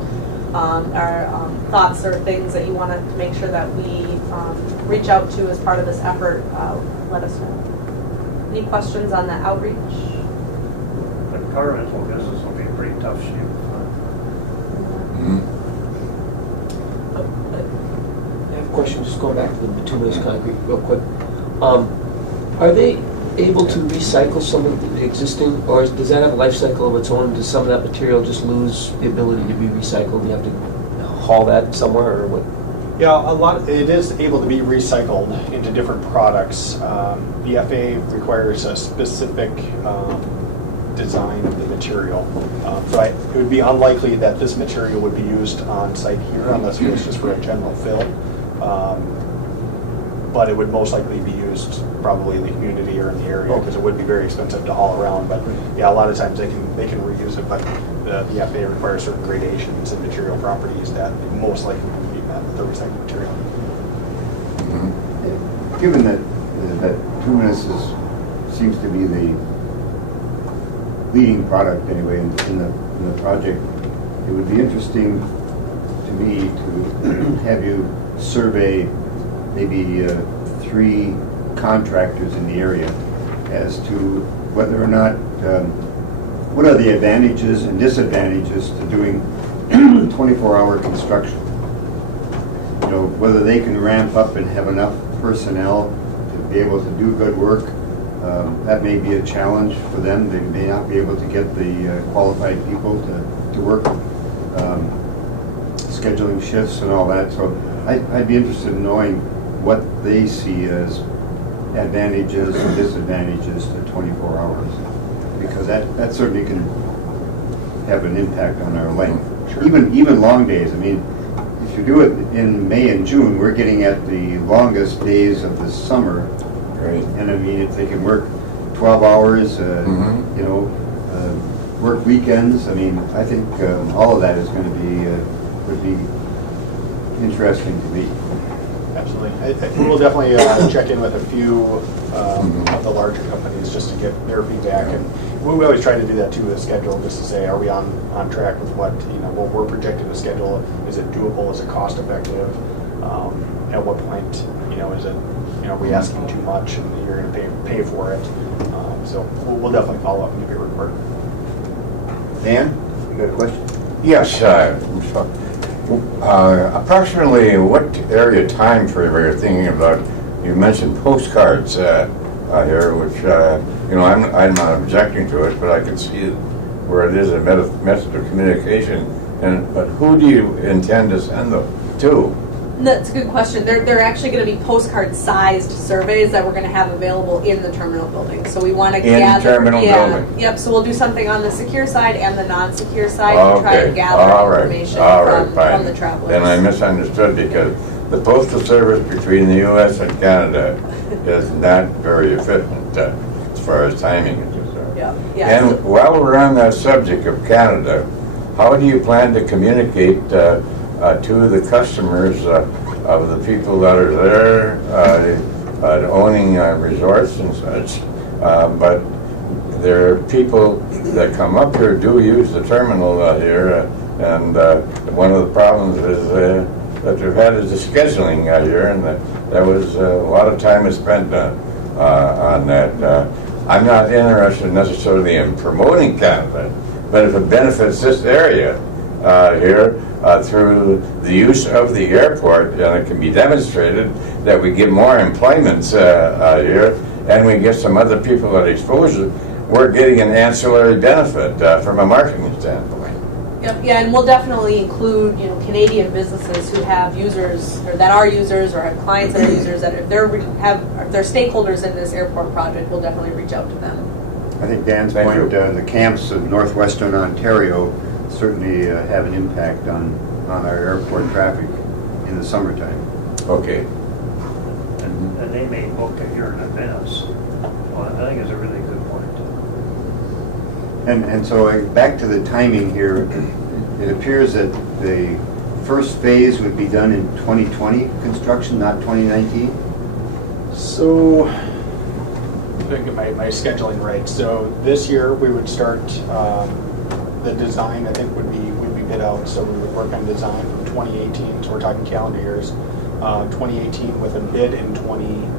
are thoughts or things that you want to make sure that we reach out to as part of this effort, let us know. Any questions on the outreach? The car rental business will be in pretty tough shape. I have a question, just going back to the bituminous concrete real quick. Are they able to recycle some of the existing, or does that have a life cycle of its own? Does some of that material just lose the ability to be recycled? Do you have to haul that somewhere, or what? Yeah, it is able to be recycled into different products. The FAA requires a specific design of the material. So it would be unlikely that this material would be used on site here unless it was just for a general fill. But it would most likely be used probably in the community or in the area because it would be very expensive to haul around. But yeah, a lot of times they can reuse it, but the FAA requires certain gradations and material properties that most likely would be met with the recycled material. Given that bituminous is seems to be the leading product anyway in the project. It would be interesting to me to have you survey maybe 3 contractors in the area as to whether or not, what are the advantages and disadvantages to doing 24-hour construction. You know, whether they can ramp up and have enough personnel to be able to do good work. That may be a challenge for them. They may not be able to get the qualified people to work, scheduling shifts and all that. So I'd be interested in knowing what they see as advantages and disadvantages to 24 hours. Because that certainly can have an impact on our length. Sure. Even long days. I mean, if you do it in May and June, we're getting at the longest days of the summer. Right. And I mean, if they can work 12 hours, you know, work weekends, I mean, I think all of that is going to be, would be interesting to me. Absolutely. We'll definitely check in with a few of the larger companies just to get their feedback. And we always try to do that too with a schedule, just to say, are we on track with what, you know, what we're projecting to schedule? Is it doable? Is it cost effective? At what point, you know, is it, you know, are we asking too much and you're going to pay for it? So we'll definitely follow up and give you a report. Dan, you got a question? Yes, approximately what area time frame are you thinking about? You mentioned postcards here, which you know, I'm not objecting to it, but I can see where it is a method of communication. But who do you intend to send them to? That's a good question. They're actually going to be postcard-sized surveys that we're going to have available in the terminal building. So we want to gather. Terminal building. Yep. So we'll do something on the secure side and the non-secure side to try to gather information from the travelers. And I misunderstood because the postal service between the U.S. and Canada is not very efficient as far as timing is concerned. Yeah. And while we're on that subject of Canada, how do you plan to communicate to the customers of the people that are there owning resorts and such? But there are people that come up here do use the terminal here, and one of the problems is that we've had is the scheduling here, and that was a lot of time is spent on that. I'm not interested necessarily in promoting Canada, but if it benefits this area here through the use of the airport, and it can be demonstrated that we get more employments here, and we get some other people that exposure, we're getting an ancillary benefit from a marketing standpoint. Yep, yeah, and we'll definitely include, you know, Canadian businesses who have users, or that are users, or have clients that are users, that if they're stakeholders in this airport project, we'll definitely reach out to them. I think Dan's point, the camps of northwestern Ontario certainly have an impact on our airport traffic in the summertime. Okay. And they may book a year in advance. Well, I think it's a really good point. And so back to the timing here, it appears that the first phase would be done in 2020 construction, not 2019? So, if I get my scheduling right. So this year we would start the design. I think would be bid out. So we would work on design from 2018. So we're talking calendar years. 2018 with a bid in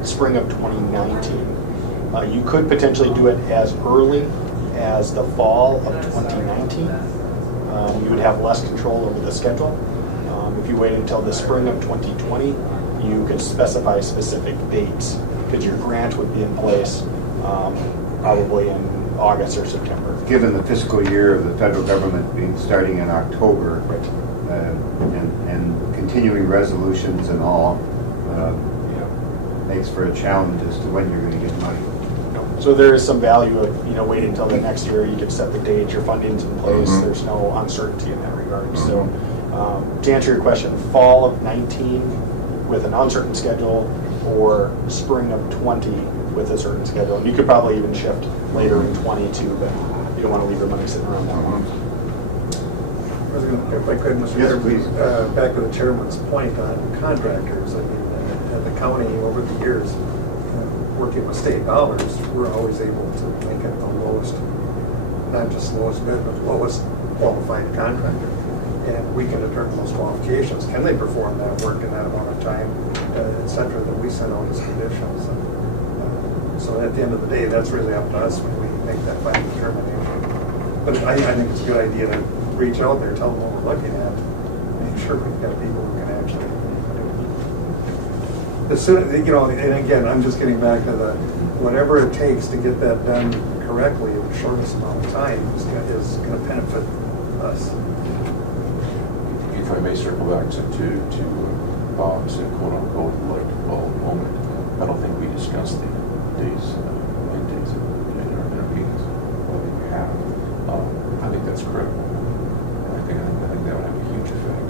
spring of 2019. You could potentially do it as early as the fall of 2019. You would have less control over the schedule. If you waited until the spring of 2020, you could specify specific dates because your grant would be in place probably in August or September. Given the fiscal year of the federal government starting in October, and continuing resolutions and all, makes for a challenge as to when you're going to get money. So there is some value of, you know, waiting until the next year. You can set the date, your funding's in place. There's no uncertainty in that regard. So to answer your question, fall of 19 with an uncertain schedule, or spring of 20 with a certain schedule. And you could probably even shift later in 22, but you don't want to leave your money sitting around that long. If I could, Mr. Chair, please, back to the chairman's point on contractors. I mean, at the county over the years, working with state dollars, we're always able to make it the lowest, not just lowest bid, but lowest qualified contractor. And we can determine those qualifications. Can they perform that work in that amount of time, et cetera, that we send out as conditions. So at the end of the day, that's really up to us when we make that final determination. But I think it's a good idea to reach out there, tell them what we're looking at, make sure we've got people who can actually do it. As soon, and again, I'm just getting back to the, whatever it takes to get that done correctly in the shortest amount of time is going to benefit us. If I may circle back to Bob's quote-unquote electric ball moment, I don't think we discussed the days, light days in our meetings. Well, we have. I think that's critical. I think that would have a huge effect.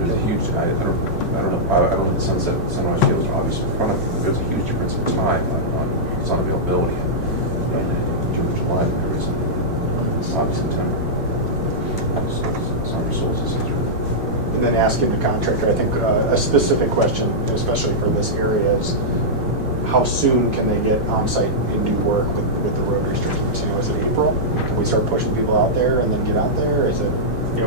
There's a huge, I don't know the Sunrise Fields are obviously in front of me, but there's a huge difference in time on sun availability and June, July, there is August, September. Summer solstice. And then asking the contractor, I think a specific question, especially for this area, is how soon can they get on-site and do work with the road restrictions? Is it April? Can we start pushing people out there and then get out there? Is it,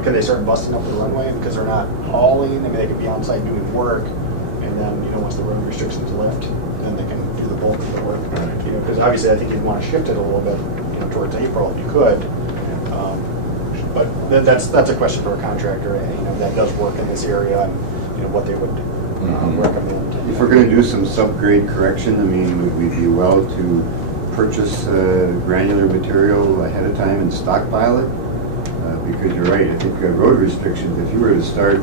can they start busting up the runway because they're not hauling? I mean, they could be on-site doing work, and then, once the road restrictions lift, then they can do the bulk of the work. Because obviously I think you'd want to shift it a little bit, towards April if you could. But that's a question for a contractor, that does work in this area, and what they would recommend. If we're going to do some subgrade correction, would we be well to purchase granular material ahead of time and stockpile it? Because you're right, I think road restrictions, if you were to start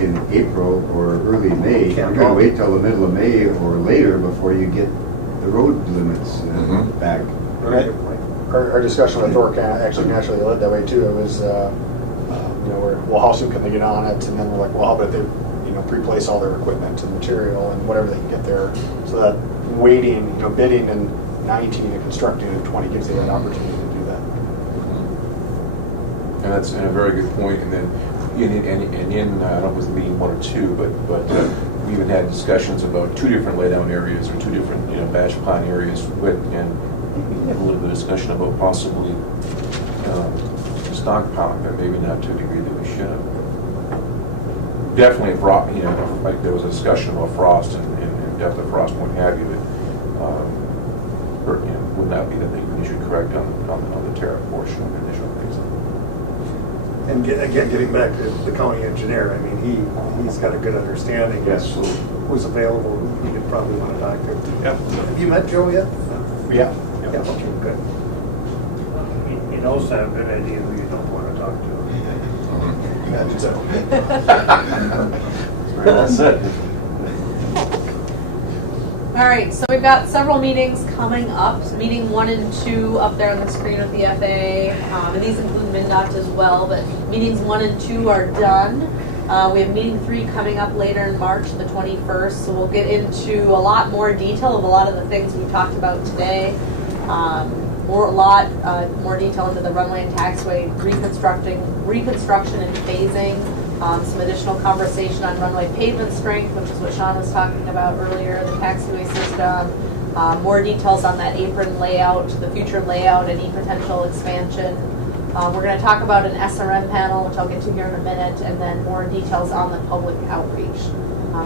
in April or early May, you're going to wait till the middle of May or later before you get the road limits back. Right. Our discussion with Thor actually naturally led that way too. It was, how soon can they get on it? And then we're like, well, how about they, pre-place all their equipment and material and whatever they can get there, so that waiting, bidding in 19 and constructing in 20 gives you that opportunity to do that. And that's a very good point. And then in I don't know if it was meeting 1 or 2, but we even had discussions about 2 different laydown areas or 2 different batch plant areas, and we had a little bit of discussion about possibly stockpiling, but maybe not to a degree that we should have. Definitely, like there was a discussion about frost and depth of frost and what have you, but would not be that they should correct on the tariff portion of the initial things. And again, getting back to the county engineer, he's got a good understanding. Yes. Who's available, you could probably want to talk to. Yep. Have you met Joe yet? Yeah. Yeah, okay, good. He knows to have a good idea who you don't want to talk to. That's it. All right, so we've got several meetings coming up. So meeting 1 and 2 up there on the screen with the FAA, and these include MnDOT as well, but meetings 1 and 2 are done. We have meeting 3 coming up later in March, the 21st, so we'll get into a lot more detail of a lot of the things we talked about today. More detail into the runway and taxiway reconstruction and phasing. Some additional conversation on runway pavement strength, which is what Sean was talking about earlier, the taxiway system. More details on that apron layout, the future layout, any potential expansion. We're going to talk about an SRM panel, which I'll get to here in a minute, and then more details on the public outreach.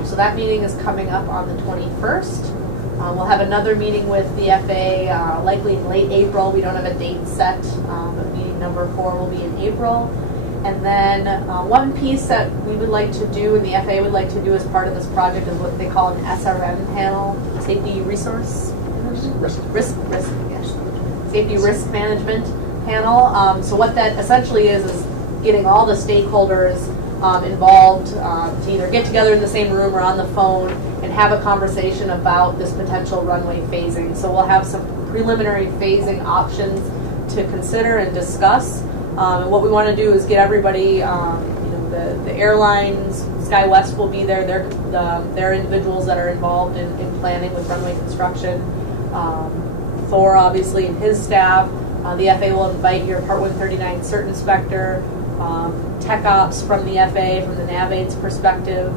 So that meeting is coming up on the 21st. We'll have another meeting with the FAA, likely in late April. We don't have a date set, but meeting number 4 will be in April. And then one piece that we would like to do and the FAA would like to do as part of this project is what they call an SRM panel, safety resource? Risk, yes. Safety risk management panel. So what that essentially is getting all the stakeholders involved to either get together in the same room or on the phone and have a conversation about this potential runway phasing. So we'll have some preliminary phasing options to consider and discuss. And what we want to do is get everybody, the airlines, SkyWest will be there. They're individuals that are involved in planning with runway construction. Thor, obviously, and his staff. The FAA will invite your Part 139 CERT inspector, tech ops from the FAA, from the NAVAIDS perspective,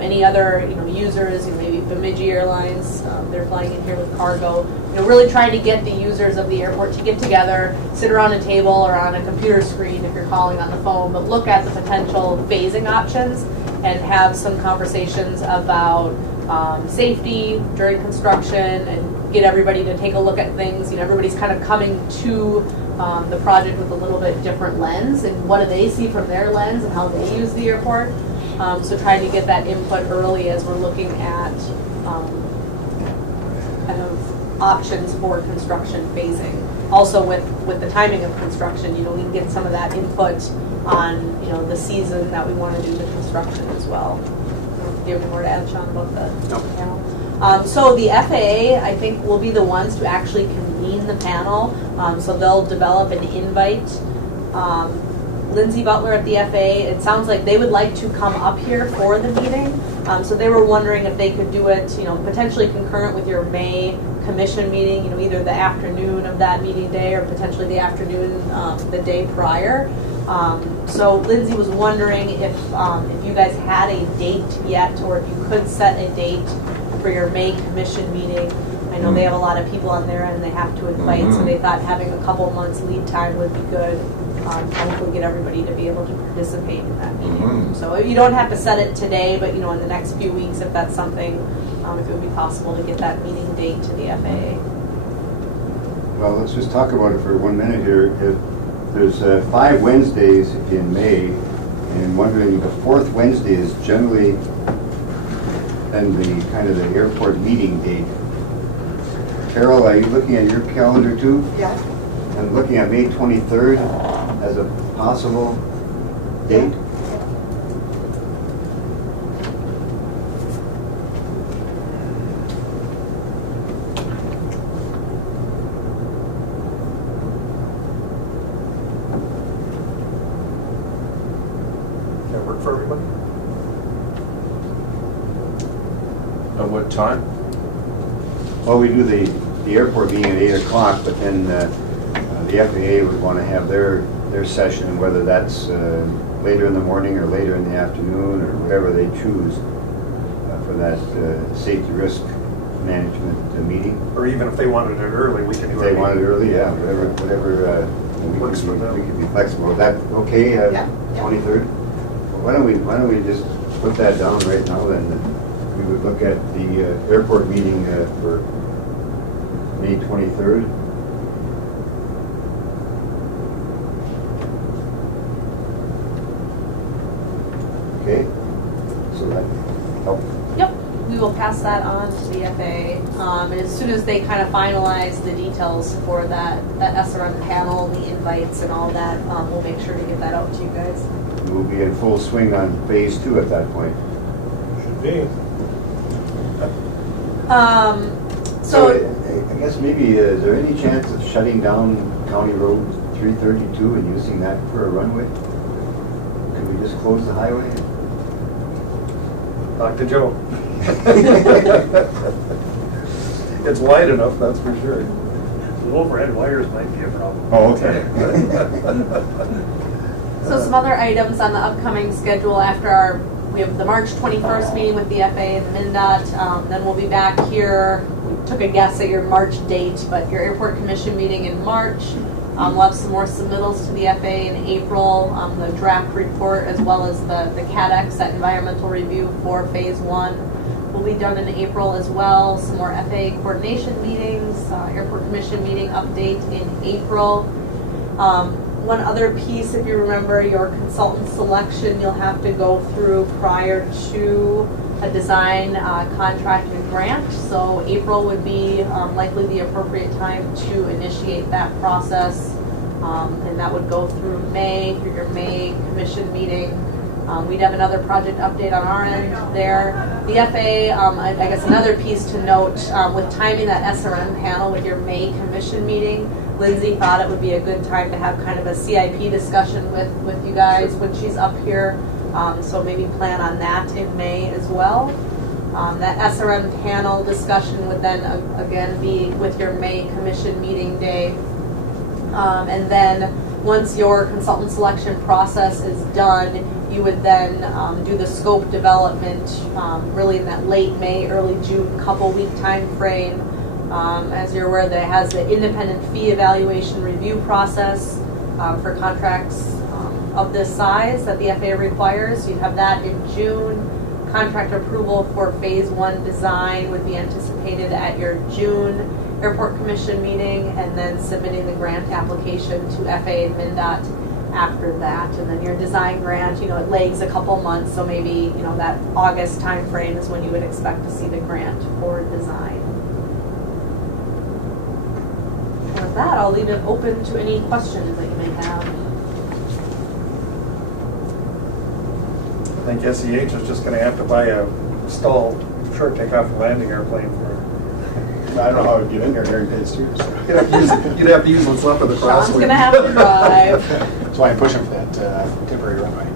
any other, users, maybe Bemidji Airlines, they're flying in here with cargo. Really trying to get the users of the airport to get together, sit around a table or on a computer screen if you're calling on the phone, but look at the potential phasing options and have some conversations about safety during construction and get everybody to take a look at things. Everybody's kind of coming to the project with a little bit different lens and what do they see from their lens and how they use the airport. So trying to get that input early as we're looking at kind of options for construction phasing. Also with the timing of construction, we can get some of that input on, the season that we want to do the construction as well. Do you have any more to add, Sean, about the panel? So the FAA, I think, will be the ones to actually convene the panel. So they'll develop an invite. Lindsay Butler at the FAA, it sounds like they would like to come up here for the meeting. So they were wondering if they could do it, potentially concurrent with your May commission meeting, either the afternoon of that meeting day or potentially the afternoon the day prior. So Lindsay was wondering if you guys had a date yet, or if you could set a date for your May commission meeting. I know they have a lot of people on there and they have to invite, so they thought having a couple months lead time would be good. Hopefully get everybody to be able to participate in that meeting. So you don't have to set it today, but in the next few weeks, if that's something, if it would be possible to get that meeting date to the FAA. Well, let's just talk about it for 1 minute here. There's 5 Wednesdays in May, and wondering the 4th Wednesday is generally then the kind of the airport meeting date. Carol, are you looking at your calendar too? Yeah. I'm looking at May 23rd as a possible date. That work for everybody? At what time? Well, we do the airport meeting at 8 o'clock, but then the FAA would want to have their session, whether that's later in the morning or later in the afternoon or whatever they choose for that safety risk management meeting. Or even if they wanted it early, we can do If it. they wanted it early, yeah, whatever Works for them. we can be flexible. Is that okay? Yeah. 23rd? Why don't we just put that down right now then? We would look at the airport meeting for May 23rd. Okay, so that helps. Yep, we will pass that on to the FAA. And as soon as they kind of finalize the details for that SRM panel, the invites and all that, we'll make sure to get that out to you guys. We'll be in full swing on phase 2 at that point. Should be. So I guess maybe, is there any chance of shutting down County Road 332 and using that for a runway? Could we just close the highway? Talk to Joe. It's wide enough, that's for sure. The overhead wires might be a problem. Oh, okay. So some other items on the upcoming schedule after we have the March 21st meeting with the FAA and the MnDOT. Then we'll be back here. We took a guess at your March date, but your Airport Commission meeting in March. We'll have some more submittals to the FAA in April, the draft report as well as the CADEX, that environmental review for phase 1. Will be done in April as well. Some more FAA coordination meetings, Airport Commission meeting update in April. One other piece, if you remember, your consultant selection you'll have to go through prior to a design contract and grant. So April would be likely the appropriate time to initiate that process. And that would go through May, through your May commission meeting. We'd have another project update on our end there. The FAA, I guess another piece to note, with timing that SRM panel with your May commission meeting, Lindsay thought it would be a good time to have kind of a CIP discussion with you guys when she's up here. So maybe plan on that in May as well. That SRM panel discussion would then again be with your May commission meeting day. And then Once your consultant selection process is done, you would then do the scope development really in that late May, early June, couple week time frame. As you're aware, that has the independent fee evaluation review process for contracts of this size that the FAA requires. You'd have that in June. Contract approval for phase 1 design would be anticipated at your June Airport Commission meeting, and then submitting the grant application to FAA and MnDOT after that. And then your design grant, it lags a couple months, so maybe, that August time frame is when you would expect to see the grant for design. And with that, I'll leave it open to any questions that you may have. I think SEH is just gonna have to buy a stalled short takeoff and landing airplane for. I don't know how to get in there during phase 2. So. You'd have to use what's left of the crossway. Sean's gonna have to drive. That's why I'm pushing for that temporary runway.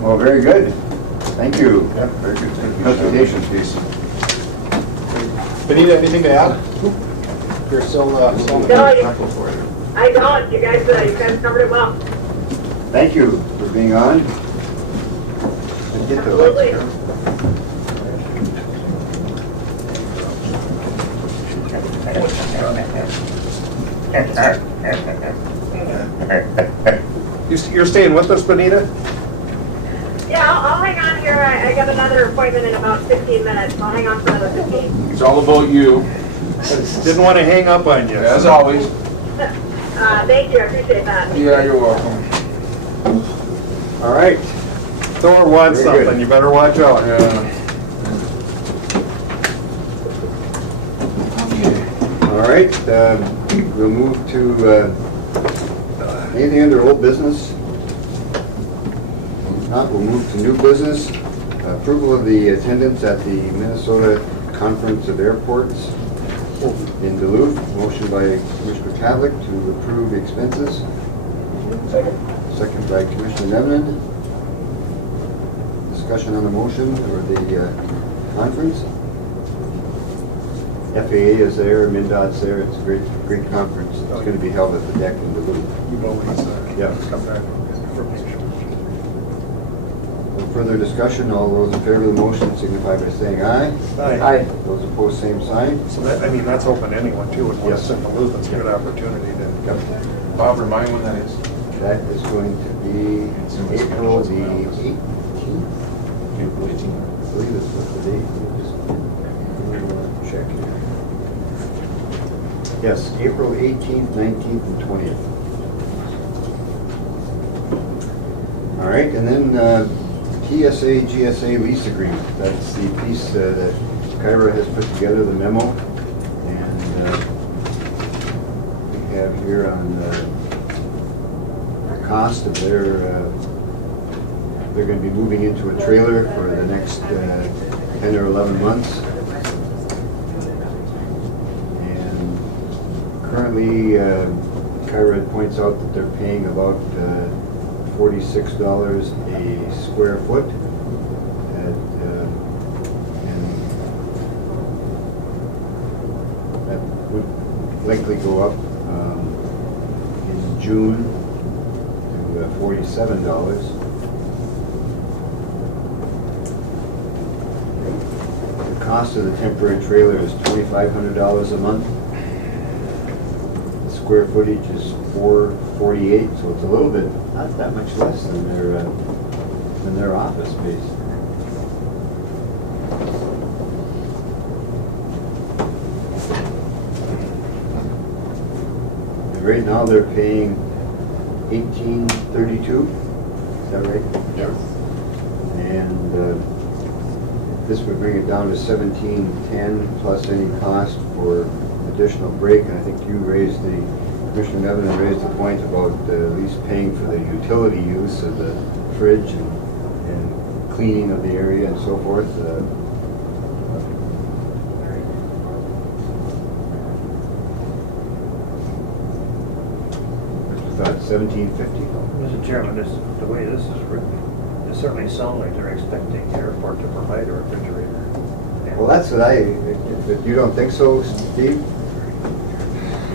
Well, very good. Thank you. Yeah, very good. Thank you. Presentation, please. Benita, anything to add? You're still No, I don't. You guys covered it well. Thank you for being on. Get the Absolutely. You're staying with us, Benita? Yeah, I'll hang on here. I got another appointment in about 15 minutes. I'll hang on for another 15. It's all about you, Didn't want to hang up on you. as always. Thank you. I appreciate that. Yeah, you're welcome. All right. Thor wants Very good. something, you better watch out. All right, we'll move to anything under old business. If not, we'll move to new business. Approval of the attendance at the Minnesota Conference of Airports in Duluth. Motion by Commissioner Kavlik to approve expenses. Second by Commissioner Nevin. Discussion on the motion or the conference. FAA is there, MnDOT's there. It's a great conference. It's going to be held at the deck in Duluth. You've always Yeah. come back with information. No further discussion. All those in favor of the motion signify by saying aye. Aye. Those opposed, same sign. So that, that's open to anyone too, and Yes. what's in the loop, it's a good opportunity to. Yep. Bob, remind when that is. That is going to be April the 18th. April 18th. I believe it's what the date is. Check here. Yes, April 18th, 19th, and 20th. All right, and then TSA, GSA lease agreement. That's the piece that Kyra has put together, the memo. And we have here on the cost of their, they're going to be moving into a trailer for the next 10 or 11 months. And currently, Kyra points out that they're paying about $46 a square foot. And that would likely go up in June to $47. The cost of the temporary trailer is $2,500 a month. The square footage is 448, so it's a little bit, not that much less than their office space. And right now they're paying $18.32. Is that right? Yes. And this would bring it down to $17.10 plus any cost for additional break. And I think you raised Commissioner Nevin raised the point about at least paying for the utility use of the fridge and cleaning of the area and so forth. About $17.50. Mr. Chairman, the way this is written, it certainly sounds like they're expecting the airport to provide a refrigerator. Well, that's what if you don't think so, Steve?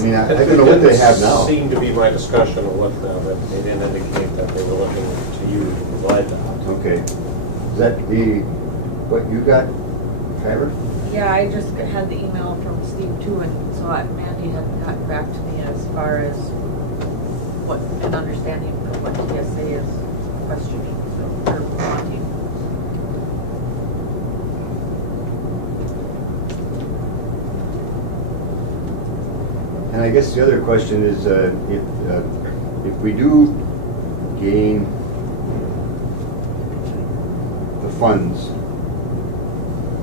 mean, I don't know what they have now. That seemed to be my discussion with them, that they didn't indicate that they were looking to you to provide that. Okay. Is that what you got, Tyler? Yeah, I just had the email from Steve too, and so Mandy had gotten back to me as far as what, an understanding of what TSA is questioning, so, or wanting. And I guess the other question is, if we do gain the funds,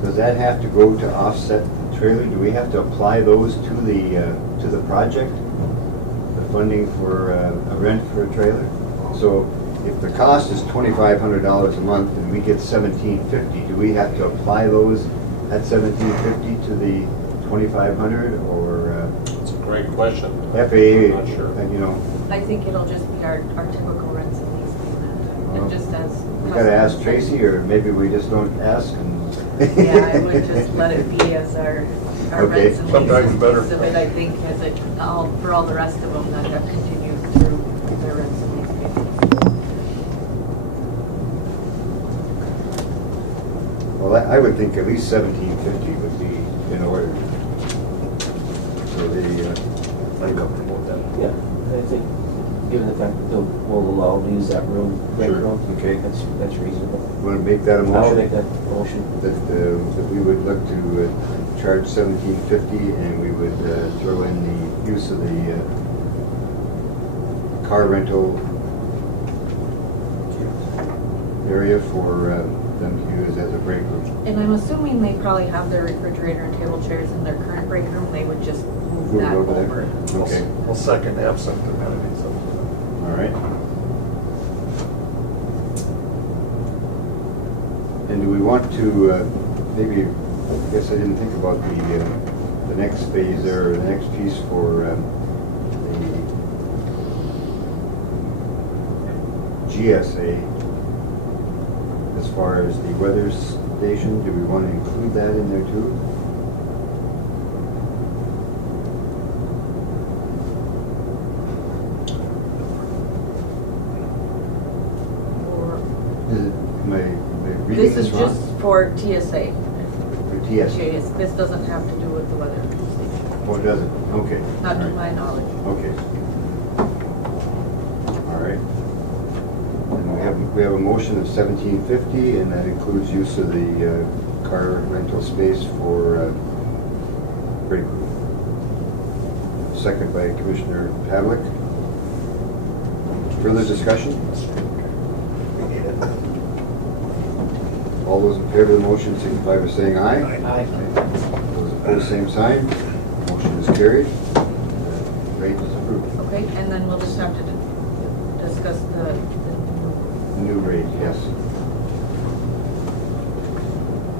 does that have to go to offset the trailer? Do we have to apply those to the project? The funding for a rent for a trailer? So if the cost is $2,500 a month and we get $1,750, do we have to apply those at $1,750 to the $2,500 or? It's a great question. FAA, I'm not sure. you know. I think it'll just be our typical rents and lease payment, and just as. We gotta ask Tracy, or maybe we just don't ask and. Yeah, I would just let it be as our Okay. rents and Sometimes leases better. piece of it, I think, as it, for all the rest of them that have continued through their rents and lease payments. Well, I would think at least $1,750 would be in order. So I'm comfortable with that. Yeah, I think, given the fact that we'll allow to use that room, break Sure, room, okay. that's reasonable. Want to make that a motion? I'll make that motion. That we would look to charge $1,750 and we would throw in the use of the car rental area for them to use as a break room. And I'm assuming they probably have their refrigerator and table chairs in their current break room, they would just move Move it that over there. over. Okay, We'll second absent amenities. all right. And do we want to, maybe, I guess I didn't think about the next phase there, or the next piece for the GSA, as far as the weather station, do we want to include that in there too? Or- Am I reading This this is wrong? just for TSA. For TSA? This doesn't have to do with the weather station, Oh, it doesn't? Okay. not all to right. my knowledge. Okay. All right. And we have a motion of $1,750, and that includes use of the car rental space for break room. Second by Commissioner Pavlik. Further discussion? All those in favor of the motion signify by saying aye. Aye. Those opposed, same sign. Motion is carried. Rate is approved. Okay, and then we'll just have to discuss the New rate, yes.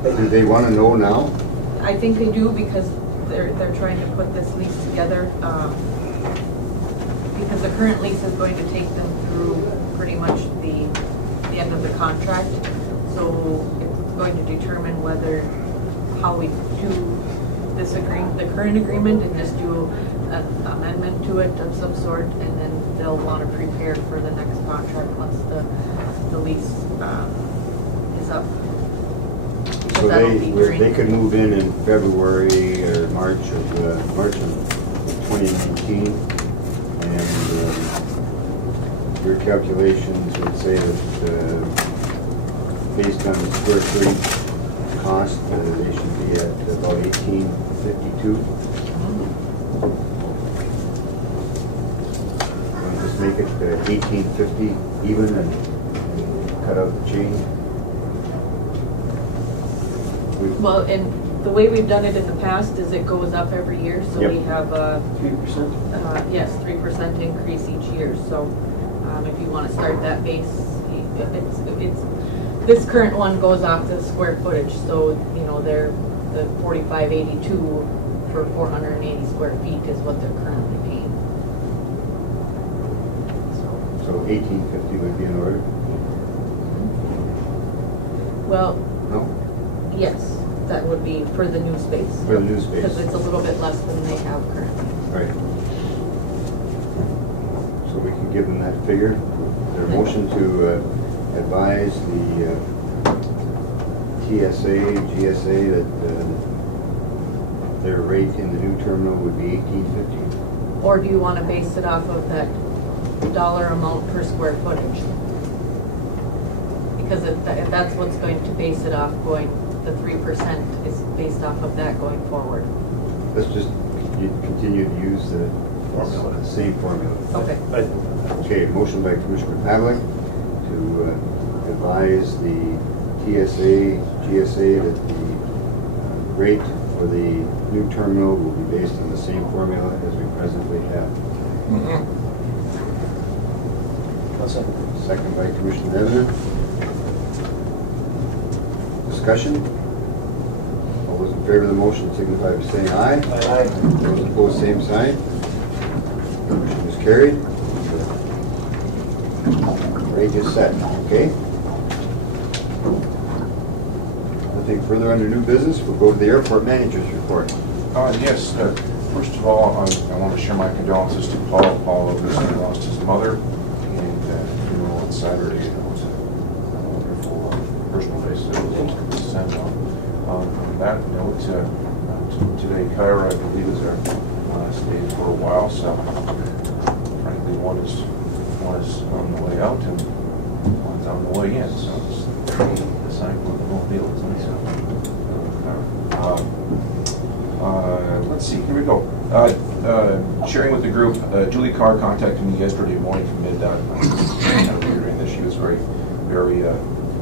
Do they want to know now? I think they do because they're trying to put this lease together, because the current lease is going to take them through pretty much the end of the contract. So it's going to determine whether, how we do this the current agreement and just do an amendment to it of some sort, and then they'll want to prepare for the next contract once the lease is up. So That'll be during- they could move in February or March of 2019, and your calculations would say that based on the square footage cost, they should be at about 1852. And just make it 1850 even and cut out the change. Well, and the way we've done it in the past is it goes up every year, so Yep. we have a, 3%? yes, 3% increase each year, so, if you wanna start that base, this current one goes off the square footage, so, you know, they're, the 4582 for 480 square feet is what they're currently paying. So 1850 would be in order? Well, No? yes, that would be for the new space. For the new space. Because it's a little bit less than they have currently. Right. so we can give them that figure. Is there a motion to advise the TSA, GSA that their rate in the new terminal would be $18.50? Or do you want to base it off of that dollar amount per square footage? Because if that's what's going to base it off going, the 3% is based off of that going forward. Let's just continue to use the same formula. Okay. Okay, motion by Commissioner Pavlik to advise the TSA, GSA that the rate for the new terminal will be based on the same formula as we presently have. Second by Commissioner Evans. Discussion? All those in favor of the motion signify by saying aye. Aye. Those opposed, same sign. Motion is carried. Rate is set, okay? Nothing further under new business. We'll go to the airport manager's report. Yes, first of all, I want to share my condolences to Paul. Paul recently lost his mother, and funeral on Saturday. It was a wonderful personal basis. It was sent on that note. Today, Kyra, I believe, is our last day for a while, so frankly, one is on the way out and one's on the way in, so it's the cycle of the whole deal. Let's see, here we go. Sharing with the group, Julie Carr contacted me yesterday morning from MnDOT. Reiterating that she was very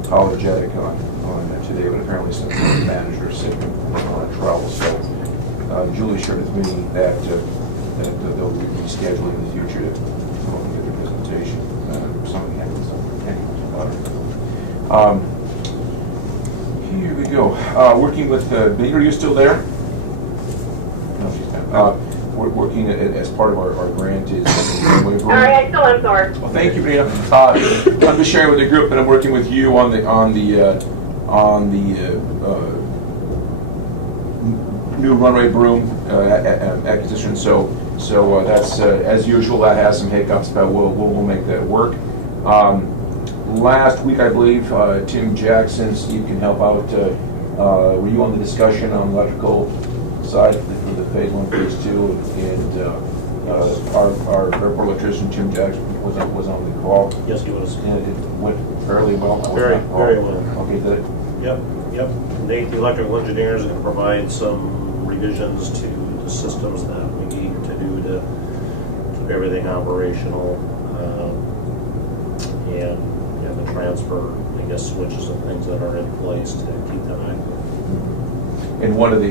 apologetic on today, but apparently some manager sick and on travel. So Julie shared with me that they'll be rescheduling in the future to get their presentation. Something happens. Here we go. Working with Bea, are you still there? No, she's not. We're working as part of our grant is. All right, I still am sorry. Well, thank you, Bea. I'm just sharing with the group that I'm working with you on the new runway broom acquisition. So that's as usual. That has some hiccups, but we'll make that work. Last week, I believe, Tim Jackson, Steve can help out. Were you on the discussion on the electrical side for the phase 1, phase 2, and our airport electrician Tim Jackson was on the call. Yes, he was. And it went fairly well. Very well. Okay, good. Yep. Nate, the electrical engineer, is going to provide some revisions to the systems that we need to do to keep everything operational, and the transfer, I guess, switches and things that are in place to keep them active. And one of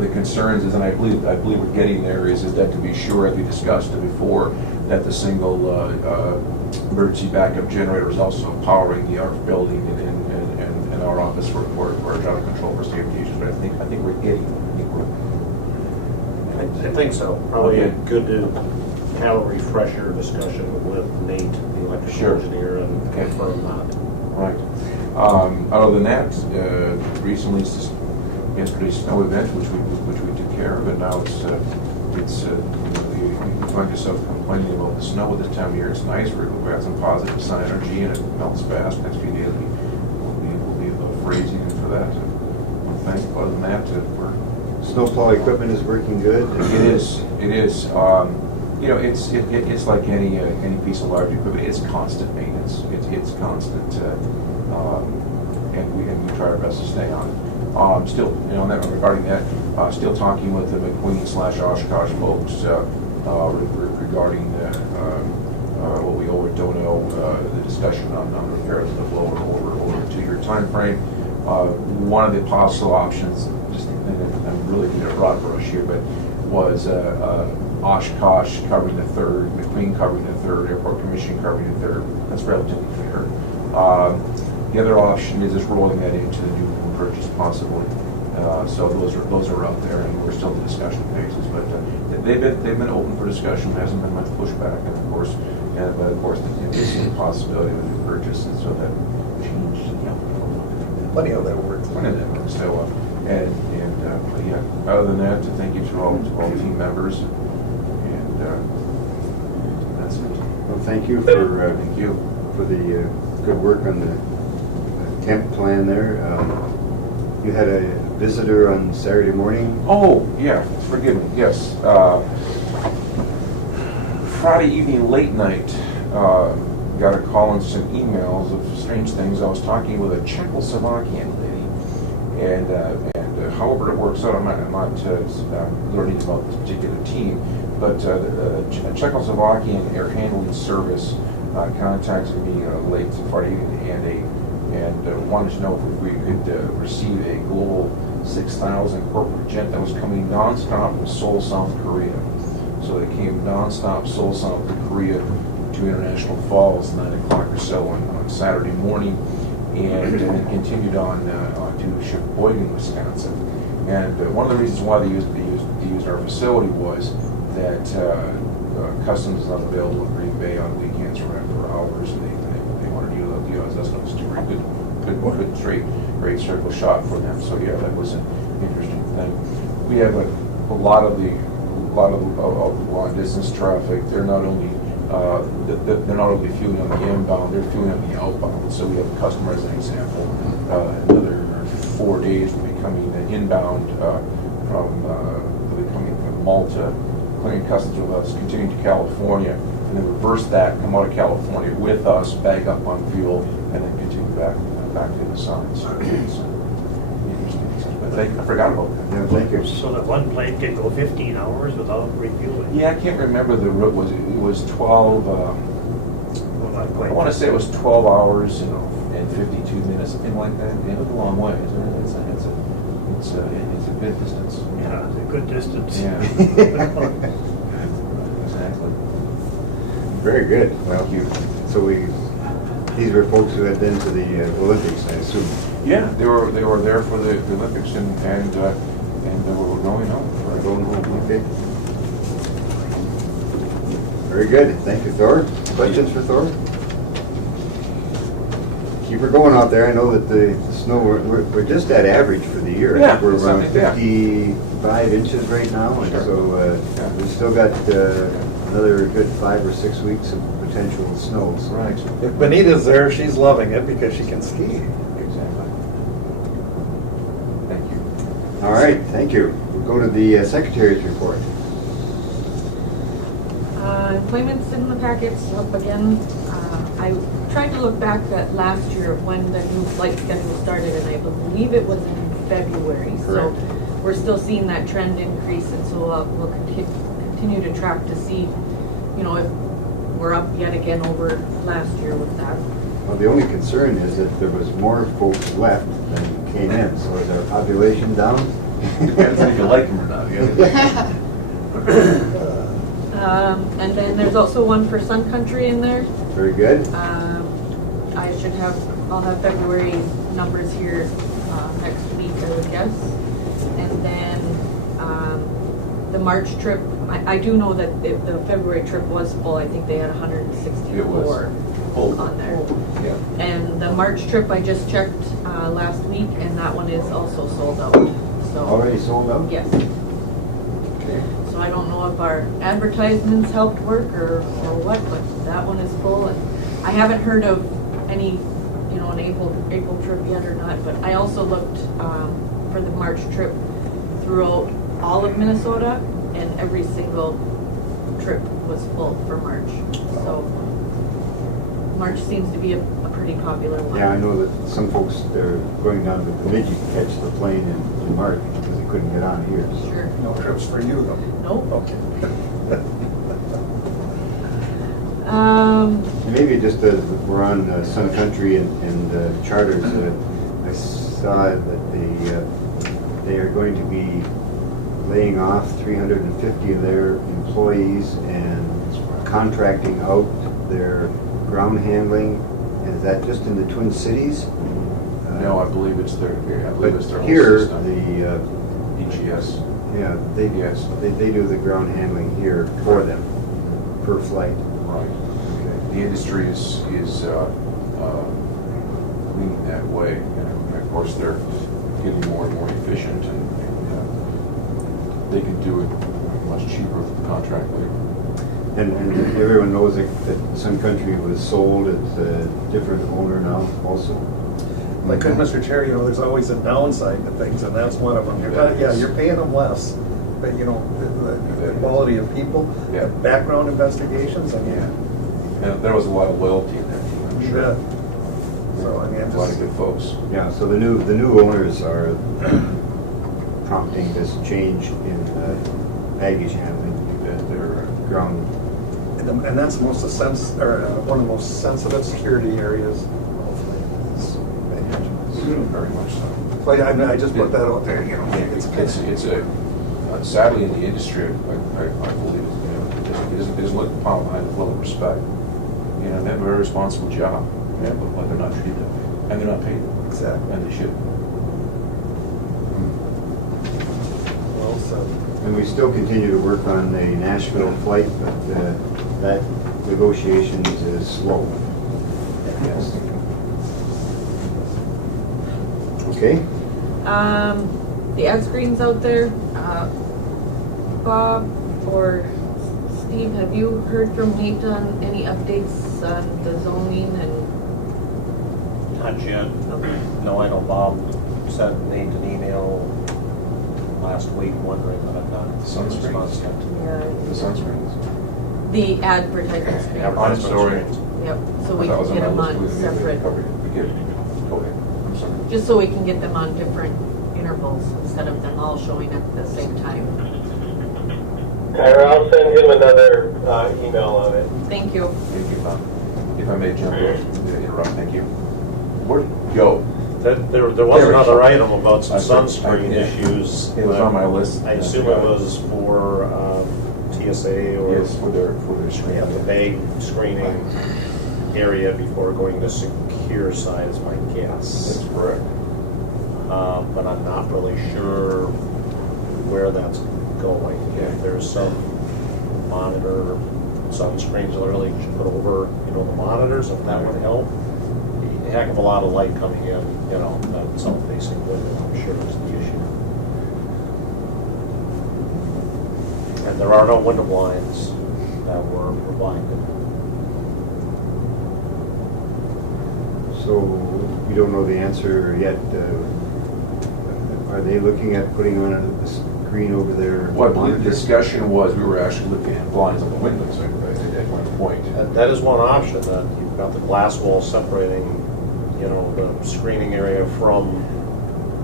the concerns is, and I believe we're getting there, is that to be sure, as we discussed it before, that the single emergency backup generator is also powering the ARF building and our office for our job control for safety issues. But I think we're getting. I think so. Probably good to have a refresher discussion with Nate, the electrical engineer, and confirm that. Right. Other than that, recently, yesterday's snow event, which we took care of, and now you find yourself complaining about the snow at this time of year. It's nice. We've got some positive sun energy, and it melts fast. Next few days we'll be above freezing, and for that, thank you. Other than that, we're Snowplow equipment is working good. It is. It's like any piece of large equipment. It's constant maintenance. It's constant, and we try our best to stay on it. Still, regarding that, still talking with the McQueen/Oshkosh folks regarding what we owe or don't owe, the discussion on repairs of the blower over a 2-year time frame. One of the possible options, I'm really doing a broad brush here, but was Oshkosh covering the third, McQueen covering the third, Airport Commission covering the third. That's relatively clear. The other option is just rolling that into the new purchase possibly. So those are out there, and we're still in the discussion phases. But they've been open for discussion. There hasn't been much pushback, and of course, there's a possibility of a new purchase, and so that changed. Plenty of that works. Plenty of that works. So but yeah. Other than that, thank you to all team members, and that's it. Well, thank you for the good work on the temp plan there. You had a visitor on Saturday morning? Oh, yeah, forgive me, yes. Friday evening, late night, got a call and some emails of strange things. I was talking with a Czechoslovakian lady, and however it works out, I'm not learning about this particular team, but a Czechoslovakian air handling service contacted me late Friday evening and wanted to know if we could receive a Global 6000 corporate jet that was coming nonstop from Seoul, South Korea. So they came nonstop Seoul, South Korea to International Falls 9 o'clock or so on Saturday morning, and then continued on to Sheboygan, Wisconsin. And one of the reasons why they used our facility was that customs is not available in Green Bay on weekends or after hours, and they wanted to utilize us. It was a very good great circle shot for them. So yeah, that was an interesting thing. We have a lot of long distance traffic. They're not only fueling on the inbound, they're fueling on the outbound. So we have a customer as an example. Another 4 days will be coming inbound from Malta, clearing customs with us, continuing to California, and then reverse that, come out of California with us, bag up on fuel, and then continue back to the sun. So it's interesting. But I forgot about that. Yeah, thank you. So that one plane can go 15 hours without refueling? Yeah, I can't remember the route. It was 12. I want to say it was 12 hours, and 52 minutes, something like that. It was a long way, isn't it? It's a good distance. Yeah, it's a good distance. Yeah. Exactly. Very good. Well, so these were folks who had been to the Olympics, I assume. Yeah, they were there for the Olympics and they were going home. Okay. Very good. Thank you, Thor. Questions for Thor? Keep her going out there. I know that the snow, we're just at average for the year. I think we're around 55 inches right now, and so we've still got another good 5 or 6 weeks of potential snow. So. Right. If Benita's there, she's loving it because she can ski. Exactly. Thank you. All right, thank you. We'll go to the Secretary's report. Employment's in the packets up again. I tried to look back at last year when the new flight schedule started, and I believe it was in February. Correct. So we're still seeing that trend increase, and so we'll continue to track to see, if we're up yet again over last year with that. Well, the only concern is that there was more folks left than came in. So is our population down? Depends if you like them or not. Yeah. And then there's also one for Sun Country in there. Very good. I'll have February numbers here next week, I would guess. And then the March trip, I do know that the February trip was full. I think they had 164 on there. Yeah. And the March trip, I just checked last week, and that one is also sold out. So Already sold out? yes. Okay. So I don't know if our advertisements helped work or what, but that one is full. And I haven't heard of any, an April trip yet or not, but I also looked for the March trip throughout all of Minnesota, and every single trip was full for March. So March seems to be a pretty popular one. Yeah, I know that some folks, they're going down to Bemidji to catch the plane in March because they couldn't get on here. So. Sure. No trips for you, though? Nope. Okay. Maybe just as we're on Sun Country and charters, I saw that they are going to be laying off 350 of their employees and contracting out their ground handling. And is that just in the Twin Cities? No, I believe it's their. But here, the EGS. Yeah, they do the ground handling here for them per flight. Right. Okay. The industry is leaning that way, and of course they're getting more and more efficient, and they can do it much cheaper with contract labor. And everyone knows that Sun Country was sold, it's a different owner now also. Like, Mr. Chair, you know, there's always a downside to things, and that's one of them. You're paying them less, but, you know, the quality of people, the background investigations, I mean. And there was a lot of loyalty in there, I'm You sure. bet. So, I mean, A lot of good folks. Yeah, so the new owners are prompting this change in baggage handling. Their ground. And that's one of the most sensitive security areas. Very much so. But I just put that out there, you know. It's sadly in the industry, I believe, you know, it doesn't look upon with a level of respect. You know, they have a very responsible job, but they're not treated that way, and they're not paid. Exactly. And they should. Well said. And we still continue to work on the Nashville flight, but that negotiations is slow. Yes. Okay. The ad screens out there, Bob or Steve, have you heard from Nate on any updates on the zoning and? Not yet. Okay. No, I know Bob sent Nate an email last week wondering what I've done. Sunscreens? Yeah. The sunscreens? The advertising screen. I'm sorry. Yep, so we That can was get on them my list. on We separate, covered it. We get it. Go ahead. I'm sorry. just so we can get them on different intervals instead of them all showing at the same time. Kyra, I'll send him another email on it. Thank you. Thank you, Bob. If I may jump in, interrupt, thank you. Where did it go? There was another item about some sunscreen Yeah. issues. It was on my list. I assume it was for TSA or. Yes, for their screen. Yeah, the bag screening area before going to secure side is my guess. That's correct. But I'm not really sure where that's going. If there's some monitor sunscreens that really should put over, the monitors, if that would help. A heck of a lot of light coming in, that south-facing window, I'm sure is the issue. And there are no window blinds that were provided. So we don't know the answer yet. Are they looking at putting on a screen over there? What the discussion was, we were actually looking at blinds on the windows at one point. That is one option, that you've got the glass wall separating, the screening area from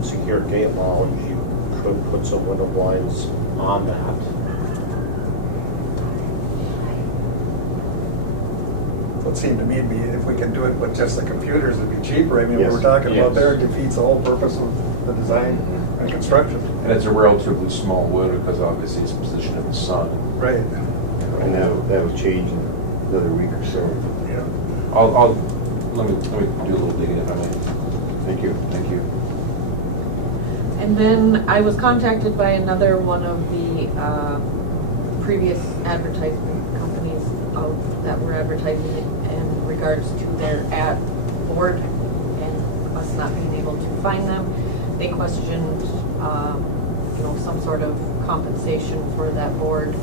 secured gate lounge. You could put some window blinds on that. It seemed to me if we can do it with just the computers, it'd be cheaper. I mean, Yes. what we're talking about Yes. there defeats the whole purpose of the design and construction. And it's a relatively small window because obviously it's positioned in the sun. Right. And that will change in another week or so. Yeah. Let me do a little digging if I may. Thank you. Thank you. And then I was contacted by another one of the previous advertisement companies that were advertising it in regards to their ad board and us not being able to find them. They questioned, some sort of compensation for that board.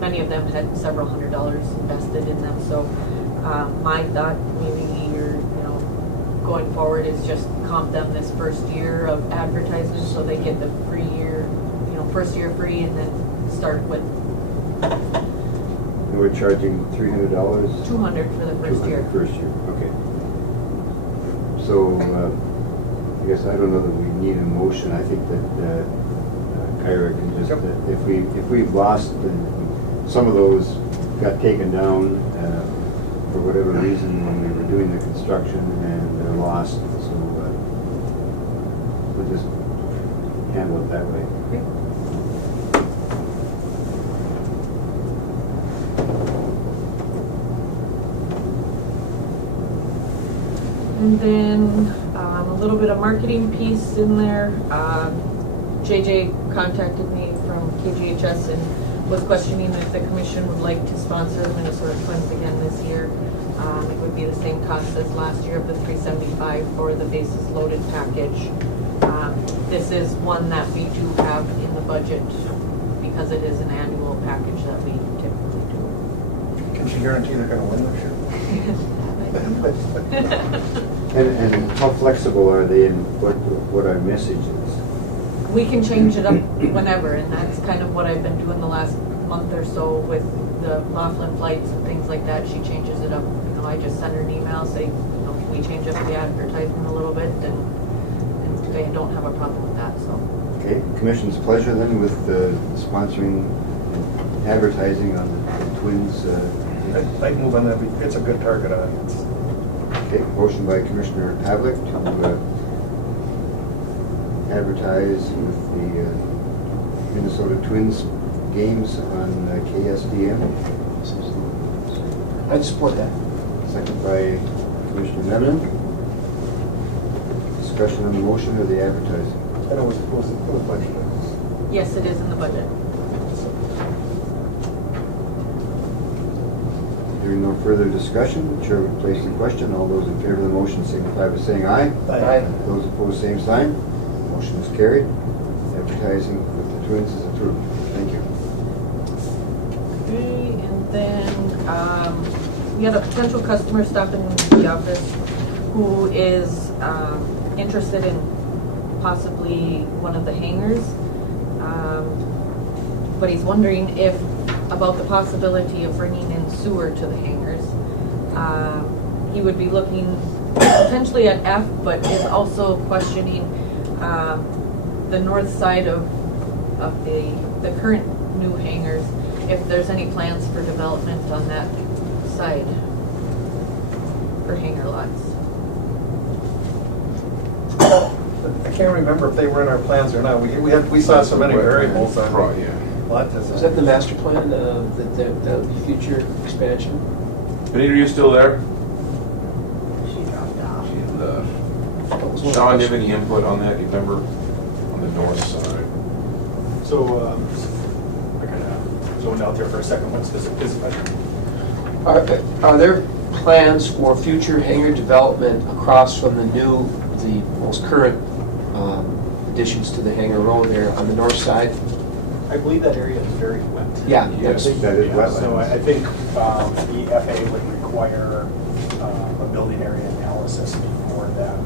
Many of them had several $100s invested in them, so my thought maybe going forward is just comp them this first year of advertising so they get the free year, first year free, and then start with And we're charging $300? $200 for the first year. First year, okay. So, I guess I don't know that we need a motion. I think that Kyra can just, if we've lost, some of those got taken down for whatever reason when we were doing the construction and they're lost, so we'll just handle it that way. And then a little bit of marketing piece in there. JJ contacted me from KGHS and was questioning if the commission would like to sponsor Minnesota Twins again this year. It would be the same cost as last year of the $375 for the bases loaded package. This is one that we do have in the budget because it is an annual package that we typically do. Can she guarantee they're gonna win this year? And how flexible are they in what our message is? We can change it up whenever, and that's kind of what I've been doing the last month or so with the Laughlin flights and things like that. She changes it up. You know, I just send her an email, say, you know, can we change up the advertisement a little bit, and they don't have a problem with that, so. Okay, commission's pleasure then with sponsoring advertising on the Twins. I'd move on that, it's a good target audience. Okay, motion by Commissioner Pavlik to advertise with the Minnesota Twins games on KSDM. I'd support that. Second by Commissioner Nevin. Discussion on the motion or the advertising? I know it was budgeted. Yes, it is in the budget. Hearing no further discussion, the chair would place the question. All those in favor of the motion signify by saying aye. Aye. Those opposed, same sign. Motion is carried. Advertising with the Twins is approved. Thank you. Okay, and then, we had a potential customer stop in the office who is, interested in possibly one of the hangars. But he's wondering about the possibility of bringing in sewer to the hangars. He would be looking potentially at F, but is also questioning the north side of the current new hangars, if there's any plans for development on that side for hangar lots. I can't remember if they were in our plans or not. We saw so many variables on Right, yeah. lot Is design. that the master plan, the future expansion? Benita, are you still there? She dropped off. She left. Sean, do you have any input on that? Do you remember on the north side? So, I kind of zoned out there for a second. What's this? Are there plans for future hangar development across from the most current additions to the hangar road there on the north side? I believe that area is very wet. Yeah. Yes, that is wetlands. So I think the FAA would require a building area analysis before that,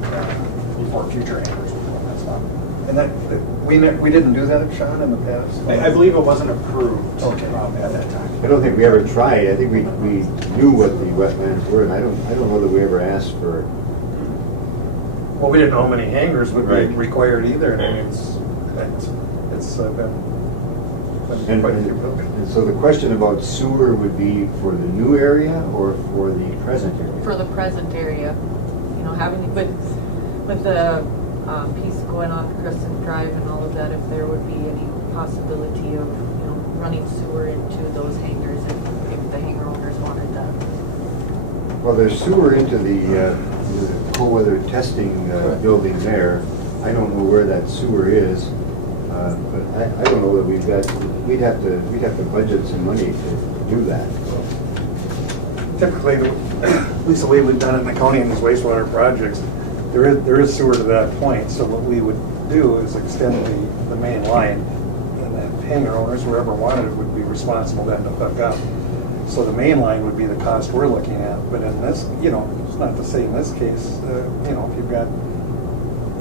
before future hangars would go on that stuff. And that, we didn't do that, Sean, in the past? I believe it wasn't approved Okay. at that time. I don't think we ever tried. I think we knew what the wetlands were, and I don't know that we ever asked for. Well, we didn't know how many hangars would be Right. required either, and I mean, it's been And, quite a few buildings. and so the question about sewer would be for the new area or for the present area? For the present area, you know, having, with the piece going on Crescent Drive and all of that, if there would be any possibility of, you know, running sewer into those hangars if the hangar owners wanted that. Well, there's sewer into the cold weather testing building there. I don't know where that sewer is, but I don't know that we'd have to budget some money to do that. Typically, at least the way we've done it in the county in these wastewater projects, there is sewer to that point, so what we would do is extend the main line, and then hangar owners, wherever wanted it, would be responsible then to hook up. So the main line would be the cost we're looking at, but in this, you know, it's not to say in this case, you know, if you've got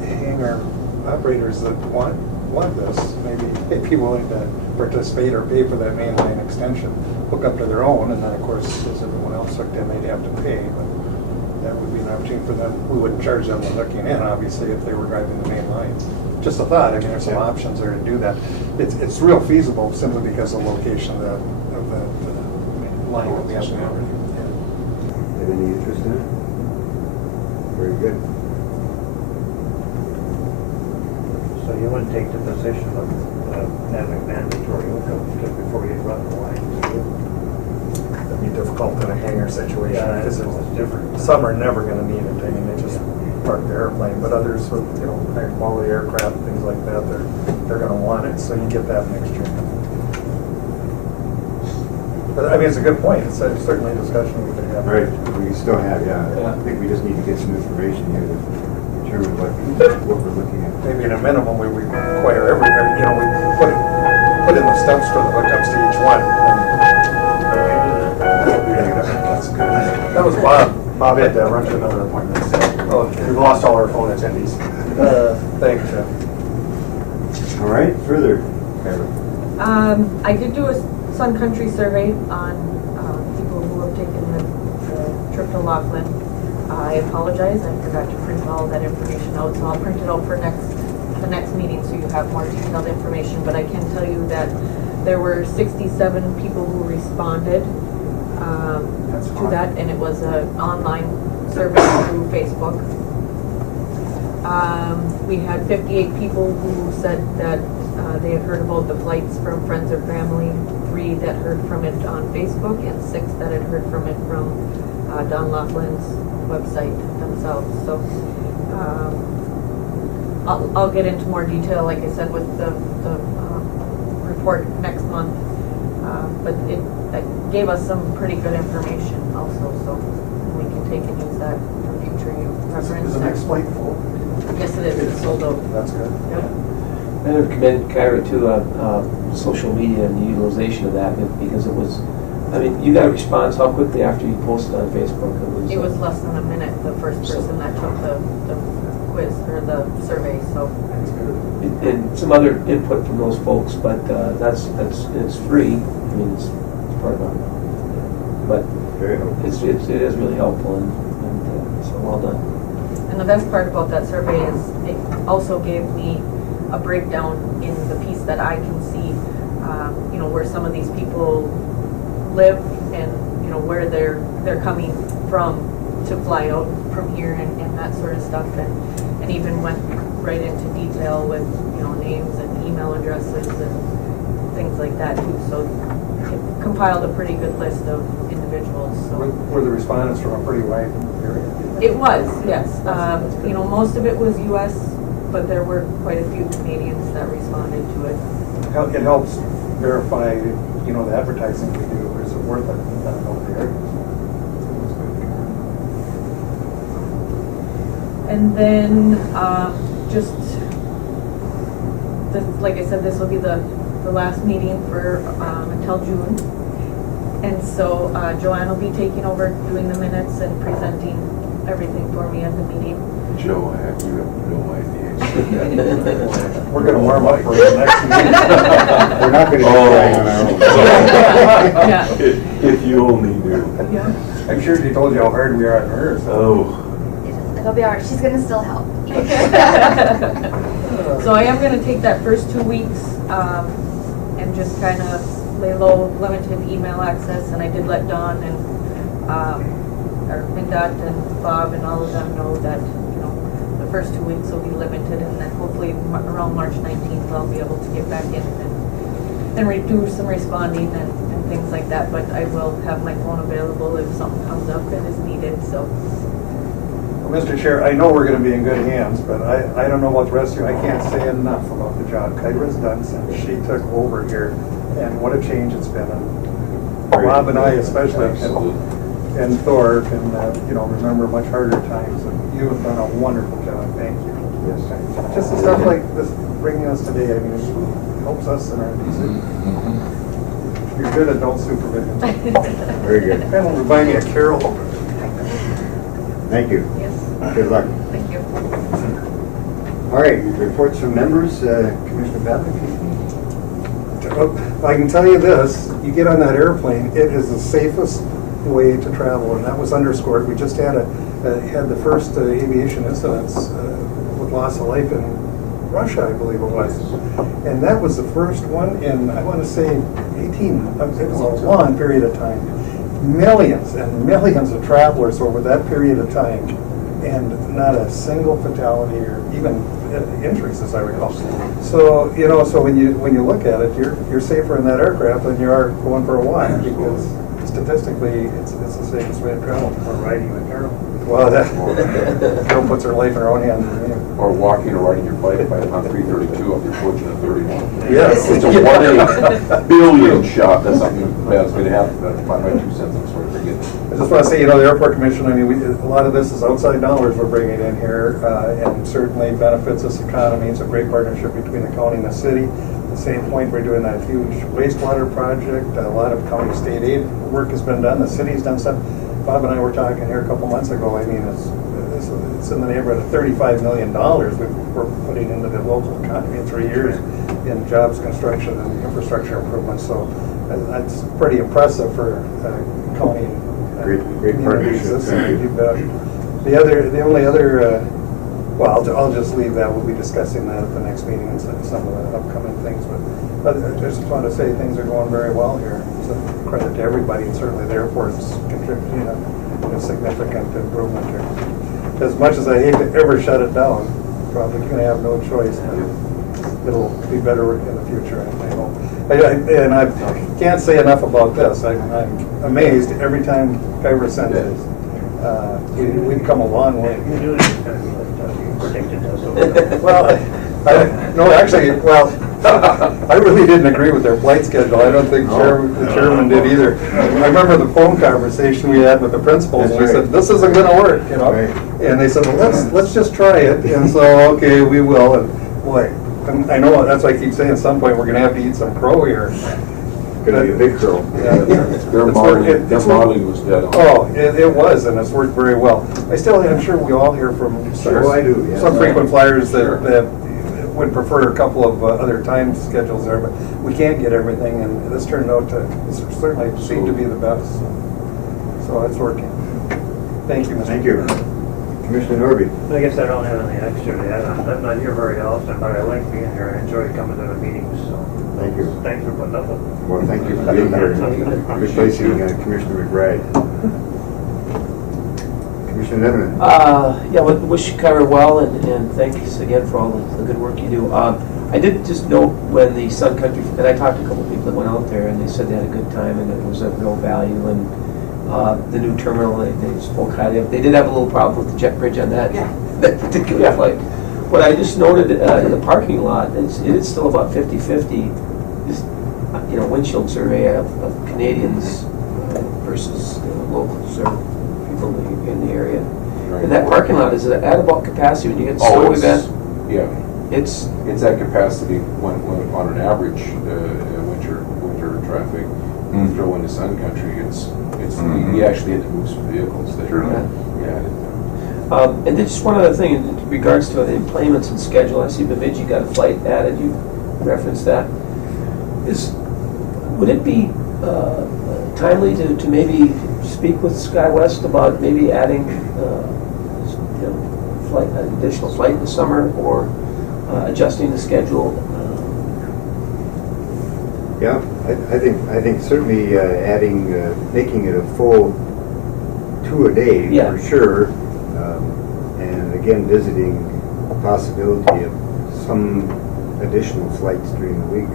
hangar operators that want this, maybe they'd be willing to participate or pay for that main line extension, hook up to their own, and then of course, as everyone else hooked in, they'd have to pay, but that would be an opportunity for them. We wouldn't charge them for hooking in, obviously, if they were driving the main line. Just a thought, I mean, there's some options there to do that. It's real feasible simply because of the location of the line that we have now. Have any interest in it? Very good. So you wouldn't take the position of having mandatory hookups before you run the line? That'd be difficult in a hangar situation, Yeah, because it's different. some are never gonna need it, I mean, they just park the airplane, but others with, you know, high quality aircraft, things like that, they're gonna want it, so you get that mixture. But, I mean, it's a good point, it's certainly a discussion we could have. Right, we still have, yeah. Yeah. I think we just need to get some information here to determine what we're looking at. Maybe at a minimum, we require every, you know, we put put in the steps for the hookups to each one. That's good. That was Bob. Bob had to run to another appointment. Okay. We've lost all our phone attendees. Thanks, Jeff. All right, further. I did do a Sun Country survey on people who have taken the trip to Laughlin. I apologize, I forgot to print all that information out, so I'll print it out for the next meeting so you have more detailed information. But I can tell you that there were 67 people who responded to that, and it was an online survey through Facebook. We had 58 people who said that they had heard about the flights from friends or family, 3 that heard from it on Facebook, and 6 that had heard from it from Don Laughlin's website themselves. So I'll get into more detail, like I said, with the report next month. But it gave us some pretty good information also, so we can take and use that for future reference. Is the next flight full? Yes, it is. It's sold out. That's good. Yep. I would commend Kyra to social media and the utilization of that, because it was, I mean, you got a response how quickly after you posted on Facebook? It was less than a minute, the first person that took the quiz or the survey, so. And some other input from those folks, but it's free. I mean, it's part of it. But it is really helpful, and so well done. And the best part about that survey is it also gave me a breakdown in the piece that I can see, where some of these people live and, where they're coming from to fly out from here and that sort of stuff, and even went right into detail with, names and email addresses and things like that too. So it compiled a pretty good list of individuals. So. Were the respondents from a pretty wide area? It was, yes. Most of it was U.S., but there were quite a few Canadians that responded to it. It helps verify, the advertising we do. Is it worth it? I don't know the area. And then like I said, this will be the last meeting for until June. And so Joanne will be taking over doing the minutes and presenting everything for me at the meeting. Joanne, you have no idea. We're going to warm up for the next meeting. We're not going to try on our own. Yeah. If you only knew. Yeah. I'm sure she told you how hard we are on her. So. Oh. It'll be alright. She's gonna still help. So I am going to take that first 2 weeks and just kind of lay low, limited email access, and I did let Dawn and Mindot and Bob and all of them know that the first 2 weeks will be limited, and then hopefully around March 19th I'll be able to get back in and do some responding and things like that. But I will have my phone available if something comes up that is needed. So. Mr. Chair, I know we're going to be in good hands, but I don't know about the rest of you. I can't say enough about the job Kyra's done since she took over here, and what a change it's been. And Bob and I especially, and Thor can remember much harder times. And you have done a wonderful job. Thank you. Yes, just the stuff like this bringing us today. I mean, it helps us in our decisions. You're good adult supervision. Very good. Kind of remind me of Carol. Thank you. Yes. Good luck. Thank you. All right, reports from members. Commissioner Babbitt? I can tell you this, you get on that airplane, it is the safest way to travel, and that was underscored. We just had the first aviation incidents with loss of life in Russia, I believe it was. And that was the first one in, I want to say, it was a long period of time. Millions and millions of travelers over that period of time, and not a single fatality or even injuries, as I recall. So so when you look at it, you're safer in that aircraft than you are going for a walk, because statistically it's the safest way to travel. Or riding with Carol. Well, Carol puts her life in her own hands. Or walking or riding your bike on 332 up your fortune at 31. Yes. It's a 1 in a billion shot that something bad's going to happen. That's my 2 cents. I'm sort of forgetting. I just want to say, the Airport Commission, I mean, a lot of this is outside dollars we're bringing in here, and certainly benefits this economy. It's a great partnership between the county and the city. the same point, we're doing that huge wastewater project. A lot of county state aid work has been done. The city's done stuff. Bob and I were talking here a couple months ago. I mean, it's in the neighborhood of $35 million we're putting into the local economy in 3 years in jobs, construction, and infrastructure improvements. So that's pretty impressive for county Great communities. partnership. The only other, well, I'll just leave that. We'll be discussing that at the next meeting and some of the upcoming things. But I just want to say things are going very well here. It's a credit to everybody, and certainly the airport's contributing a significant improvement here. As much as I hate to ever shut it down, probably going to have no choice. But it'll be better in the future, I hope. And I can't say enough about this. I'm amazed every time Kyrus sends this. We've come a long way. You knew it was going to be like predicted us. Well, no, actually, I really didn't agree with their flight schedule. I don't think the chairman did either. I remember the phone conversation we had with the principals, and we said, this isn't going to work, you know? And they said, well, let's just try it. And so, okay, we will. And boy, I know, that's why I keep saying at some point we're going to have to eat some crow here. Gonna be a big crow. Yeah, Their modeling was dead on. Oh, it was, and it's worked very well. I'm sure we all hear from some frequent flyers that would prefer a couple of other time schedules there, but we can't get everything, and this turned out to certainly seem to be the best. So it's working. Thank you, Mr. Thank you. Commissioner Norby. I guess I don't have any extra to add. I'm not here very often, but I like being here. I enjoy coming to the meetings, so. Thank you. Thanks for putting up with it. Well, thank you for being here, replacing Commissioner McBride. Commissioner Nevin. Yeah, wish Kyra well, and thanks again for all the good work you do. I did just note when the Sun Country, and I talked to a couple of people that went out there, and they said they had a good time, and it was of real value, and the new terminal, they spoke highly of. They did have a little problem with the jet bridge on that, that particular flight. What I just noted in the parking lot, it is still about 50-50, windshield survey of Canadians versus locals or people in the area. Right. And that parking lot, is it at about capacity when you get a snow event? Yeah. It's at capacity when on an average winter traffic. You throw in the Sun Country, we actually had to move some vehicles there. And then just one other thing in regards to the employments and schedule. I see Bemidji got a flight added. You referenced that. Would it be timely to maybe speak with SkyWest about maybe adding an additional flight in the summer, or adjusting the schedule? Yeah, I think certainly adding, making it a full 2 a day for sure, and again visiting the possibility of some additional flights during the week.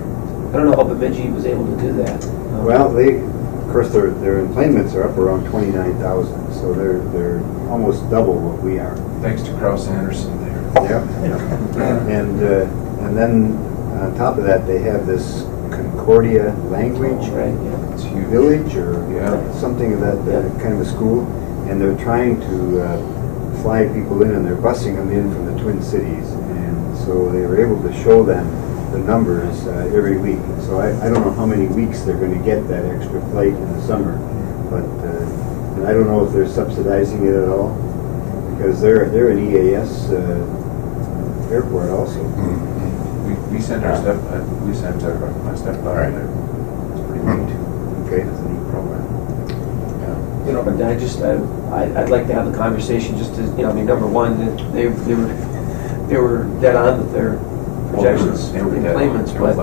I don't know how Bemidji was able to do that. Well, of course, their enplanements are up around 29,000, so they're almost double what we are. Thanks to Krause Anderson there. Yeah. And then on top of that, they have this Concordia language village or something of that kind of a school, and they're trying to fly people in, and they're busing them in from the Twin Cities, and so they were able to show them the numbers every week. So I don't know how many weeks they're going to get that extra flight in the summer, but and I don't know if they're subsidizing it at all, because they're an EAS airport also. We sent my stepdaughter there. It's pretty neat. Okay, that's a neat program. But I'd like to have the conversation just to, number one, that they were dead on with their projections for the enplanements, but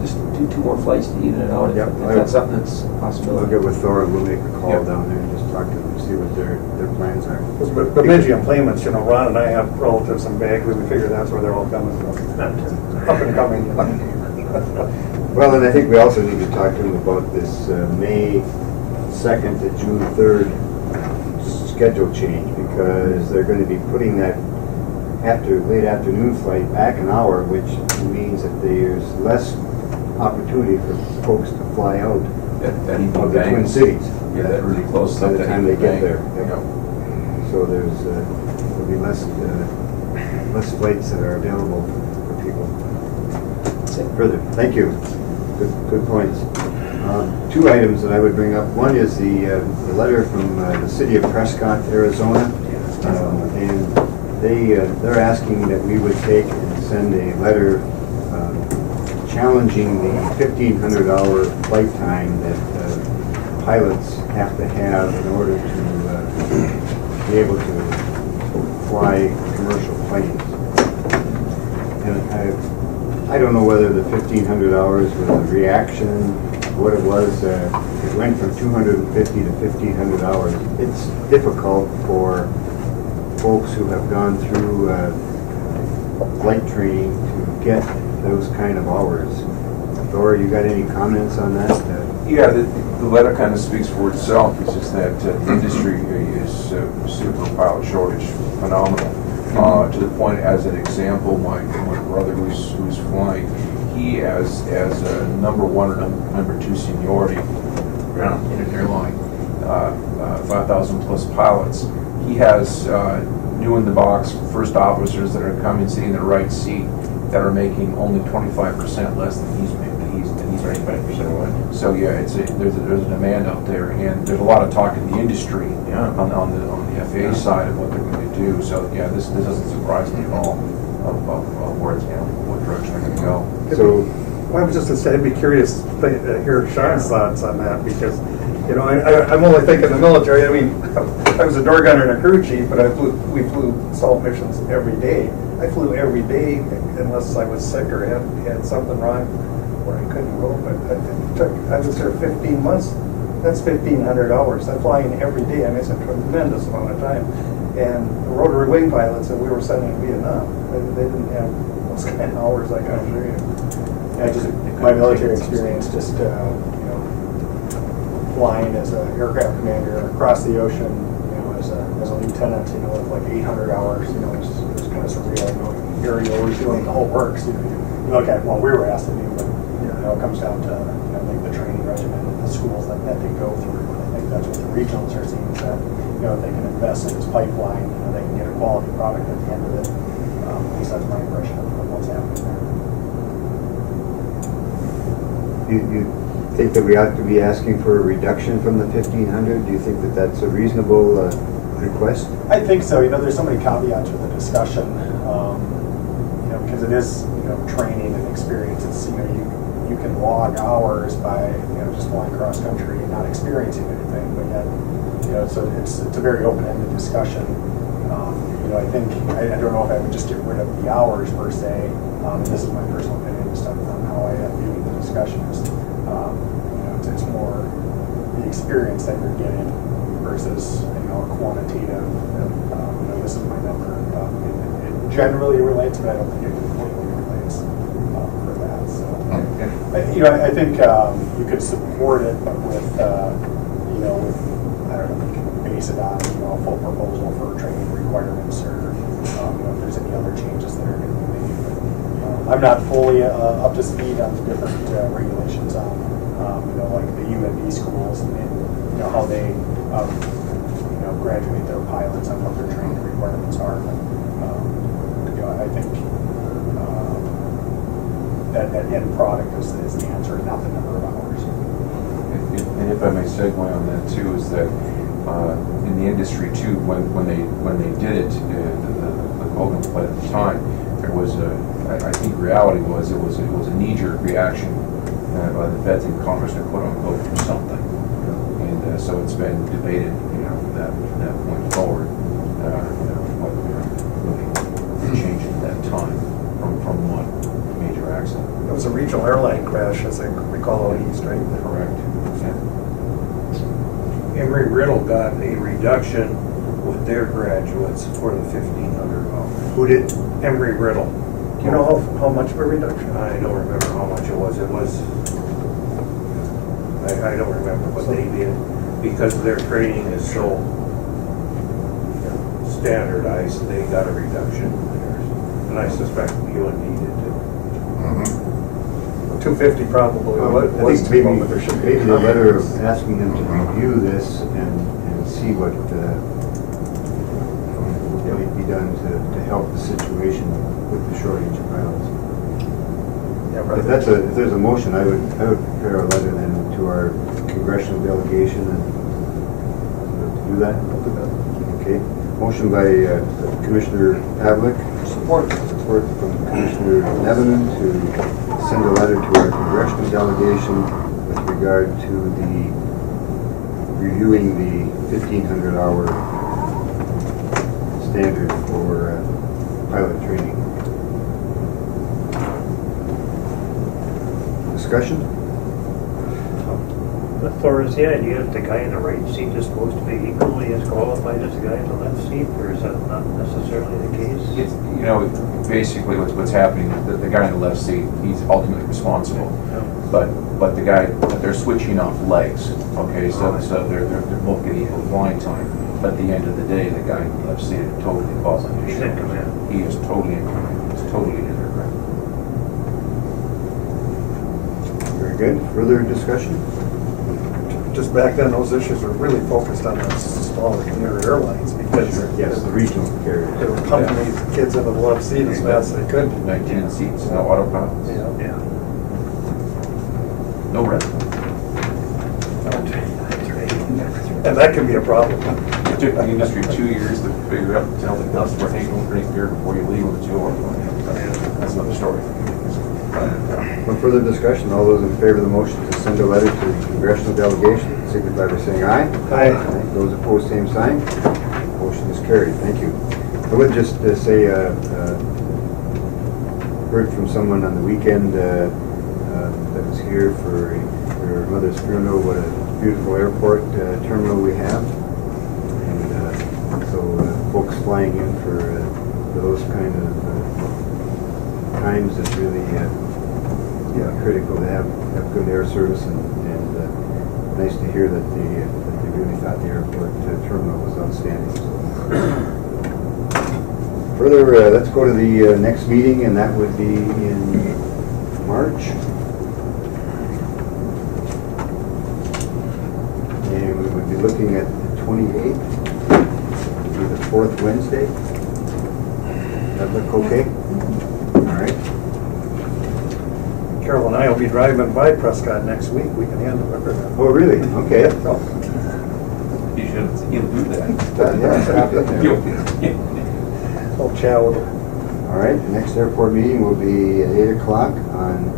just do 2 more flights to even it out if that's something that's a possibility. I'll get with Thor and we'll make a call down there and just talk to them and see what their plans are. But Bemidji enplanements, Ron and I have relatives in Bagley. We figure that's where they're all coming from. Up and coming. Well, and I think we also need to talk to them about this May 2nd to June 3rd schedule change, because they're going to be putting that late afternoon flight back an hour, which means that there's less opportunity for folks to fly out of the Twin Cities. Yeah, that really close by the time they get there. Yep. So there'll be less flights that are available for people. Further, thank you. Good points. Two items that I would bring up. One is the letter from the city of Prescott, Arizona. And they're asking that we would take and send a letter challenging the 1,500-hour flight time that pilots have to have in order to be able to fly commercial planes. And I don't know whether the 1,500 hours was a reaction, what it was. It went from 250 to 1,500 hours. It's difficult for folks who have gone through flight training to get those kind of hours. Thor, you got any comments on that? Yeah, the letter kind of speaks for itself. It's just that the industry is super pilot shortage, phenomenal. To the point, as an example, my brother who's flying, he as a number 1 or number 2 seniority in an airline, 5,000 plus pilots. He has new in the box first officers that are coming, sitting in the right seat, that are making only 25% less than he's making. He's 25% away. So yeah, there's a demand out there, and there's a lot of talk in the industry on the FAA side of what they're going to do. So yeah, this doesn't surprise me at all of where it's going, what direction they're going to go. So I was just to say, I'd be curious to hear Sean's thoughts on that, because I'm only thinking the military. I mean, I was a door gunner and a crew chief, but we flew SALT missions every day. I flew every day unless I was sick or had something wrong where I couldn't go. But I was there 15 months. That's 1,500 hours. I'm flying every day. I mean, it's a tremendous amount of time. And the rotary wing pilots that we were sending to Vietnam, they didn't have those kind of hours I can assure you. Yeah, just my military experience, just flying as an aircraft commander across the ocean, as a lieutenant, with like 800 hours, it was kind of surreal. Here you're always doing the whole works. You look at what we were asked to do, but it comes down to like the training regimen and the schools that they go through. And I think that's what the regionals are seeing, is that if they can invest in this pipeline, they can get a quality product at the end of it. At least that's my impression of what's happening there. You think that we ought to be asking for a reduction from the 1,500? Do you think that that's a reasonable request? I think so. There's so many caveats with the discussion, because it is, training and experience. It's, you can log hours by, just flying cross country and not experiencing anything, but yet, so it's a very open-ended discussion. I think, I don't know if I would just get rid of the hours per se. This is my personal opinion, just on how I view the discussion is, it's more the experience that you're getting versus, a quantitative, this is my number. It generally relates, but I don't think it completely relates for that. So, I think you could support it, but with, with, I don't know, you can base it on, a full proposal for training requirements, or, if there's any other changes that are going to be made. But, I'm not fully up to speed on the different regulations on, like the UND schools and how they, graduate their pilots and what their training requirements are. But, I think that end product is the answer, not the number of hours. And if I may segue on that too, is that in the industry too, when they did it, the Logan flight at the time, there was I think reality was it was a knee-jerk reaction by the feds and Congress to quote unquote do something, and so it's been debated, from that point forward, what really changed at that time from one major accident. It was a regional airline crash, as I recall, out east, right? Correct. Yeah. Embry-Riddle got a reduction with their graduates for the 1,500 hours. Who did? Embry-Riddle. Do you know how much of a reduction? I don't remember how much it was. I don't remember what they did, because their training is so standardized. They got a reduction in theirs, and I suspect UND did too. 250 probably. I think maybe the letter asking them to review this and see what might be done to help the situation with the shortage of pilots. If there's a motion, I would prepare a letter then to our congressional delegation and do that. Okay. Motion by Commissioner Pavlik. Support from Commissioner Nevin to send a letter to our congressional delegation with regard to the reviewing the 1,500-hour standard for pilot training. Discussion? As far as the idea that the guy in the right seat is supposed to be equally as qualified as the guy in the left seat, or is that not necessarily the case? It's, you know, basically what's happening, the guy in the left seat, he's ultimately responsible. But the guy, they're switching off legs, okay, so they're both getting equal flying time. But at the end of the day, the guy in the left seat totally falls on his He's in shoulders. command. He is totally in command. He's totally in their grip. Very good. Further discussion? Just back then, those issues were really focused on the smaller commuter airlines because Yes, the regional carriers. they were pumping these kids into the left seat as fast as they could. 19 seats, no autopilots, Yeah. no red. And that can be a problem. It took the industry 2 years to figure out, tell the customer, hey, don't drink beer before you leave with a 2 hour flight. That's another story. No further discussion. All those in favor of the motion to send a letter to the congressional delegation, signify by saying aye. Aye. Those opposed, same sign. Motion is carried. Thank you. I would just say, heard from someone on the weekend that was here for her mother's funeral. What a beautiful airport terminal we have. And so folks flying in for those kind of times is really critical to have good air service, and nice to hear that they really thought the airport terminal was outstanding. Further, let's go to the next meeting, and that would be in March. And we would be looking at the 28th, be the fourth Wednesday. That look okay? All right. Carol and I will be driving by Prescott next week. We can hand deliver that. Oh, really? Okay. He'll do that. Yeah, stop in there. Oh, chow. All right, the next airport meeting will be at 8 o'clock on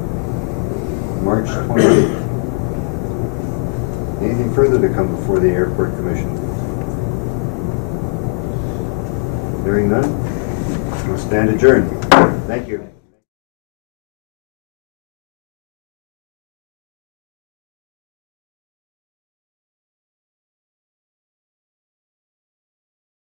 March 28th. Anything further to come before the Airport Commission? Hearing none, we'll stand adjourned. Thank you.